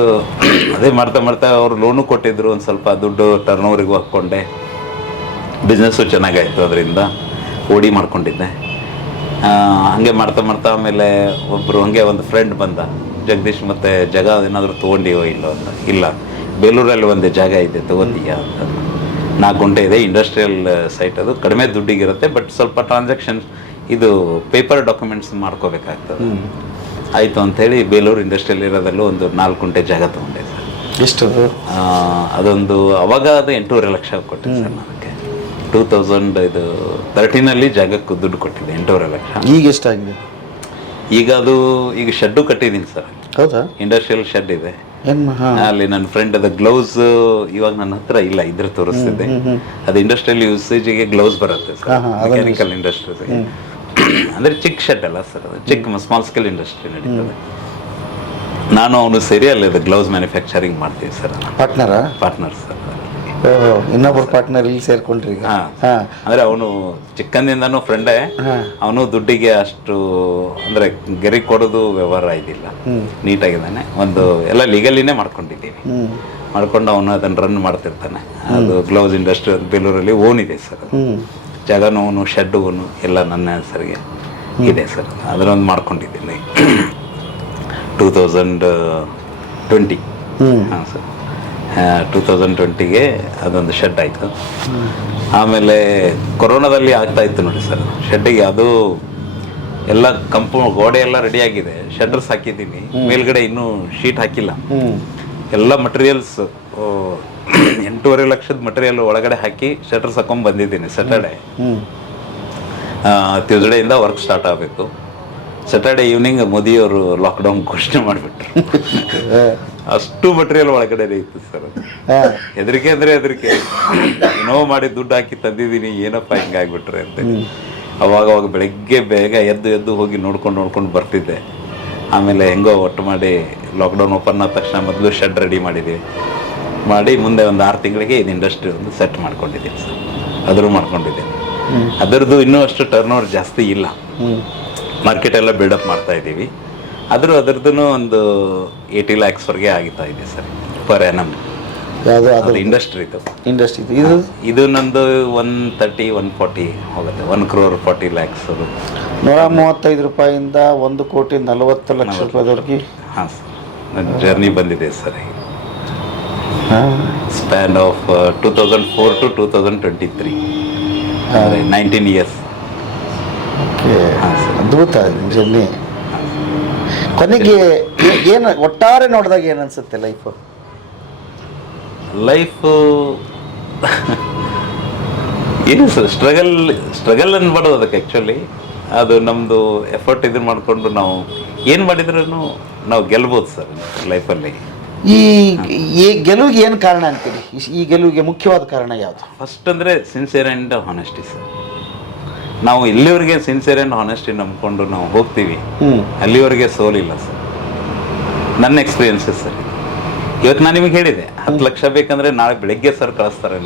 ಅದೇ ಮಾಡ್ತಾ ಅವರು ಲೋನು ಕೊಟ್ಟಿದ್ರು, ಒಂದು ಸ್ವಲ್ಪ ದುಡ್ಡು ಟರ್ನ್ ಓವರಿಗೂ ಹಾಕ್ಕೊಂಡೆ. ಬಿಸ್ನೆಸ್ಸು ಚೆನ್ನಾಗಾಯಿತು, ಅದರಿಂದ ಓಡಿ ಮಾಡ್ಕೊಂಡಿದ್ದೆ. ಹಾಗೆ ಮಾಡ್ತಾ ಆಮೇಲೆ ಒಬ್ಬರು ಹಂಗೆ ಒಂದು ಫ್ರೆಂಡ್ ಬಂದ, ಜಗದೀಶ್ ಮತ್ತೆ ಜಾಗ ಏನಾದರೂ ತೊಗೊಂಡಿವೋ ಇಲ್ಲೋ ಅಂತ. ಇಲ್ಲ, ಬೇಲೂರಲ್ಲಿ ಒಂದು ಜಾಗ ಇದೆ ತೊಗೊಂತೀಯಾ ಅಂತ. 4 ಗುಂಟೆ ಇದೆ, ಇಂಡಸ್ಟ್ರಿಯಲ್ ಸೈಟ್, ಅದು ಕಡಿಮೆ ದುಡ್ಡಿಗಿರುತ್ತೆ, ಬಟ್ ಸ್ವಲ್ಪ ಟ್ರಾನ್ಸಾಕ್ಷನ್ ಇದು ಪೇಪರ್ ಡಾಕ್ಯುಮೆಂಟ್ಸ್ ಮಾಡ್ಕೋಬೇಕಾಗ್ತದೆ. ಆಯಿತು ಅಂಥೇಳಿ ಬೇಲೂರು ಇಂಡಸ್ಟ್ರಿಯಲ್ ಇರೋದಲ್ಲೂ ಒಂದು 4 ಗುಂಟೆ ಜಾಗ ತೊಗೊಂಡೆ ಸರ್. ಎಷ್ಟು? ಅದೊಂದು ಅವಾಗ ಅದು 8.5 ಲಕ್ಷ ಕೊಟ್ಟೆ ಸರ್ ನನಗೆ. 2013ನಲ್ಲಿ ಜಾಗಕ್ಕೆ ದುಡ್ಡು ಕೊಟ್ಟಿದ್ದೆ 8.5 ಲಕ್ಷ. ಈಗ ಎಷ್ಟಾಗಿದೆ? ಈಗ ಶೆಡ್ಡು ಕಟ್ಟಿದ್ದೀನಿ ಸರ್. ಹೌದಾ? ಇಂಡಸ್ಟ್ರಿಯಲ್ ಶೆಡ್ ಇದೆ ಅಲ್ಲಿ. ನನ್ನ ಫ್ರೆಂಡ್ ಅದು ಗ್ಲೌಸ್ ಇವಾಗ ನನ್ನ ಹತ್ರ ಇಲ್ಲ, ಇದ್ರೆ ತೋರಿಸ್ತಿದ್ದೆ. ಅದು ಇಂಡಸ್ಟ್ರಿಯಲ್ ಯೂಸೇಜಿಗೆ ಗ್ಲೌಸ್ ಬರುತ್ತೆ ಸರ್, ಮೆಕ್ಯಾನಿಕಲ್ ಇಂಡಸ್ಟ್ರೀಸ್ಗೆ. ಅಂದರೆ ಚಿಕ್ಕ ಶೆಡ್ ಅಲ್ಲ ಸರ್, ಅದು ಚಿಕ್ಕ ಸ್ಮಾಲ್ ಸ್ಕೇಲ್ ಇಂಡಸ್ಟ್ರಿ ನಡೀತದೆ. ನಾನು ಅವನು ಸೇರಿ ಅಲ್ಲಿ ಅದು ಗ್ಲೌಸ್ ಮ್ಯಾನುಫ್ಯಾಕ್ಚರಿಂಗ್ ಮಾಡ್ತೀವಿ ಸರ್. Partner sir. ಇನ್ನೊಬ್ಬರು ಪಾರ್ಟ್ನರ್ ಇಲ್ಲಿ ಸೇರ್ಕೊಂಡ್ರಿ? ಅಂದ್ರೆ ಅವನು ಚಿಕ್ಕಂದಿಂದನೂ ಫ್ರೆಂಡೇ. ಅವನು ದುಡ್ಡಿಗೆ ಅಷ್ಟು ಅಂದ್ರೆ ಗೆರಿ ಕೊಡೋದು ವ್ಯವಹಾರ ಇದಿಲ್ಲ, ನೀಟಾಗಿದ್ದಾನೆ. ಒಂದು ಎಲ್ಲ ಲೀಗಲಿನೇ ಮಾಡ್ಕೊಂಡಿದ್ದೀವಿ. ಮಾಡ್ಕೊಂಡು ಅವನು ಅದನ್ನು ರನ್ ಮಾಡ್ತಿರ್ತಾನೆ. ಅದು ಗ್ಲೌಸ್ ಇಂಡಸ್ಟ್ರಿ ಬೇಲೂರಲ್ಲಿ ಓನ್ ಇದೆ ಸರ್. ಜಾಗನೂ ಅವನು, ಶೆಡ್ ಓನು ಎಲ್ಲ ನನ್ನ ಹೆಸರಿಗೆ ಇದೆ ಸರ್. ಅದನ್ನೊಂದು ಮಾಡ್ಕೊಂಡಿದ್ದೀನಿ 2020. ಹಾಂ ಸರ್, 2020ಗೆ ಅದೊಂದು ಶೆಡ್ ಆಯಿತು. ಆಮೇಲೆ ಕೊರೋನಾದಲ್ಲಿ ಆಗ್ತಾ ಇತ್ತು ನೋಡಿ ಸರ್ ಶೆಡ್ಡಿಗೆ. ಅದು ಎಲ್ಲ ಗೋಡೆ ಎಲ್ಲ ರೆಡಿ ಆಗಿದೆ, ಶೆಡ್ರಸ್ ಹಾಕಿದ್ದೀನಿ. ಮೇಲ್ಗಡೆ ಇನ್ನೂ ಶೀಟ್ ಹಾಕಿಲ್ಲ. ಎಲ್ಲ ಮಟೀರಿಯಲ್ಸ್ 8.5 ಲಕ್ಷದ ಮಟೀರಿಯಲ್ ಒಳಗಡೆ ಹಾಕಿ ಶೆಟರ್ಸ್ ಹಾಕೊಂಡ್ ಬಂದಿದ್ದೀನಿ. ಸ್ಯಾಟರ್ಡೆ ಟ್ಯೂಸ್ಡೇಯಿಂದ ವರ್ಕ್ ಸ್ಟಾರ್ಟ್ ಆಗಬೇಕು. ಸ್ಯಾಟರ್ಡೆ ಈವ್ನಿಂಗ್ ಮೋದಿಯವರು ಲಾಕ್ಡೌನ್ ಘೋಷಣೆ ಮಾಡಿಬಿಟ್ರು. ಅಷ್ಟು ಮಟೀರಿಯಲ್ ಒಳಗಡೆ ಇತ್ತು ಸರ್. ಹೆದರಿಕೆ ಅಂದ್ರೆ ಹೆದರಿಕೆ, ಏನೋ ಮಾಡಿ ದುಡ್ಡು ಹಾಕಿ ತಂದಿದ್ದೀನಿ, ಏನಪ್ಪ ಹಿಂಗಾಗ್ಬಿಟ್ರೆ ಅಂತ. ಅವಾಗ ಬೆಳಗ್ಗೆ ಬೇಗ ಎದ್ದು ಹೋಗಿ ನೋಡ್ಕೊಂಡು ಬರ್ತಿದ್ದೆ. ಆಮೇಲೆ ಹೆಂಗೋ ಒಟ್ಟು ಮಾಡಿ ಲಾಕ್ಡೌನ್ ಓಪನ್ ಆದ ತಕ್ಷಣ ಮೊದಲು ಶೆಡ್ ರೆಡಿ ಮಾಡಿ ಮುಂದೆ ಒಂದು 6 ತಿಂಗಳಿಗೆ ಇದು ಇಂಡಸ್ಟ್ರಿ ಒಂದು ಸೆಟ್ ಮಾಡ್ಕೊಂಡಿದ್ದೀನಿ ಸರ್. ಅದರೂ ಮಾಡ್ಕೊಂಡಿದ್ದೀನಿ. ಅದರದ್ದು ಇನ್ನೂ ಅಷ್ಟು ಟರ್ನ್ ಓವರ್ ಜಾಸ್ತಿ ಇಲ್ಲ, ಮಾರ್ಕೆಟ್ ಎಲ್ಲ ಬಿಲ್ಡಪ್ ಮಾಡ್ತಾ ಇದ್ದೀವಿ. ಅದರದ್ದು ಒಂದು 80 lakhsವರೆಗೆ ಆಗ್ತಾ ಇದೆ ಸರ್ ಪರ್ ಆ್ಯನಮ್. ಅದು ಇಂಡಸ್ಟ್ರಿ ಇದು ನಂದು 130-140 ಹೋಗುತ್ತೆ. 1,40 lakhs. 135 ರೂಪಾಯಿಂದ 1,40,40 ರೂಪಾಯಿವರೆಗೆ. ಹಾಂ ಸರ್, ನನ್ನ ಜರ್ನಿ ಬಂದಿದೆ sir. Span of 2004 to 2023, 19 years. ಅದ್ಭುತ ಜರ್ನಿ. ಕೊನೆಗೆ ಏನು ಒಟ್ಟಾರೆ ನೋಡಿದಾಗ ಏನು ಅನ್ಸುತ್ತೆ ಲೈಫು ಏನು ಸರ್, ಸ್ಟ್ರಗಲ್ ಅನ್ಬಾರ್ದು ಅದಕ್ಕೆ. ಆ್ಯಕ್ಚುಲಿ ಅದು ನಮ್ಮದು ಎಫರ್ಟ್ ಇದನ್ನು ಮಾಡಿಕೊಂಡು ನಾವು ಏನು ಮಾಡಿದ್ರೂ ನಾವು ಗೆಲ್ಬೋದು ಸರ್ ಲೈಫಲ್ಲಿ. ಈ ಗೆಲುವಿಗೆ ಏನು ಕಾರಣ ಅಂತೀರಿ? ಈ ಗೆಲುವಿಗೆ ಮುಖ್ಯವಾದ ಕಾರಣ ಯಾವುದು? ಫಸ್ಟ್ ಅಂದರೆ ಸಿನ್ಸಿಯರ್ ಆ್ಯಂಡ್ ಹಾನೆಸ್ಟಿ ಸರ್. ನಾವು ಇಲ್ಲಿವರೆಗೆ ಸಿನ್ಸಿಯರ್ ಆ್ಯಂಡ್ ಹಾನೆಸ್ಟಿ ನಂಬ್ಕೊಂಡು ನಾವು ಹೋಗ್ತೀವಿ, ಅಲ್ಲಿವರೆಗೆ ಸೋಲಿಲ್ಲ ಸರ್. ನನ್ನ ಎಕ್ಸ್ಪೀರಿಯನ್ಸಸ್ ಸರ್. ಇವತ್ತು ನಾನು ನಿಮಗೆ ಹೇಳಿದೆ 10 ಲಕ್ಷ ಬೇಕಂದರೆ ನಾಳೆ ಬೆಳಗ್ಗೆ ಸರ್ ಕಳಿಸ್ತಾರೆ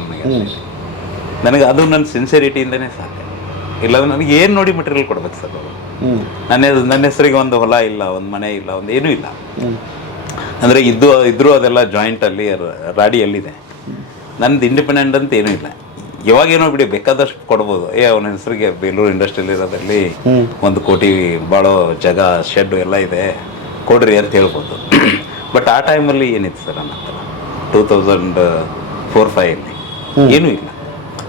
ನನಗೆ ಅದು ನನ್ನ ಸಿನ್ಸಿಯರಿಟಿಯಿಂದನೇ ಸಾಧ್ಯ. ಇಲ್ಲಾಂದ್ರೆ ನನಗೆ ಏನು ನೋಡಿ ಮಟೀರಿಯಲ್ ಕೊಡ್ಬೇಕು ಸರ್ ಅವರು. ನನ್ನ ಹೆಸರಿಗೆ ಒಂದು ಹೊಲ ಇಲ್ಲ, ಒಂದು ಮನೆ ಇಲ್ಲ, ಒಂದು ಏನೂ ಇಲ್ಲ. ಅಂದರೆ ಇದ್ರೂ ಅದೆಲ್ಲ ಜಾಯಿಂಟಲ್ಲಿ ರಾಡಿಯಲ್ಲಿದೆ. ನನ್ನದು ಇಂಡಿಪೆಂಡೆಂಟ್ ಅಂತ ಏನೂ ಇಲ್ಲ. ಯಾವಾಗೇನೋ ಬಿಡಿ ಬೇಕಾದಷ್ಟು ಕೊಡ್ಬೋದು. ಅವನ ಹೆಸರಿಗೆ ಬೇಲೂರು ಇಂಡಸ್ಟ್ರಿಯಲ್ ಇರೋದ್ರಲ್ಲಿ 1 ಕೋಟಿ ಬಾಳೋ ಜಾಗ, ಶೆಡ್ ಎಲ್ಲ ಇದೆ, ಕೊಡ್ರಿ ಅಂತ ಹೇಳ್ಬೋದು. ಬಟ್ ಆ ಟೈಮಲ್ಲಿ ಏನಿತ್ತು ಸರ್ ನನ್ನ ಹತ್ರ 2004-05 ಏನೂ ಇಲ್ಲ.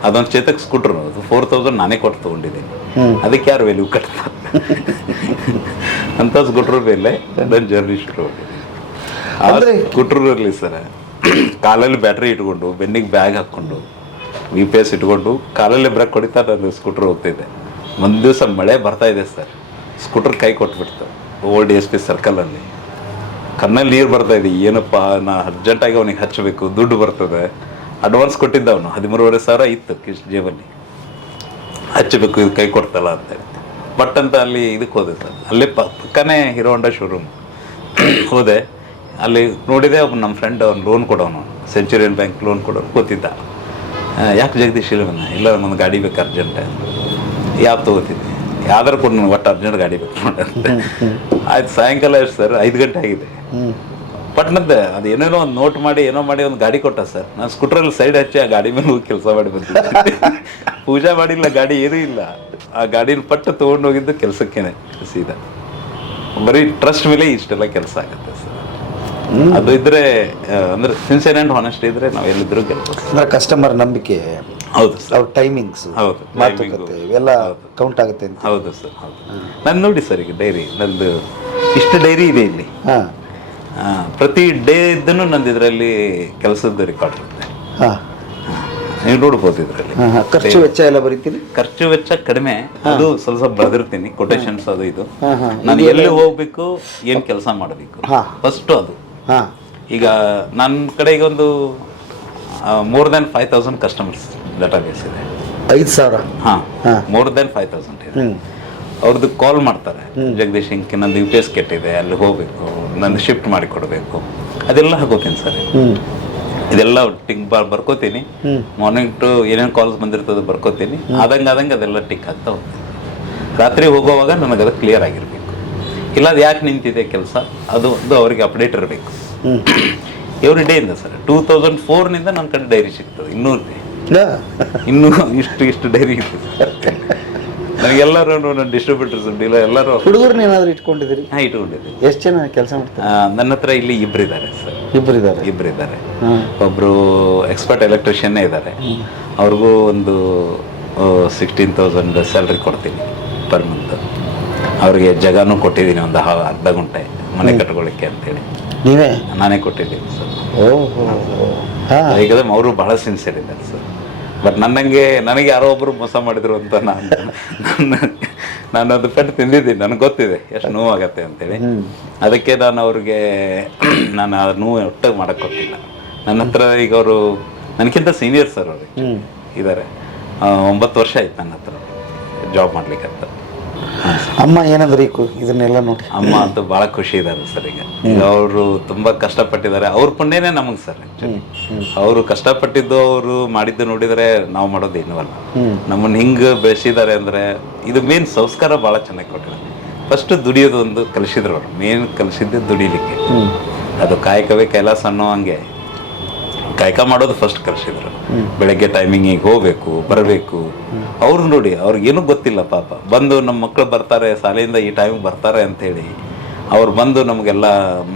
ಅದೊಂದು ಚೇತಕ್ ಸ್ಕೂಟ್ರು, ಅದು 4,000 ನಾನೇ ಕೊಟ್ಟು ತೊಗೊಂಡಿದ್ದೀನಿ. ಅದಕ್ಕೆ ಯಾರು ವ್ಯಾಲ್ಯೂ ಕಟ್ತಾರೆ ಅಂತ ಸ್ಕೂಟ್ರ್ ಮೇಲೆ ನನ್ನ ಜರ್ನಿ ಶುರು ಮಾಡಿದೆ. ಸ್ಕೂಟ್ರಲ್ಲಿ ಸರ್ ಕಾಲಲ್ಲಿ ಬ್ಯಾಟ್ರಿ ಇಟ್ಕೊಂಡು, ಬೆನ್ನಿಗೆ ಬ್ಯಾಗ್ ಹಾಕ್ಕೊಂಡು, VPS ಇಟ್ಕೊಂಡು, ಕಾಲಲ್ಲೇ ಬ್ರೇಕ್ ಹೊಡಿತಾ ನಾನು ಸ್ಕೂಟ್ರ್ ಹೋಗ್ತಿದ್ದೆ. ಒಂದು ದಿವಸ ಮಳೆ ಬರ್ತಾ ಇದೆ ಸರ್, ಸ್ಕೂಟ್ರ್ ಕೈ ಕೊಟ್ಬಿಡ್ತು ಓಲ್ಡ್ SP ಸರ್ಕಲಲ್ಲಿ. ಕಣ್ಣಲ್ಲಿ ನೀರು ಬರ್ತಾ ಇದೆ, ಏನಪ್ಪ ನಾ ಅರ್ಜೆಂಟಾಗಿ ಅವನಿಗೆ ಹಚ್ಚಬೇಕು, ದುಡ್ಡು ಬರ್ತದೆ. ಅಡ್ವಾನ್ಸ್ ಕೊಟ್ಟಿದ್ದ ಅವನು 13,500 ಇತ್ತು ಜೇಬಲ್ಲಿ, ಹಚ್ಚಬೇಕು ಇದು ಕೈ ಕೊಡ್ತಲ್ಲ ಅಂತ ಹೇಳಿ. ಬಟ್ ಅಂತ ಅಲ್ಲಿ ಇದಕ್ಕೆ ಹೋದೆ ಸರ್, ಅಲ್ಲೇ ಪಕ್ಕನೇ ಹೀರೋ ಹೊಂಡಾ ಶೋರೂಮ್ ಹೋದೆ. ಅಲ್ಲಿ ನೋಡಿದೆ ಒಬ್ಬ ನಮ್ಮ ಫ್ರೆಂಡ್ ಅವ್ನು ಲೋನ್ ಕೊಡೋನು, ಸೆಂಚುರಿಯನ್ ಬ್ಯಾಂಕ್ ಲೋನ್ ಕೊಡೋನು ಕೂತಿದ್ದ. ಯಾಕೆ ಜಗದೀಶ್ ಇಲ್ಲ ಇಲ್ಲ ನಮ್ಮೊಂದು ಗಾಡಿ ಬೇಕು ಅರ್ಜೆಂಟ್. ಯಾವ ತೊಗೋತಿದ್ದೆ, ಯಾವ್ದಾರು ಕೊಡು ನನಗೆ ಒಟ್ಟು ಅರ್ಜೆಂಟ್ ಗಾಡಿ ಬೇಕು ನೋಡಂತೆ. ಆಯ್ತು, ಸಾಯಂಕಾಲ ಎಷ್ಟು ಸರ್ 5 ಗಂಟೆ ಆಗಿದೆ. ಪಟ್ನದ್ದೆ ಅದು ಏನೇನೋ ಒಂದು ನೋಟ್ ಮಾಡಿ ಏನೋ ಮಾಡಿ ಒಂದು ಗಾಡಿ ಕೊಟ್ಟ ಸರ್. ನಾನು ಸ್ಕೂಟ್ರಲ್ಲಿ ಸೈಡ್ ಹಚ್ಚಿ ಆ ಗಾಡಿ ಮೇಲೆ ಹೋಗಿ ಕೆಲಸ ಮಾಡಿ ಬಂದಿದ್ದೆ. ಪೂಜಾ ಮಾಡಿಲ್ಲ, ಗಾಡಿ ಏನೂ ಇಲ್ಲ. ಆ ಗಾಡಿನ ಪಟ್ಟು ತೊಗೊಂಡು ಹೋಗಿದ್ದು ಕೆಲಸಕ್ಕೇನೆ ಸೀದಾ. ಬರೀ ಟ್ರಸ್ಟ್ ಮೇಲೆ ಇಷ್ಟೆಲ್ಲ ಕೆಲಸ ಆಗುತ್ತೆ ಸರ್. ಅದು ಇದ್ರೆ ಅಂದ್ರೆ ಸಿನ್ಸಿಯರ್ ಆ್ಯಂಡ್ ಹಾನೆಸ್ಟ್ ಇದ್ರೆ ನಾವು ಎಲ್ಲಿದ್ರು ಗೆಲ್ಬೋದು. ಅಂದ್ರೆ ಕಸ್ಟಮರ್ ನಂಬಿಕೆ, ಹೌದು ಸರ್, ಅವ್ರ ಟೈಮಿಂಗ್ಸ್, ಹೌದು, ಮಾತುಕತೆ ಇವೆಲ್ಲ ಕೌಂಟ್ ಆಗುತ್ತೆ ಅಂತ. ಹೌದು ಸರ್, ಹೌದು. ನಾನು ನೋಡಿ ಸರ್, ಈಗ ಡೈರಿ ನಂದು ಇಷ್ಟು ಡೈರಿ ಇದೆ ಇಲ್ಲಿ. ಹಾಂ, ಪ್ರತಿ ಡೇ ಇದ್ದನ್ನು ನಂದು ಇದರಲ್ಲಿ ಕೆಲಸದ ರೆಕಾರ್ಡ್ ಇರುತ್ತೆ. ಹಾಂ, ನೀವು ನೋಡ್ಬೋದು ಇದರಲ್ಲಿ. ಖರ್ಚು ವೆಚ್ಚ ಎಲ್ಲ ಬರೀತೀರಿ? ಖರ್ಚು ವೆಚ್ಚ ಕಡಿಮೆ, ಅದು ಸ್ವಲ್ಪ ಬರೆದಿರ್ತೀನಿ, ಕೊಟೇಶನ್ಸ್ ಅದು ಇದು. ಹಾಂ, ನಾನು ಎಲ್ಲಿ ಹೋಗ್ಬೇಕು, ಏನು ಕೆಲಸ ಮಾಡಬೇಕು, ಫಸ್ಟ್ ಅದು. ಹಾಂ, ಈಗ ನನ್ನ ಕಡೆ ಈಗ ಒಂದು more than 5,000 ಕಸ್ಟಮರ್ಸ್ ಡಾಟಾಬೇಸ್ ಇದೆ. 5,000? ಹಾಂ, more than 5,000 ಇದೆ. ಅವ್ರದ್ದು ಕಾಲ್ ಮಾಡ್ತಾರೆ, ಜಗದೀಶ್ ಹಿಂಗೆ ನಂದು UPS ಕೆಟ್ಟಿದೆ, ಅಲ್ಲಿ ಹೋಗಬೇಕು, ನಂದು ಶಿಫ್ಟ್ ಮಾಡಿ ಕೊಡಬೇಕು, ಅದೆಲ್ಲ ಹಾಕೋತೀನಿ ಸರ್. ಇದೆಲ್ಲ ಟಿಕ್ ಬರ್ಕೋತೀನಿ. ಮಾರ್ನಿಂಗ್ ಟು ಏನೇನು ಕಾಲ್ಸ್ ಬಂದಿರ್ತದೆ ಬರ್ಕೋತೀನಿ. ಆದಂಗೆ ಅದೆಲ್ಲ ಟಿಕ್ ಆಗ್ತಾ ಹೋಗ್ತೀನಿ. ರಾತ್ರಿ ಹೋಗೋವಾಗ ನನಗೆ ಅದು ಕ್ಲಿಯರ್ ಆಗಿರಬೇಕು. ಇಲ್ಲ ಅದು ಯಾಕೆ ನಿಂತಿದೆ ಕೆಲಸ, ಅದು ಅವರಿಗೆ ಅಪ್ಡೇಟ್ ಇರಬೇಕು. ಎವ್ರಿ ಡೇ ಇಂದ ಸರ್ 2004ನಿಂದ ನನ್ನ ಕಡೆ ಡೈರಿ ಸಿಗ್ತದೆ. ಇನ್ನೂ ಇಷ್ಟು ಡೈರಿ ಇದೆ ನನಗೆಲ್ಲರೂ. ನನ್ನ ಡಿಸ್ಟ್ರಿಬ್ಯೂಟರ್ಸ್ ಡೀಲರ್ ಎಲ್ಲರೂ. ಹುಡುಗರನ್ನ ಏನಾದರೂ ಇಟ್ಕೊಂಡಿದ್ದೀರಿ? ಹಾಂ, ಇಟ್ಕೊಂಡಿದ್ದೀರಿ. ಎಷ್ಟು ಜನ ಕೆಲಸ ಮಾಡ್ತಾರೆ? ನನ್ನ ಹತ್ರ ಇಲ್ಲಿ ಇಬ್ಬರಿದ್ದಾರೆ ಸರ್. ಇಬ್ಬರಿದ್ದಾರೆ. ಒಬ್ಬರು ಎಕ್ಸ್ಪರ್ಟ್ ಎಲೆಕ್ಟ್ರಿಷಿಯನ್ನೇ ಇದ್ದಾರೆ. ಅವ್ರಿಗೂ ಒಂದು 16,000 ಸ್ಯಾಲ್ರಿ ಕೊಡ್ತೀನಿ ಪರ್ ಮಂತ್. ಅವ್ರಿಗೆ ಜಾಗನೂ ಕೊಟ್ಟಿದ್ದೀನಿ, ಒಂದು ಅರ್ಧ ಗಂಟೆ ಮನೆ ಕಟ್ಕೊಳ್ಳಿಕ್ಕೆ ಅಂತೇಳಿ ನೀವೇ? ನಾನೇ ಕೊಟ್ಟಿದ್ದೀನಿ ಸರ್. ಓಹೋ, ಯಾಕಂದ್ರೆ ಅವರು ಬಹಳ ಸಿನ್ಸಿಯರ್ ಇದ್ದಾರೆ ಸರ್. ಬಟ್ ನನಗೆ ಯಾರೋ ಒಬ್ಬರು ಮೋಸ ಮಾಡಿದ್ರು ಅಂತ ನಾನು ಅದು ಪೆಟ್ಟು ತಿಂದಿದ್ದೀನಿ. ನನಗೆ ಗೊತ್ತಿದೆ ಎಷ್ಟು ನೋವಾಗತ್ತೆ ಅಂತೇಳಿ. ಅದಕ್ಕೆ ನಾನು ಅವ್ರಿಗೆ ನಾನು ಆ ನೋವು ಒಟ್ಟಾಗಿ ಮಾಡೋಕ್ಕೆ ಗೊತ್ತಿಲ್ಲ. ನನ್ನ ಹತ್ರ ಈಗ ಅವರು ನನಗಿಂತ ಸೀನಿಯರ್ ಸರ್ ಅವ್ರಿಗೆ ಇದ್ದಾರೆ. 9 ವರ್ಷ ಆಯ್ತು ನನ್ನ ಹತ್ರ ಜಾಬ್ ಮಾಡ್ಲಿಕ್ಕೆ ಅಂತ. ಅಮ್ಮ ಏನಂದ್ರೆ ಇದನ್ನೆಲ್ಲ ನೋಡಿ? ಅಮ್ಮ ಅಂತೂ ಭಾಳ ಖುಷಿ ಇದ್ದಾರೆ ಸರ್. ಈಗ ಅವರು ತುಂಬ ಕಷ್ಟಪಟ್ಟಿದ್ದಾರೆ. ಅವ್ರ ಪುಣ್ಯನೇ ನಮಗೆ ಸರ್. ಆ್ಯಕ್ಚುಲಿ ಅವರು ಕಷ್ಟಪಟ್ಟಿದ್ದು, ಅವರು ಮಾಡಿದ್ದು ನೋಡಿದರೆ ನಾವು ಮಾಡೋದು ಏನೂ ಅಲ್ಲ. ನಮ್ಮನ್ನು ಹಿಂಗೆ ಬೆಳೆಸಿದ್ದಾರೆ ಅಂದರೆ ಇದು ಮೇನ್ ಸಂಸ್ಕಾರ ಭಾಳ ಚೆನ್ನಾಗಿ ಕೊಟ್ಟಿದ್ದಾರೆ. ಫಸ್ಟ್ ದುಡಿಯೋದು ಒಂದು ಕಲಿಸಿದ್ರು ಅವರು. ಮೇನ್ ಕಲಿಸಿದ್ದು ದುಡಿಲಿಕ್ಕೆ. ಅದು ಕಾಯಕವೇ ಕೈಲಾಸ ಅನ್ನೋ ಹಂಗೆ ಕಾಯಕ ಮಾಡೋದು ಫಸ್ಟ್ ಕಲಿಸಿದ್ರು. ಬೆಳಗ್ಗೆ ಟೈಮಿಂಗಿಗೆ ಹೋಗ್ಬೇಕು, ಬರಬೇಕು. ಅವ್ರು ನೋಡಿ, ಅವ್ರಿಗೇನು ಗೊತ್ತಿಲ್ಲ ಪಾಪ. ಬಂದು ನಮ್ಮ ಮಕ್ಕಳು ಬರ್ತಾರೆ ಶಾಲೆಯಿಂದ ಈ ಟೈಮಿಗೆ ಬರ್ತಾರೆ ಅಂಥೇಳಿ ಅವ್ರು ಬಂದು ನಮಗೆಲ್ಲ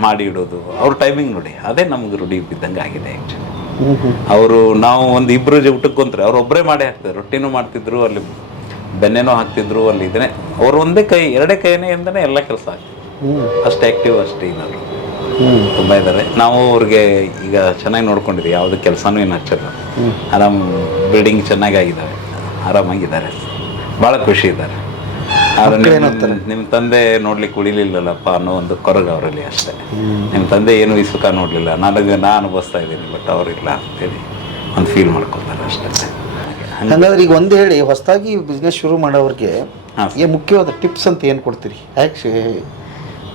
ಮಾಡಿ ಇಡೋದು. ಅವ್ರ ಟೈಮಿಂಗ್ ನೋಡಿ, ಅದೇ ನಮ್ಗೆ ರೂಢಿ ಬಿದ್ದಂಗೆ ಆಗಿದೆ ಆ್ಯಕ್ಚುಲಿ. ಅವರು ನಾವು ಒಂದು ಇಬ್ಬರು ಊಟಕ್ಕೆ ಕುಂತ್ರೆ ಅವ್ರು ಒಬ್ಬರೇ ಮಾಡೇ ಹಾಕ್ತಾರೆ. ರೊಟ್ಟಿನೂ ಮಾಡ್ತಿದ್ರು, ಅಲ್ಲಿ ಬೆನ್ನೆನೋ ಹಾಕ್ತಿದ್ರು, ಅಲ್ಲಿ ಇದನ್ನೇ ಅವ್ರು ಒಂದೇ ಕೈ ಎರಡೇ ಕೈನೇ ಇಂದನೇ ಎಲ್ಲ ಕೆಲಸ ಆಗ್ತಿದ್ರು. ಅಷ್ಟು ಆ್ಯಕ್ಟಿವ್, ಅಷ್ಟು ಏನಾದ್ರು ತುಂಬ ಇದ್ದಾರೆ. ನಾವು ಅವ್ರಿಗೆ ಈಗ ಚೆನ್ನಾಗಿ ನೋಡ್ಕೊಂಡಿದ್ದೀವಿ. ಯಾವುದು ಕೆಲಸನೂ ಏನು ಹಚ್ಚಲ್ಲ. ಆರಾಮ್ ಬಿಲ್ಡಿಂಗ್ ಚೆನ್ನಾಗಿದ್ದಾವೆ, ಆರಾಮಾಗಿದ್ದಾರೆ, ಭಾಳ ಖುಷಿ ಇದ್ದಾರೆ. ಆದರೆ ನಿಮ್ಮ ತಂದೆ ನೋಡ್ಲಿಕ್ಕೆ ಉಳಿಲಿಲ್ಲಲ್ಲಪ್ಪ ಅನ್ನೋ ಒಂದು ಕೊರಗು ಅವರಲ್ಲಿ ಅಷ್ಟೇ. ನಿಮ್ಮ ತಂದೆ ಏನು ಈ ಸುಖ ನೋಡಲಿಲ್ಲ, ನಾನು ಅನುಭವಿಸ್ತಾ ಇದ್ದೀನಿ, ಬಟ್ ಅವರಿಲ್ಲ ಅಂತೇಳಿ ಒಂದು ಫೀಲ್ ಮಾಡ್ಕೊತಾರೆ ಅಷ್ಟೇ. ಹಾಗಾದ್ರೆ ಈಗ ಒಂದು ಹೇಳಿ, ಹೊಸದಾಗಿ ಬಿಸ್ನೆಸ್ ಶುರು ಮಾಡೋರಿಗೆ ಮುಖ್ಯವಾದ ಟಿಪ್ಸ್ ಅಂತ ಏನು ಕೊಡ್ತೀರಿ?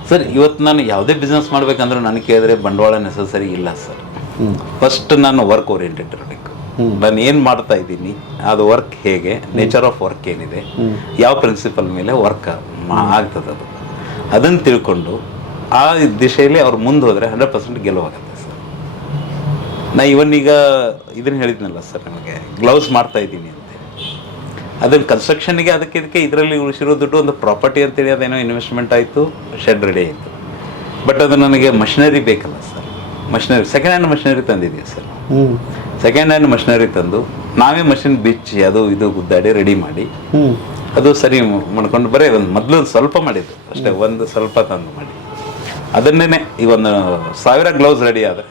ಸರ್, ಇವತ್ತು ನಾನು ಯಾವುದೇ ಬಿಸ್ನೆಸ್ ಮಾಡ್ಬೇಕಂದ್ರೆ ನನಗೆ ಕೇಳಿದ್ರೆ ಬಂಡವಾಳ ನೆಸಸರಿ ಇಲ್ಲ ಸರ್. ಫಸ್ಟ್ ನಾನು ವರ್ಕ್ ಓರಿಯೆಂಟೆಡ್ ಇರಬೇಕು. ನಾನು ಏನು ಮಾಡ್ತಾ ಇದ್ದೀನಿ, ಅದು ವರ್ಕ್ ಹೇಗೆ, ನೇಚರ್ ಆಫ್ ವರ್ಕ್ ಏನಿದೆ, ಯಾವ ಪ್ರಿನ್ಸಿಪಲ್ ಮೇಲೆ ವರ್ಕ್ ಆಗ್ತದೆ, ಅದನ್ನು ತಿಳ್ಕೊಂಡು ಆ ದಿಶೆಯಲ್ಲಿ ಅವ್ರು ಮುಂದೆ ಹೋದರೆ 100% ಗೆಲುವಾಗುತ್ತೆ ಸರ್. ನಾ ಈಗ ಇದನ್ನು ಹೇಳಿದ್ನಲ್ಲ ಸರ್, ನಿಮಗೆ ಗ್ಲೌಸ್ ಮಾಡ್ತಾ ಇದ್ದೀನಿ ಅಂತ. ಅದನ್ನು ಕನ್ಸ್ಟ್ರಕ್ಷನ್ಗೆ ಅದಕ್ಕೆ ಇದರಲ್ಲಿ ಉಳಿಸಿರೋ ದುಡ್ಡು ಒಂದು ಪ್ರಾಪರ್ಟಿ ಅಂತೇಳಿ ಅದೇನೋ ಇನ್ವೆಸ್ಟ್ಮೆಂಟ್ ಆಯಿತು, ಶೆಡ್ ರೆಡಿ ಆಯಿತು. ಬಟ್ ಅದು ನನಗೆ ಮಷಿನರಿ ಬೇಕಲ್ಲ sir. Machinery second hand machinery ತಂದಿದ್ದೀವಿ ಸರ್. ಸೆಕೆಂಡ್ ಹ್ಯಾಂಡ್ ಮಷಿನರಿ ತಂದು ನಾವೇ ಮಷಿನ್ ಬಿಚ್ಚಿ ಅದು ಇದು ಗುದ್ದಾಡಿ ರೆಡಿ ಮಾಡಿ ಅದು ಸರಿ ಮಾಡ್ಕೊಂಡು ಬರೀ ಒಂದು ಮೊದಲು ಸ್ವಲ್ಪ ಮಾಡಿದ್ದು ಅಷ್ಟೇ, ಒಂದು ಸ್ವಲ್ಪ ತಂದು ಮಾಡಿ ಅದನ್ನೇ ಈಗ 1,000 ಗ್ಲೌಸ್ ರೆಡಿ ಆದರೆ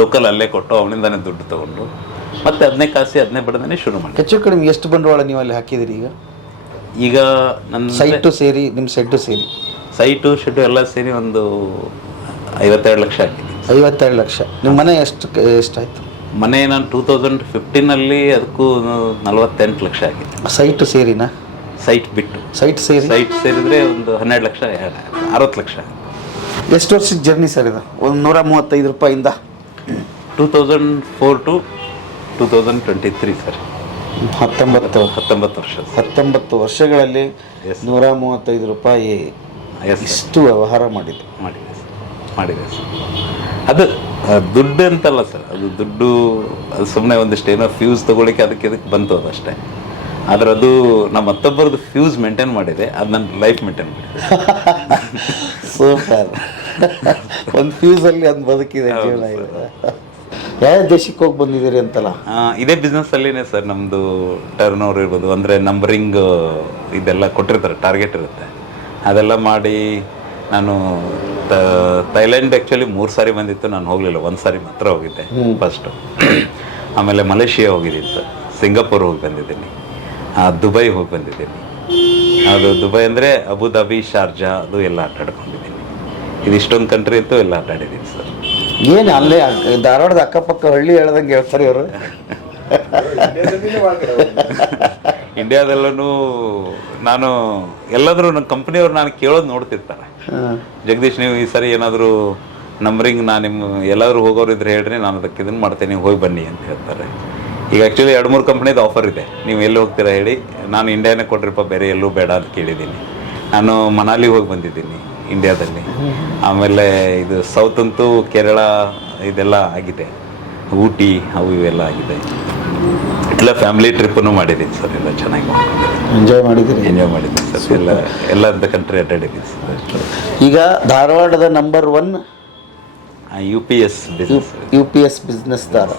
ಲೋಕಲ್ ಅಲ್ಲೇ ಕೊಟ್ಟು ಅವನಿಂದಾನೆ ದುಡ್ಡು ತೊಗೊಂಡು ಮತ್ತೆ ಅದನ್ನೇ ಕಾಸಿ ಅದನ್ನೇ ಬಡದೇ ಶುರು ಮಾಡಿ. ಹೆಚ್ಚು ಕಡಿಮೆ ಎಷ್ಟು ಬಂಡವಾಳ ನೀವು ಅಲ್ಲಿ ಹಾಕಿದಿರಿ? ಈಗ ನನ್ನ ಸೈಟು ಸೇರಿ, ನಿಮ್ಮ ಸೆಡ್ಡು ಸೇರಿ, ಸೈಟು ಶೆಡ್ಡು ಎಲ್ಲ ಸೇರಿ ಒಂದು 52 ಲಕ್ಷ ಹಾಕಿದ್ದೀನಿ. 52 ಲಕ್ಷ. ನಿಮ್ಮ ಮನೆ ಎಷ್ಟಾಯಿತು? ಮನೆ ನಾನು 2015 ಅದಕ್ಕೂ 48 ಲಕ್ಷ ಆಗಿದೆ. ಸೈಟು ಸೇರಿನಾ? ಸೈಟ್ ಬಿಟ್ಟು. ಸೈಟ್ ಸೇರಿದ್ರೆ ಒಂದು 12 ಲಕ್ಷ 60 ಲಕ್ಷ. ಎಷ್ಟು ವರ್ಷದ ಜರ್ನಿ ಸರ್ ಇದು? ಒಂದು 135 ರೂಪಾಯಿಂದ 2004 to 2023 ಸರ್. 19 ವರ್ಷ. 19 ವರ್ಷಗಳಲ್ಲಿ 135 ರೂಪಾಯಿ ಇಷ್ಟು ವ್ಯವಹಾರ ಮಾಡಿದೆ ಸರ್. ಅದು ದುಡ್ಡು ಅಂತಲ್ಲ ಸರ್, ಅದು ದುಡ್ಡು ಅದು ಸುಮ್ಮನೆ ಒಂದಿಷ್ಟು ಏನೋ ಫ್ಯೂಸ್ ತೊಗೊಳಿಕ್ಕೆ ಅದಕ್ಕೆ ಬಂತು ಅದಷ್ಟೇ. ಆದ್ರೆ ಅದು ನಮ್ಮ ಮತ್ತೊಬ್ಬರದ್ದು ಫ್ಯೂಸ್ ಮೇಂಟೈನ್ ಮಾಡಿದೆ, ಅದು ನನ್ನ ಲೈಫ್ ಮೇಂಟೈನ್ ಮಾಡಿದೆ. ಸೂಪರ್. ಒಂದು ಫ್ಯೂಸಲ್ಲಿ ಅದು ಬದುಕಿದೆ ಜೀವನ ಇದೆ. ಯಾವ ದೇಶಕ್ಕೆ ಹೋಗಿ ಬಂದಿದ್ದೀರಿ ಅಂತಲ್ಲ? ಇದೇ ಬಿಸ್ನೆಸ್ಸಲ್ಲಿನೇ ಸರ್ ನಮ್ಮದು ಟರ್ನ್ ಓವರ್ ಇರ್ಬೋದು, ಅಂದರೆ ನಂಬರಿಂಗ್ ಇದೆಲ್ಲ ಕೊಟ್ಟಿರ್ತಾರೆ, ಟಾರ್ಗೆಟ್ ಇರುತ್ತೆ, ಅದೆಲ್ಲ ಮಾಡಿ ನಾನು ಥೈಲ್ಯಾಂಡ್ ಆ್ಯಕ್ಚುಲಿ 3 ಸಾರಿ ಬಂದಿತ್ತು, ನಾನು ಹೋಗಲಿಲ್ಲ, 1 ಸಾರಿ ಮಾತ್ರ ಹೋಗಿದ್ದೆ ಫಸ್ಟು. ಆಮೇಲೆ ಮಲೇಷಿಯಾ ಹೋಗಿದ್ದೀನಿ ಸರ್, ಸಿಂಗಾಪುರ್ ಹೋಗಿ ಬಂದಿದ್ದೀನಿ, ದುಬೈ ಹೋಗಿ ಬಂದಿದ್ದೀನಿ. ಅದು ದುಬೈ ಅಂದರೆ ಅಬುದಾಬಿ, ಶಾರ್ಜಾ ಅದು ಎಲ್ಲ ಆಟಾಡ್ಕೊಂಡಿದ್ದೀನಿ. ಇದು ಇಷ್ಟೊಂದು ಕಂಟ್ರಿ ಅಂತೂ ಎಲ್ಲ ಆಟಾಡಿದ್ದೀನಿ ಸರ್. ಏನು ಅಲ್ಲೇ ಧಾರವಾಡದ ಅಕ್ಕಪಕ್ಕ ಹಳ್ಳಿ ಹೇಳ್ದಂಗೆ ಹೇಳ್ತಾರೆ ಇವರು. ಇಂಡಿಯಾದಲ್ಲೂ ನಾನು ಎಲ್ಲಾದರೂ ನನ್ನ ಕಂಪ್ನಿಯವ್ರು ನಾನು ಕೇಳೋದು ನೋಡ್ತಿರ್ತಾರೆ, ಜಗದೀಶ್ ನೀವು ಈ ಸರಿ ಏನಾದರೂ ನಂಬರಿಂಗ್ ನಾನು ನಿಮ್ಮ ಎಲ್ಲಾದರೂ ಹೋಗೋರು ಇದ್ರೆ ಹೇಳ್ರಿ, ನಾನು ಅದಕ್ಕೆ ಇದನ್ನು ಮಾಡ್ತೇನೆ, ನೀವು ಹೋಗಿ ಬನ್ನಿ ಅಂತ ಹೇಳ್ತಾರೆ. ಈಗ ಆ್ಯಕ್ಚುಲಿ 2-3 ಕಂಪ್ನಿದು ಆಫರ್ ಇದೆ, ನೀವು ಎಲ್ಲಿ ಹೋಗ್ತೀರಾ ಹೇಳಿ, ನಾನು ಇಂಡಿಯಾನೇ ಕೊಡ್ರಿಪ್ಪ, ಬೇರೆ ಎಲ್ಲೂ ಬೇಡ ಅಂತ ಕೇಳಿದ್ದೀನಿ. ನಾನು ಮನಾಲಿ ಹೋಗಿ ಬಂದಿದ್ದೀನಿ ಇಂಡಿಯಾದಲ್ಲಿ. ಆಮೇಲೆ ಇದು ಸೌತ್ ಅಂತೂ ಕೇರಳ ಇದೆಲ್ಲ ಆಗಿದೆ, ಊಟಿ ಅವು ಇವೆಲ್ಲ ಆಗಿದೆ. ಎಲ್ಲ ಫ್ಯಾಮಿಲಿ ಟ್ರಿಪ್ಪನ್ನು ಮಾಡಿದ್ದೀನಿ ಸರ್, ಎಲ್ಲ ಚೆನ್ನಾಗಿ ಎಂಜಾಯ್ ಮಾಡಿದ್ದೀನಿ ಸರ್. ಎಲ್ಲ ಅಂತ ಕಂಟ್ರಿ ಅಡ್ಡಾಡಿದ್ದೀನಿ ಸರ್. ಈಗ ಧಾರವಾಡದ ನಂಬರ್ 1 UPS ಬಿಸ್ನೆಸ್ ದಾರ.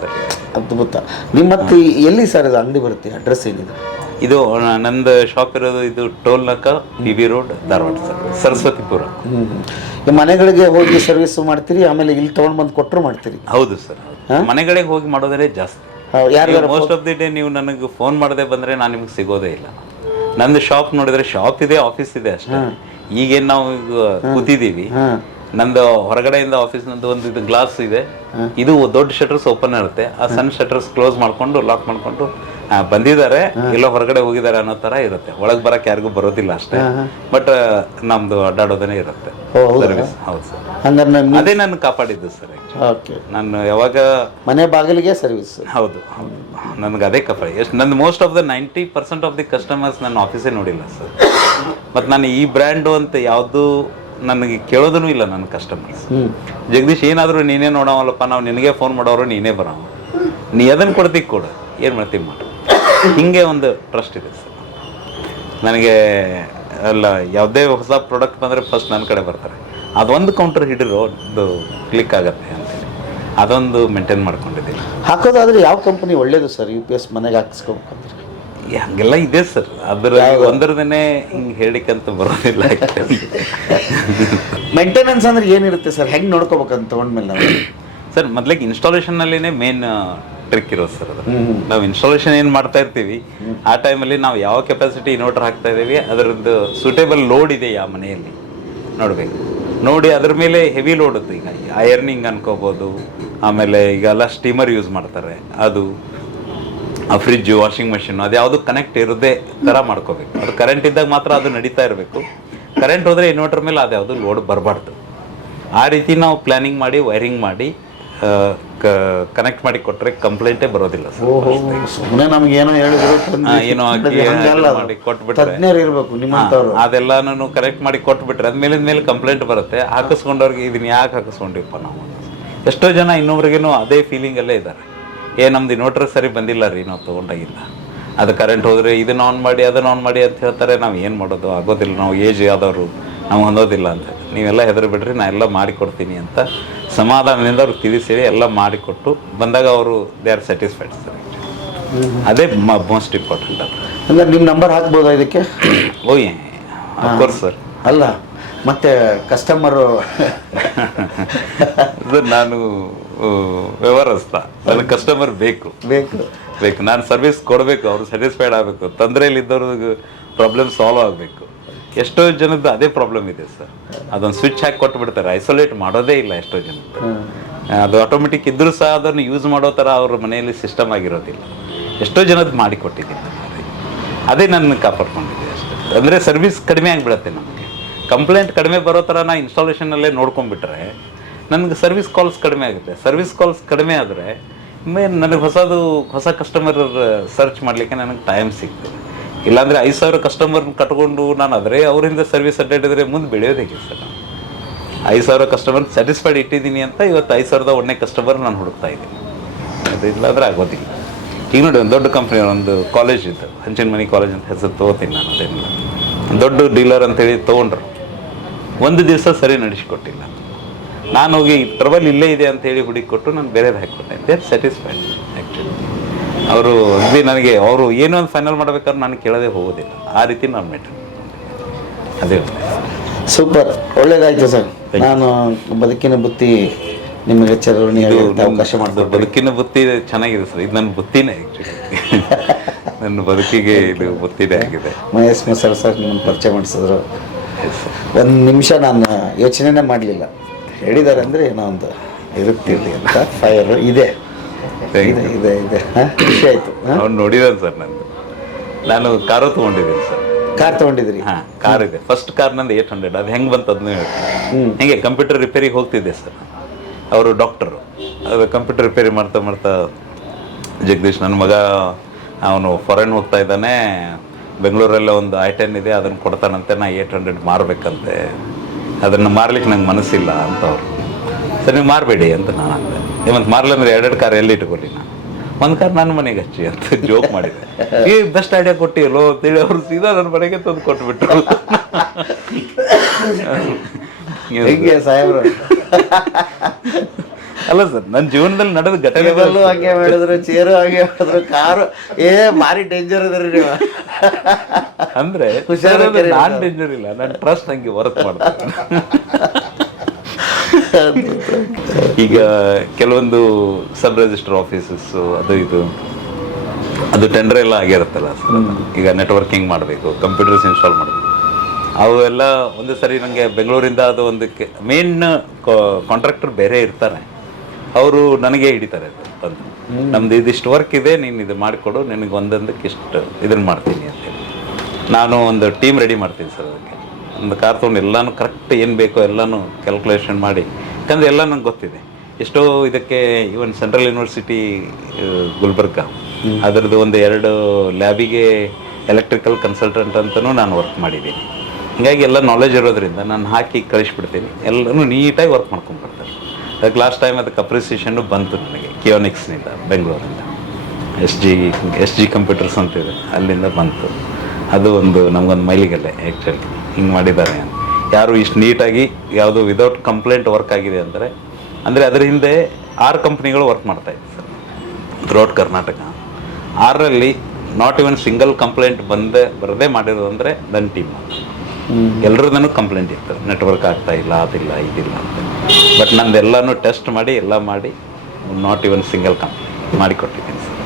ಅದ್ಭುತ. ನಿಮ್ಮ ಮತ್ತೆ ಎಲ್ಲಿ ಸರ್ ಇದು ಅಂಗಡಿ ಬರುತ್ತೆ? ಅಡ್ರೆಸ್ ಏನಿದೆ? ಇದು ನಂದು ಶಾಪ್ ಇರೋದು ಇದು ಟೋಲ್ನಾಕ, PB road, Dharwad sir, Saraswathipura. ಈ ಮನೆಗಳಿಗೆ ಹೋಗಿ ಸರ್ವಿಸ್ ಮಾಡ್ತೀರಿ, ಆಮೇಲೆ ಇಲ್ಲಿ ತೊಗೊಂಡು ಬಂದು ಕೊಟ್ಟರು ಮಾಡ್ತೀರಿ? ಹೌದು ಸರ್, ಮನೆಗಳಿಗೆ ಹೋಗಿ ಮಾಡೋದೇ ಜಾಸ್ತಿ. ಮೋಸ್ಟ್ ಆಫ್ ದಿ ಡೇ ನೀವು ನನಗೆ ಫೋನ್ ಮಾಡದೆ ಬಂದರೆ ನಾನು ನಿಮ್ಗೆ ಸಿಗೋದೇ ಇಲ್ಲ. ನಂದು ಶಾಪ್ ನೋಡಿದ್ರೆ ಶಾಪ್ ಇದೆ, ಆಫೀಸ್ ಇದೆ ಅಷ್ಟೇ. ಈಗೇನು ನಾವು ಈಗ ಕೂತಿದ್ದೀವಿ, ನಂದು ಹೊರಗಡೆಯಿಂದ ಆಫೀಸ್ ನಂದು ಒಂದು ಇದು ಗ್ಲಾಸ್ ಇದೆ, ಇದು ದೊಡ್ಡ ಶಟರ್ಸ್ ಓಪನ್ ಇರುತ್ತೆ, ಆ ಸಣ್ಣ ಶಟರ್ಸ್ ಕ್ಲೋಸ್ ಮಾಡ್ಕೊಂಡು ಲಾಕ್ ಮಾಡ್ಕೊಂಡು ಬಂದಿದ್ದಾರೆ, ಎಲ್ಲ ಹೊರಗಡೆ ಹೋಗಿದ್ದಾರೆ ಅನ್ನೋ ತರ ಇರುತ್ತೆ. ಒಳಗೆ ಬರಕ್ಕೆ ಯಾರಿಗೂ ಬರೋದಿಲ್ಲ ಅಷ್ಟೇ, ಬಟ್ ನಮ್ದು ಅಡ್ಡಾಡೋದೇ ಇರುತ್ತೆ ಸರ್ವಿಸ್. ಹೌದು ಸರ್, ಅದೇ ನಾನು ಕಾಪಾಡಿದ್ದು ಸರ್. ನಾನು ಯಾವಾಗ ಮನೆ ಬಾಗಿಲಿಗೆ ಸರ್ವಿಸ್. ಹೌದು, ನನ್ಗೆ ಅದೇ ಕಾಪಾಡಿ. ಎಷ್ಟು ನಂದು most of the 90% of the customers ನನ್ನ ಆಫೀಸೇ ನೋಡಿಲ್ಲ ಸರ್. ಮತ್ತು ನಾನು ಈ ಬ್ರ್ಯಾಂಡು ಅಂತ ಯಾವುದು ನನಗೆ ಕೇಳೋದೂ ಇಲ್ಲ ನನ್ನ ಕಸ್ಟಮರ್ಸ್. ಜಗದೀಶ್ ಏನಾದರೂ ನೀನೇ ನೋಡೋವಲ್ಲಪ್ಪ, ನಾವು ನಿನಗೆ ಫೋನ್ ಮಾಡೋರು ನೀನೇ ಬರೋ, ನೀ ಅದನ್ನು ಕೊಡ್ತೀವಿ ಕೊಡು, ಏನು ಮಾಡ್ತೀವಿ ಮಾಡು, ಹೀಗೆ ಒಂದು ಟ್ರಸ್ಟ್ ಇದೆ ಸರ್ ನನಗೆ. ಅಲ್ಲ, ಯಾವುದೇ ಹೊಸ ಪ್ರಾಡಕ್ಟ್ ಬಂದರೆ ಫಸ್ಟ್ ನನ್ನ ಕಡೆ ಬರ್ತಾರೆ, ಅದೊಂದು ಕೌಂಟರ್ ಹಿಡಿರೋ ಒಂದು ಕ್ಲಿಕ್ ಆಗುತ್ತೆ ಅಂತೇಳಿ ಅದೊಂದು ಮೇಂಟೈನ್ ಮಾಡ್ಕೊಂಡಿದ್ದೀನಿ. ಹಾಕೋದಾದ್ರೆ ಯಾವ ಕಂಪನಿ ಒಳ್ಳೇದು ಸರ್ UPS ಮನೆಗೆ ಹಾಕಿಸ್ಕೋಬೇಕಂದ್ರೆ? ಹಂಗೆಲ್ಲ ಇದೆ ಸರ್, ಅದರ ಒಂದರದೇ ಹಿಂಗೆ ಹೇಳಿಕಂತ ಬರೋದಿಲ್ಲ. ಮೇಂಟೆನೆನ್ಸ್ ಅಂದ್ರೆ ಏನಿರುತ್ತೆ ಸರ್? ಹೆಂಗೆ ನೋಡ್ಕೋಬೇಕಂತ ತೊಗೊಂಡ್ಮೇಲೆ ನಾವು ಸರ್? ಮೊದಲಿಗೆ ಇನ್ಸ್ಟಾಲೇಷನ್ನಲ್ಲಿನೇ ಮೇನ್ ಟ್ರಿಕ್ ಇರೋದು ಸರ್. ಅದು ನಾವು ಇನ್ಸ್ಟಾಲೇಷನ್ ಏನು ಮಾಡ್ತಾ ಇರ್ತೀವಿ ಆ ಟೈಮಲ್ಲಿ ನಾವು ಯಾವ ಕೆಪಾಸಿಟಿ ಇನ್ವರ್ಟರ್ ಹಾಕ್ತಾ ಇದ್ದೀವಿ, ಅದರದ್ದು ಸೂಟೇಬಲ್ ಲೋಡ್ ಇದೆ ಯಾವ ಮನೆಯಲ್ಲಿ ನೋಡಬೇಕು. ನೋಡಿ ಅದ್ರ ಮೇಲೆ ಹೆವಿ ಲೋಡ್ ಇತ್ತು, ಈಗ ಐರನಿಂಗ್ ಅನ್ಕೋಬೋದು, ಆಮೇಲೆ ಈಗೆಲ್ಲ ಸ್ಟೀಮರ್ ಯೂಸ್ ಮಾಡ್ತಾರೆ, ಅದು ಆ ಫ್ರಿಜ್ಜು, ವಾಷಿಂಗ್ ಮೆಷಿನ್, ಅದು ಯಾವುದು ಕನೆಕ್ಟ್ ಇರೋದೇ ಥರ ಮಾಡ್ಕೋಬೇಕು. ಅದು ಕರೆಂಟ್ ಇದ್ದಾಗ ಮಾತ್ರ ಅದು ನಡೀತಾ ಇರಬೇಕು. ಕರೆಂಟ್ ಹೋದರೆ ಇನ್ವರ್ಟರ್ ಮೇಲೆ ಅದು ಯಾವುದು ಲೋಡ್ ಬರಬಾರ್ದು. ಆ ರೀತಿ ನಾವು ಪ್ಲ್ಯಾನಿಂಗ್ ಮಾಡಿ ವೈರಿಂಗ್ ಮಾಡಿ ಕನೆಕ್ಟ್ ಮಾಡಿ ಕೊಟ್ಟರೆ ಕಂಪ್ಲೇಂಟೇ ಬರೋದಿಲ್ಲ ಸರ್. ಸುಮ್ಮನೆ ನಮ್ಗೆ ಏನೋ ಹೇಳಿದ್ರು ಏನೋ ಮಾಡಿ ಕೊಟ್ಬಿಟ್ರೆ ಅದೆಲ್ಲಾನು ಕರೆಕ್ಟ್ ಮಾಡಿ ಕೊಟ್ಬಿಟ್ರೆ ಅದ್ ಮೇಲಿನ ಮೇಲೆ ಕಂಪ್ಲೇಂಟ್ ಬರುತ್ತೆ. ಹಾಕಿಸ್ಕೊಂಡವ್ರಿಗೆ ಇದನ್ನ ಯಾಕೆ ಹಾಕಿಸ್ಕೊಂಡಿಪ್ಪ ನಾವು. ಎಷ್ಟೋ ಜನ ಇನ್ನೊಬ್ರಿಗೇನು ಅದೇ ಫೀಲಿಂಗಲ್ಲೇ ಇದ್ದಾರೆ, ನಮ್ದು ಇನ್ವರ್ಟರ್ ಸರಿ ಬಂದಿಲ್ಲ ರೀ ನಾವು ತೊಗೊಂಡಾಗಿಲ್ಲ, ಅದು ಕರೆಂಟ್ ಹೋದರೆ ಇದನ್ನ ಆನ್ ಮಾಡಿ ಅದನ್ನ ಆನ್ ಮಾಡಿ ಅಂತ ಹೇಳ್ತಾರೆ. ನಾವು ಏನು ಮಾಡೋದು ಆಗೋದಿಲ್ಲ, ನಾವು ಏಜ್ ಆದವರು ನಾವು ಹೊಂದೋದಿಲ್ಲ ಅಂತ. ನೀವೆಲ್ಲ ಹೆದರಿ ಬಿಡ್ರಿ, ನಾ ಎಲ್ಲ ಮಾಡಿಕೊಡ್ತೀನಿ ಅಂತ ಸಮಾಧಾನದಿಂದ ಅವ್ರು ತಿಳಿಸಿ ಎಲ್ಲ ಮಾಡಿಕೊಟ್ಟು ಬಂದಾಗ ಅವರು ದೇ ಆರ್ ಸ್ಯಾಟಿಸ್ಫೈಡ್ ಸರ್. ಅದೇ ಮೋಸ್ಟ್ ಇಂಪಾರ್ಟೆಂಟ್. ಅಂದರೆ ನಿಮ್ಮ ನಂಬರ್ ಹಾಕ್ಬೋದಾ ಇದಕ್ಕೆ? Of course sir. ಅಲ್ಲ ಮತ್ತೆ ಕಸ್ಟಮರು ನಾನು ವ್ಯವಹಾರಸ್ಥ, ನನಗೆ ಕಸ್ಟಮರ್ ಬೇಕು ಬೇಕು ಬೇಕು ನಾನು ಸರ್ವಿಸ್ ಕೊಡಬೇಕು, ಅವರು ಸ್ಯಾಟಿಸ್ಫೈಡ್ ಆಗಬೇಕು, ತೊಂದರೆಯಲ್ಲಿದ್ದವ್ರಿಗೆ ಪ್ರಾಬ್ಲಮ್ ಸಾಲ್ವ್ ಆಗಬೇಕು. ಎಷ್ಟೋ ಜನದ್ದು ಅದೇ ಪ್ರಾಬ್ಲಮ್ ಇದೆ ಸರ್. ಅದೊಂದು ಸ್ವಿಚ್ ಹಾಕಿ ಕೊಟ್ಬಿಡ್ತಾರೆ, ಐಸೋಲೇಟ್ ಮಾಡೋದೇ ಇಲ್ಲ ಎಷ್ಟೋ ಜನದ್ದು. ಅದು ಆಟೋಮೆಟಿಕ್ ಇದ್ರೂ ಸಹ ಅದನ್ನು ಯೂಸ್ ಮಾಡೋ ಥರ ಅವ್ರ ಮನೆಯಲ್ಲಿ ಸಿಸ್ಟಮ್ ಆಗಿರೋದಿಲ್ಲ. ಎಷ್ಟೋ ಜನದ್ದು ಮಾಡಿಕೊಟ್ಟಿದ್ದೀನಿ, ಅದೇ ನನ್ನ ಕಾಪಾಡ್ಕೊಂಡಿದ್ದೆ ಅಷ್ಟೇ. ಅಂದರೆ ಸರ್ವಿಸ್ ಕಡಿಮೆ ಆಗಿಬಿಡುತ್ತೆ ನಮಗೆ. ಕಂಪ್ಲೇಂಟ್ ಕಡಿಮೆ ಬರೋ ಥರ ನಾ ಇನ್ಸ್ಟಾಲೇಷನಲ್ಲೇ ನೋಡ್ಕೊಂಡ್ಬಿಟ್ರೆ ನನಗೆ ಸರ್ವಿಸ್ ಕಾಲ್ಸ್ ಕಡಿಮೆ ಆಗುತ್ತೆ. ಸರ್ವಿಸ್ ಕಾಲ್ಸ್ ಕಡಿಮೆ ಆದರೆ ನನಗೆ ಹೊಸ ಕಸ್ಟಮರ್ ಸರ್ಚ್ ಮಾಡಲಿಕ್ಕೆ ನನಗೆ ಟೈಮ್ ಸಿಗ್ತದೆ. ಇಲ್ಲಾಂದರೆ 5,000 ಕಸ್ಟಮರ್ನ ಕಟ್ಕೊಂಡು ನಾನು ಆದರೆ ಅವರಿಂದ ಸರ್ವಿಸ್ ಅಡ್ಡಾಡಿದರೆ ಮುಂದೆ ಬೆಳೆಯೋದು ಹೇಗೆ ಸರ್? ನಾನು 5,000 ಕಸ್ಟಮರ್ ಸ್ಯಾಟಿಸ್ಫೈಡ್ ಇಟ್ಟಿದ್ದೀನಿ ಅಂತ ಇವತ್ತು 5,001ನೇ ಕಸ್ಟಮರ್ ನಾನು ಹುಡುಕ್ತಾ ಇದ್ದೀನಿ. ಅದು ಇಲ್ಲಾಂದರೆ ಆಗೋದಿಲ್ಲ. ಈಗ ನೋಡಿ, ಒಂದು ದೊಡ್ಡ ಕಂಪ್ನಿ, ಒಂದು ಕಾಲೇಜ್ ಇತ್ತು, ಹಂಚಿನಮನಿ ಕಾಲೇಜ್ ಅಂತ ಹೆಸರು ತೊಗೋತೀನಿ ನಾನು. ಅದೇನಿಲ್ಲ, ದೊಡ್ಡ ಡೀಲರ್ ಅಂತೇಳಿ ತೊಗೊಂಡ್ರು, ಒಂದು ದಿವಸ ಸರಿ ನಡೆಸಿಕೊಟ್ಟಿಲ್ಲ. ನಾನು ಹೋಗಿ ಟ್ರಬಲ್ ಇಲ್ಲೇ ಇದೆ ಅಂತೇಳಿ ಹುಡುಕಿ ಕೊಟ್ಟು ನಾನು ಬೇರೆದು ಹಾಕಿಕೊಟ್ಟೆ. They are satisfied actually. ಅವರು ಅಗದಿ ನನಗೆ ಅವರು ಏನೋ ಒಂದು ಫೈನಲ್ ಮಾಡ್ಬೇಕಾದ್ರೆ ನಾನು ಕೇಳೋದೇ ಹೋಗೋದಿಲ್ಲ. ಆ ರೀತಿ ನಾನು ಮೇಂಟೈನ್ ಅದೇ. ಸೂಪರ್, ಒಳ್ಳೇದಾಯ್ತು ಸರ್. ನಾನು ಬದುಕಿನ ಬುತ್ತಿ ನಿಮಗೆ ಚರವಣಿ ಅವಕಾಶ ಮಾಡ್ಬೋದು. ಬದುಕಿನ ಬುತ್ತಿ ಚೆನ್ನಾಗಿದೆ ಸರ್. ಇದು ನನ್ನ ಬುತ್ತಿನೇ ಆ್ಯಕ್ಚುಲಿ. ನನ್ನ ಬದುಕಿಗೆ ಇದು ಬುತ್ತಿನೇ ಆಗಿದೆ. ಮಹೇಶ್ ಮಸಾಲ ಸರ್ ನಿಮ್ಮನ್ನು ಪರಿಚಯ ಮಾಡಿಸಿದ್ರು. ಒಂದು ನಿಮಿಷ ನಾನು ಯೋಚನೆನೇ ಮಾಡಲಿಲ್ಲ. ಹೇಳಿದ್ದಾರೆ ಅಂದರೆ ಏನೋ ಒಂದು ಇರುತ್ತಿರಲಿ ಅಂತ. ಫೈರ್ ಇದೆ ಇದೆ ಇದೆ ಇದೆ ಖುಷಿ ಆಯಿತು. ಅವ್ನು ನೋಡಿದಾನೆ ಸರ್. ನಾನು ಕಾರು ತೊಗೊಂಡಿದ್ದೀನಿ ಸರ್. ಕಾರ್ ತೊಗೊಂಡಿದ್ರಿ? ಹಾಂ, ಕಾರ್ ಇದೆ. ಫಸ್ಟ್ ಕಾರ್ ನಂದು 800. ಅದು ಹೆಂಗೆ ಬಂತು ಅದನ್ನ ಹೇಳ್ತೀನಿ. ಹೆಂಗೆ ಕಂಪ್ಯೂಟರ್ ರಿಪೇರಿಗೆ ಹೋಗ್ತಿದ್ದೆ ಸರ್. ಅವರು ಡಾಕ್ಟರು. ಅದು ಕಂಪ್ಯೂಟರ್ ರಿಪೇರಿ ಮಾಡ್ತಾ ಜಗದೀಶ್ ನನ್ನ ಮಗ ಅವನು ಫಾರಿನ್ ಹೋಗ್ತಾ ಇದ್ದಾನೆ, ಬೆಂಗಳೂರಲ್ಲೇ ಒಂದು I-10 ಇದೆ, ಅದನ್ನು ಕೊಡ್ತಾನಂತೆ, ನಾ 800 ಮಾರಬೇಕಂತೆ, ಅದನ್ನು ಮಾರ್ಲಿಕ್ಕೆ ನಂಗೆ ಮನಸ್ಸಿಲ್ಲ ಅಂತ ಅವರು. ಸರಿ, ನೀವು ಮಾರಬೇಡಿ ಅಂತ ನಾನು ಅಂದೆ. ಮತ್ತು ಮಾರಲ್ಲ ಅಂದರೆ 2 ಕಾರ್ ಎಲ್ಲಿ ಇಟ್ಕೊಳ್ಳಿ, ನಾನು ಒಂದು ಕಾರ್ ನನ್ನ ಮನೆಗೆ ಹಚ್ಚಿ ಅಂತ ಜೋಕ್ ಮಾಡಿದೆ. ಈ ಬೆಸ್ಟ್ ಐಡಿಯಾ ಕೊಟ್ಟಿಲ್ಲೋ ಅಂತೇಳಿ ಅವರು ಸೀದಾ ನನ್ನ ಮನೆಗೆ ತಂದು ಕೊಟ್ಬಿಟ್ರು. ಹೆಂಗೆ ಸಾಹೇಬ್ರು? ಅಲ್ಲ ಸರ್, ನನ್ನ ಜೀವನದಲ್ಲಿ ನಡೆದ ಘಟನೆ ಹಾಗೆ ಮಾಡಿದ್ರು, ಚೇರು ಹಾಗೆ ಮಾಡಿದ್ರು, ಕಾರು ಭಾರಿ ಡೇಂಜರ್ ಅದ್ರಿ ನೀವು. ಅಂದ್ರೆ ನಾನ್ ಡೇಂಜರ್ ಇಲ್ಲ, ನನ್ನ ಟ್ರಸ್ಟ್ ಹಂಗೆ ವರ್ಕ್ ಮಾಡ್ತಾರೆ. ಈಗ ಕೆಲವೊಂದು ಸಬ್ ರಿಜಿಸ್ಟರ್ ಆಫೀಸಸ್ ಅದು ಟೆಂಡರ್ ಎಲ್ಲ ಆಗಿರುತ್ತಲ್ಲ ಸರ್. ಈಗ ನೆಟ್ವರ್ಕಿಂಗ್ ಮಾಡಬೇಕು, ಕಂಪ್ಯೂಟರ್ಸ್ ಇನ್ಸ್ಟಾಲ್ ಮಾಡಬೇಕು, ಅವೆಲ್ಲ ಒಂದು ಸರಿ ನನಗೆ ಬೆಂಗಳೂರಿಂದ ಅದು ಒಂದಕ್ಕೆ ಮೇನ್ ಕಾಂಟ್ರಾಕ್ಟರ್ ಬೇರೆ ಇರ್ತಾರೆ, ಅವರು ನನಗೆ ಹಿಡಿತಾರೆ ಬಂದು, ನಮ್ದು ಇದಿಷ್ಟು ವರ್ಕ್ ಇದೆ, ನೀನು ಇದು ಮಾಡಿಕೊಡು, ನಿನಗೆ ಒಂದೊಂದಕ್ಕೆ ಇಷ್ಟು ಇದನ್ನು ಮಾಡ್ತೀನಿ ಅಂತೇಳಿ. ನಾನು ಒಂದು ಟೀಮ್ ರೆಡಿ ಮಾಡ್ತೀನಿ ಸರ್. ಅದಕ್ಕೆ ಒಂದು ಕಾರ್ ತೊಗೊಂಡು ಎಲ್ಲನೂ ಕರೆಕ್ಟ್ ಏನು ಬೇಕೋ ಎಲ್ಲನೂ ಕ್ಯಾಲ್ಕುಲೇಷನ್ ಮಾಡಿ, ಯಾಕಂದರೆ ಎಲ್ಲ ನಂಗೆ ಗೊತ್ತಿದೆ. ಎಷ್ಟೋ ಇದಕ್ಕೆ ಇವನ್ ಸೆಂಟ್ರಲ್ ಯೂನಿವರ್ಸಿಟಿ ಗುಲ್ಬರ್ಗ, ಅದರದ್ದು ಒಂದು 2 ಲ್ಯಾಬಿಗೆ ಎಲೆಕ್ಟ್ರಿಕಲ್ ಕನ್ಸಲ್ಟೆಂಟ್ ಅಂತಲೂ ನಾನು ವರ್ಕ್ ಮಾಡಿದ್ದೀನಿ. ಹೀಗಾಗಿ ಎಲ್ಲ ನಾಲೆಜ್ ಇರೋದ್ರಿಂದ ನಾನು ಹಾಕಿ ಕಳಿಸ್ಬಿಡ್ತೀನಿ, ಎಲ್ಲನೂ ನೀಟಾಗಿ ವರ್ಕ್ ಮಾಡ್ಕೊಂಡ್ಬರ್ತಾರೆ. ಅದಕ್ಕೆ ಲಾಸ್ಟ್ ಟೈಮ್ ಅದಕ್ಕೆ ಅಪ್ರಿಸಿಯೇಷನ್ನು ಬಂತು ನನಗೆ ಕಿಯೋನಿಕ್ಸ್ನಿಂದ, ಬೆಂಗಳೂರಿಂದ. ಎಸ್ ಜಿ ಕಂಪ್ಯೂಟರ್ಸ್ ಅಂತಿದೆ, ಅಲ್ಲಿಂದ ಬಂತು. ಅದು ಒಂದು ನಮಗೊಂದು ಮೈಲಿಗಲ್ಲೇ ಆ್ಯಕ್ಚುಲಿ, ಹಿಂಗೆ ಮಾಡಿದ್ದಾರೆ ಅಂತ. ಯಾರು ಇಷ್ಟು ನೀಟಾಗಿ ಯಾವುದು ವಿದೌಟ್ ಕಂಪ್ಲೇಂಟ್ ವರ್ಕ್ ಆಗಿದೆ ಅಂದರೆ ಅದರ ಹಿಂದೆ 6 ಕಂಪ್ನಿಗಳು ವರ್ಕ್ ಮಾಡ್ತಾಯಿದೆ ಸರ್ ಥ್ರೂಔಟ್ ಕರ್ನಾಟಕ. 6ರಲ್ಲಿ ನಾಟ್ ಇವನ್ ಸಿಂಗಲ್ ಕಂಪ್ಲೇಂಟ್ ಬರದೇ ಮಾಡಿರೋದು ಅಂದರೆ ನನ್ನ ಟೀಮ್. ಎಲ್ಲರದೂ ಕಂಪ್ಲೇಂಟ್ ಇರ್ತದೆ, ನೆಟ್ವರ್ಕ್ ಆಗ್ತಾ ಇಲ್ಲ, ಅದಿಲ್ಲ ಇದಿಲ್ಲ ಅಂತ. ಬಟ್ ನಂದೆಲ್ಲನೂ ಟೆಸ್ಟ್ ಮಾಡಿ ಎಲ್ಲ ಮಾಡಿ ನಾಟ್ ಇವನ್ ಸಿಂಗಲ್ ಕಂಪ್ಲೇಂಟ್ ಮಾಡಿಕೊಟ್ಟಿದ್ದೀನಿ ಸರ್.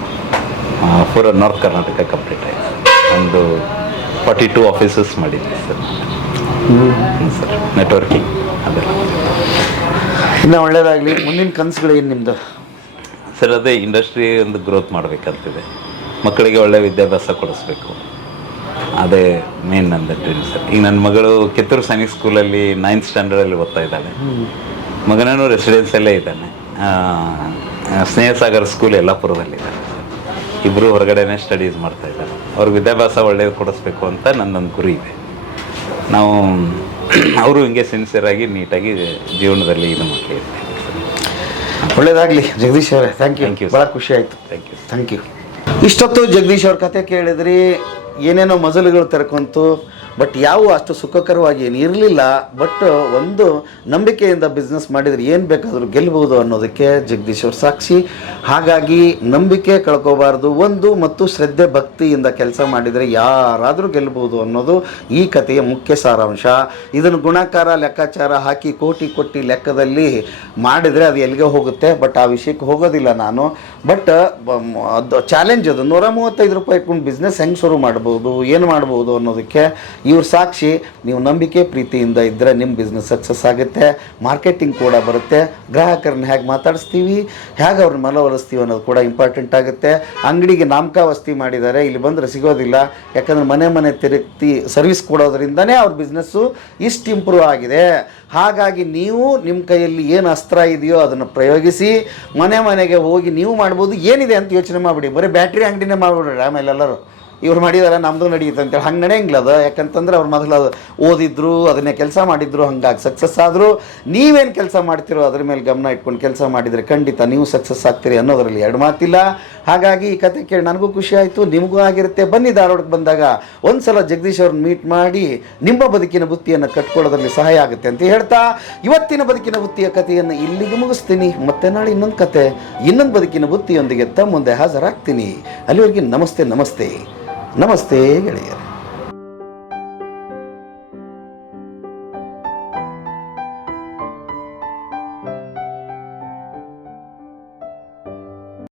ಪೂರ ನಾರ್ತ್ ಕರ್ನಾಟಕ ಕಂಪ್ಲೀಟ್ ಆಯಿತು. ಒಂದು 42 ಆಫೀಸಸ್ ಮಾಡಿದ್ದೀನಿ ಸರ್ ಸರ್, ನೆಟ್ವರ್ಕಿಂಗ್ ಅದೆಲ್ಲ. ಇನ್ನೂ ಒಳ್ಳೇದಾಗಲಿ. ಮುಂದಿನ ಕನಸುಗಳು ಏನು ನಿಮ್ಮದು ಸರ್? ಅದೇ ಇಂಡಸ್ಟ್ರಿ ಒಂದು ಗ್ರೋತ್ ಮಾಡಬೇಕಂತಿದೆ, ಮಕ್ಕಳಿಗೆ ಒಳ್ಳೆಯ ವಿದ್ಯಾಭ್ಯಾಸ ಕೊಡಿಸ್ಬೇಕು, ಅದೇ ಮೇನ್ ನನ್ನ ಡ್ರೀಮ್ ಸರ್. ಈಗ ನನ್ನ ಮಗಳು ಕಿತ್ತೂರು ಸೈನಿಕ್ ಸ್ಕೂಲಲ್ಲಿ 9th ಸ್ಟ್ಯಾಂಡರ್ಡಲ್ಲಿ ಓದ್ತಾ ಇದ್ದಾಳೆ. ಮಗನೂ ರೆಸಿಡೆನ್ಸಲ್ಲೇ ಇದ್ದಾನೆ. ಸ್ನೇಹಸಾಗರ್ ಸ್ಕೂಲ್ ಯಲ್ಲಾಪುರದಲ್ಲಿದ್ದಾರೆ. ಇಬ್ಬರು ಹೊರಗಡೆನೇ ಸ್ಟಡೀಸ್ ಮಾಡ್ತಾ ಇದ್ದಾರೆ. ಅವ್ರಿಗೆ ವಿದ್ಯಾಭ್ಯಾಸ ಒಳ್ಳೆಯದು ಕೊಡಿಸ್ಬೇಕು ಅಂತ ನನ್ನೊಂದು ಗುರಿ ಇದೆ. ನಾವು ಅವರು ಹಿಂಗೆ ಸಿನ್ಸಿಯರಾಗಿ ನೀಟಾಗಿ ಜೀವನದಲ್ಲಿ ಇದು ಮಕ್ಕಳು ಇರ್ತಾರೆ. ಒಳ್ಳೇದಾಗಲಿ ಜಗದೀಶ್ ಅವರೇ. Thank you. ಭಾಳ ಖುಷಿ ಆಯಿತು. Thank you. ಇಷ್ಟೊತ್ತು ಜಗದೀಶ್ ಅವ್ರ ಕತೆ ಕೇಳಿದ್ರಿ, ಏನೇನೋ ಮಜಲುಗಳು ತೆರ್ಕೊಂತು, ಬಟ್ ಯಾವ ಅಷ್ಟು ಸುಖಕರವಾಗಿ ಏನು ಇರಲಿಲ್ಲ. ಬಟ್ ಒಂದು ನಂಬಿಕೆಯಿಂದ ಬಿಸ್ನೆಸ್ ಮಾಡಿದರೆ ಏನು ಬೇಕಾದರೂ ಗೆಲ್ಲಬಹುದು ಅನ್ನೋದಕ್ಕೆ ಜಗದೀಶ್ ಅವ್ರ ಸಾಕ್ಷಿ. ಹಾಗಾಗಿ ನಂಬಿಕೆ ಕಳ್ಕೋಬಾರ್ದು, ಮತ್ತು ಶ್ರದ್ಧೆ ಭಕ್ತಿಯಿಂದ ಕೆಲಸ ಮಾಡಿದರೆ ಯಾರಾದರೂ ಗೆಲ್ಲಬಹುದು ಅನ್ನೋದು ಈ ಕಥೆಯ ಮುಖ್ಯ ಸಾರಾಂಶ. ಇದನ್ನು ಗುಣಾಕಾರ ಲೆಕ್ಕಾಚಾರ ಹಾಕಿ ಕೋಟಿ ಲೆಕ್ಕದಲ್ಲಿ ಮಾಡಿದರೆ ಅದು ಎಲ್ಲಿಗೆ ಹೋಗುತ್ತೆ. ಬಟ್ ಆ ವಿಷಯಕ್ಕೆ ಹೋಗೋದಿಲ್ಲ ನಾನು. ಬಟ್ ಅದು ಚಾಲೆಂಜ್. ಅದು 135 ರೂಪಾಯಿ ಇಟ್ಕೊಂಡು ಬಿಸ್ನೆಸ್ ಹೆಂಗೆ ಶುರು ಮಾಡ್ಬೋದು, ಏನು ಮಾಡ್ಬೋದು ಅನ್ನೋದಕ್ಕೆ ಇವ್ರ ಸಾಕ್ಷಿ. ನೀವು ನಂಬಿಕೆ ಪ್ರೀತಿಯಿಂದ ಇದ್ದರೆ ನಿಮ್ಮ ಬಿಸ್ನೆಸ್ ಸಕ್ಸಸ್ ಆಗುತ್ತೆ, ಮಾರ್ಕೆಟಿಂಗ್ ಕೂಡ ಬರುತ್ತೆ, ಗ್ರಾಹಕರನ್ನ ಹೇಗೆ ಮಾತಾಡಿಸ್ತೀವಿ, ಹೇಗೆ ಅವ್ರನ್ನ ಮನವೊಲಿಸ್ತೀವಿ ಅನ್ನೋದು ಕೂಡ ಇಂಪಾರ್ಟೆಂಟ್ ಆಗುತ್ತೆ. ಅಂಗಡಿಗೆ ನಾಮಕಾವಸ್ತಿ ಮಾಡಿದ್ದಾರೆ, ಇಲ್ಲಿ ಬಂದರೆ ಸಿಗೋದಿಲ್ಲ, ಯಾಕಂದರೆ ಮನೆ ಮನೆ ತಿರುಗಿ ಸರ್ವಿಸ್ ಕೊಡೋದ್ರಿಂದನೇ ಅವ್ರ ಬಿಸ್ನೆಸ್ಸು ಇಷ್ಟು ಇಂಪ್ರೂವ್ ಆಗಿದೆ. ಹಾಗಾಗಿ ನೀವು ನಿಮ್ಮ ಕೈಯಲ್ಲಿ ಏನು ಅಸ್ತ್ರ ಇದೆಯೋ ಅದನ್ನು ಪ್ರಯೋಗಿಸಿ ಮನೆ ಮನೆಗೆ ಹೋಗಿ ನೀವು ಮಾಡ್ಬೋದು. ಏನಿದೆ ಅಂತ ಯೋಚನೆ ಮಾಡಿಬಿಡಿ, ಬರೀ ಬ್ಯಾಟ್ರಿ ಅಂಗಡಿನೇ ಮಾಡಿಬಿಡ್ರಿ. ಆಮೇಲೆ ಎಲ್ಲರೂ ಇವ್ರು ಮಾಡಿದಾರೆ ನಮ್ಮದು ನಡೆಯುತ್ತೆ ಅಂತೇಳಿ ಹಂಗೆ ನಡೆಯಂಗಿಲ್ಲ ಅದು. ಯಾಕಂತಂದ್ರೆ ಅವ್ರು ಮೊದಲು ಅದು ಓದಿದ್ರು, ಅದನ್ನೇ ಕೆಲಸ ಮಾಡಿದ್ರು, ಹಂಗಾಗಿ ಸಕ್ಸಸ್ ಆದರು. ನೀವೇನು ಕೆಲಸ ಮಾಡ್ತಿರೋ ಅದ್ರ ಮೇಲೆ ಗಮನ ಇಟ್ಕೊಂಡು ಕೆಲಸ ಮಾಡಿದರೆ ಖಂಡಿತ ನೀವು ಸಕ್ಸಸ್ ಆಗ್ತೀರಿ ಅನ್ನೋದರಲ್ಲಿ ಎರಡು ಮಾತಿಲ್ಲ. ಹಾಗಾಗಿ ಈ ಕತೆ ಕೇಳಿ ನನಗೂ ಖುಷಿ ಆಯಿತು, ನಿಮಗೂ ಆಗಿರುತ್ತೆ. ಬನ್ನಿ ಧಾರವಾಡಕ್ಕೆ ಬಂದಾಗ ಒಂದು ಸಲ ಜಗದೀಶ್ ಅವ್ರನ್ನ ಮೀಟ್ ಮಾಡಿ ನಿಮ್ಮ ಬದುಕಿನ ಬುತ್ತಿಯನ್ನು ಕಟ್ಕೊಳ್ಳೋದ್ರಲ್ಲಿ ಸಹಾಯ ಆಗುತ್ತೆ ಅಂತ ಹೇಳ್ತಾ ಇವತ್ತಿನ ಬದುಕಿನ ಬುತ್ತಿಯ ಕಥೆಯನ್ನು ಇಲ್ಲಿಗೆ ಮುಗಿಸ್ತೀನಿ. ಮತ್ತೆ ನಾಳೆ ಇನ್ನೊಂದು ಕತೆ, ಇನ್ನೊಂದು ಬದುಕಿನ ಬುತ್ತಿಯೊಂದಿಗೆ ತಮ್ಮ ಮುಂದೆ ಹಾಜರಾಗ್ತೀನಿ. ಅಲ್ಲಿವರೆಗೆ ನಮಸ್ತೆ ನಮಸ್ತೆ ನಮಸ್ತೆ ಗೆಳೆಯರು.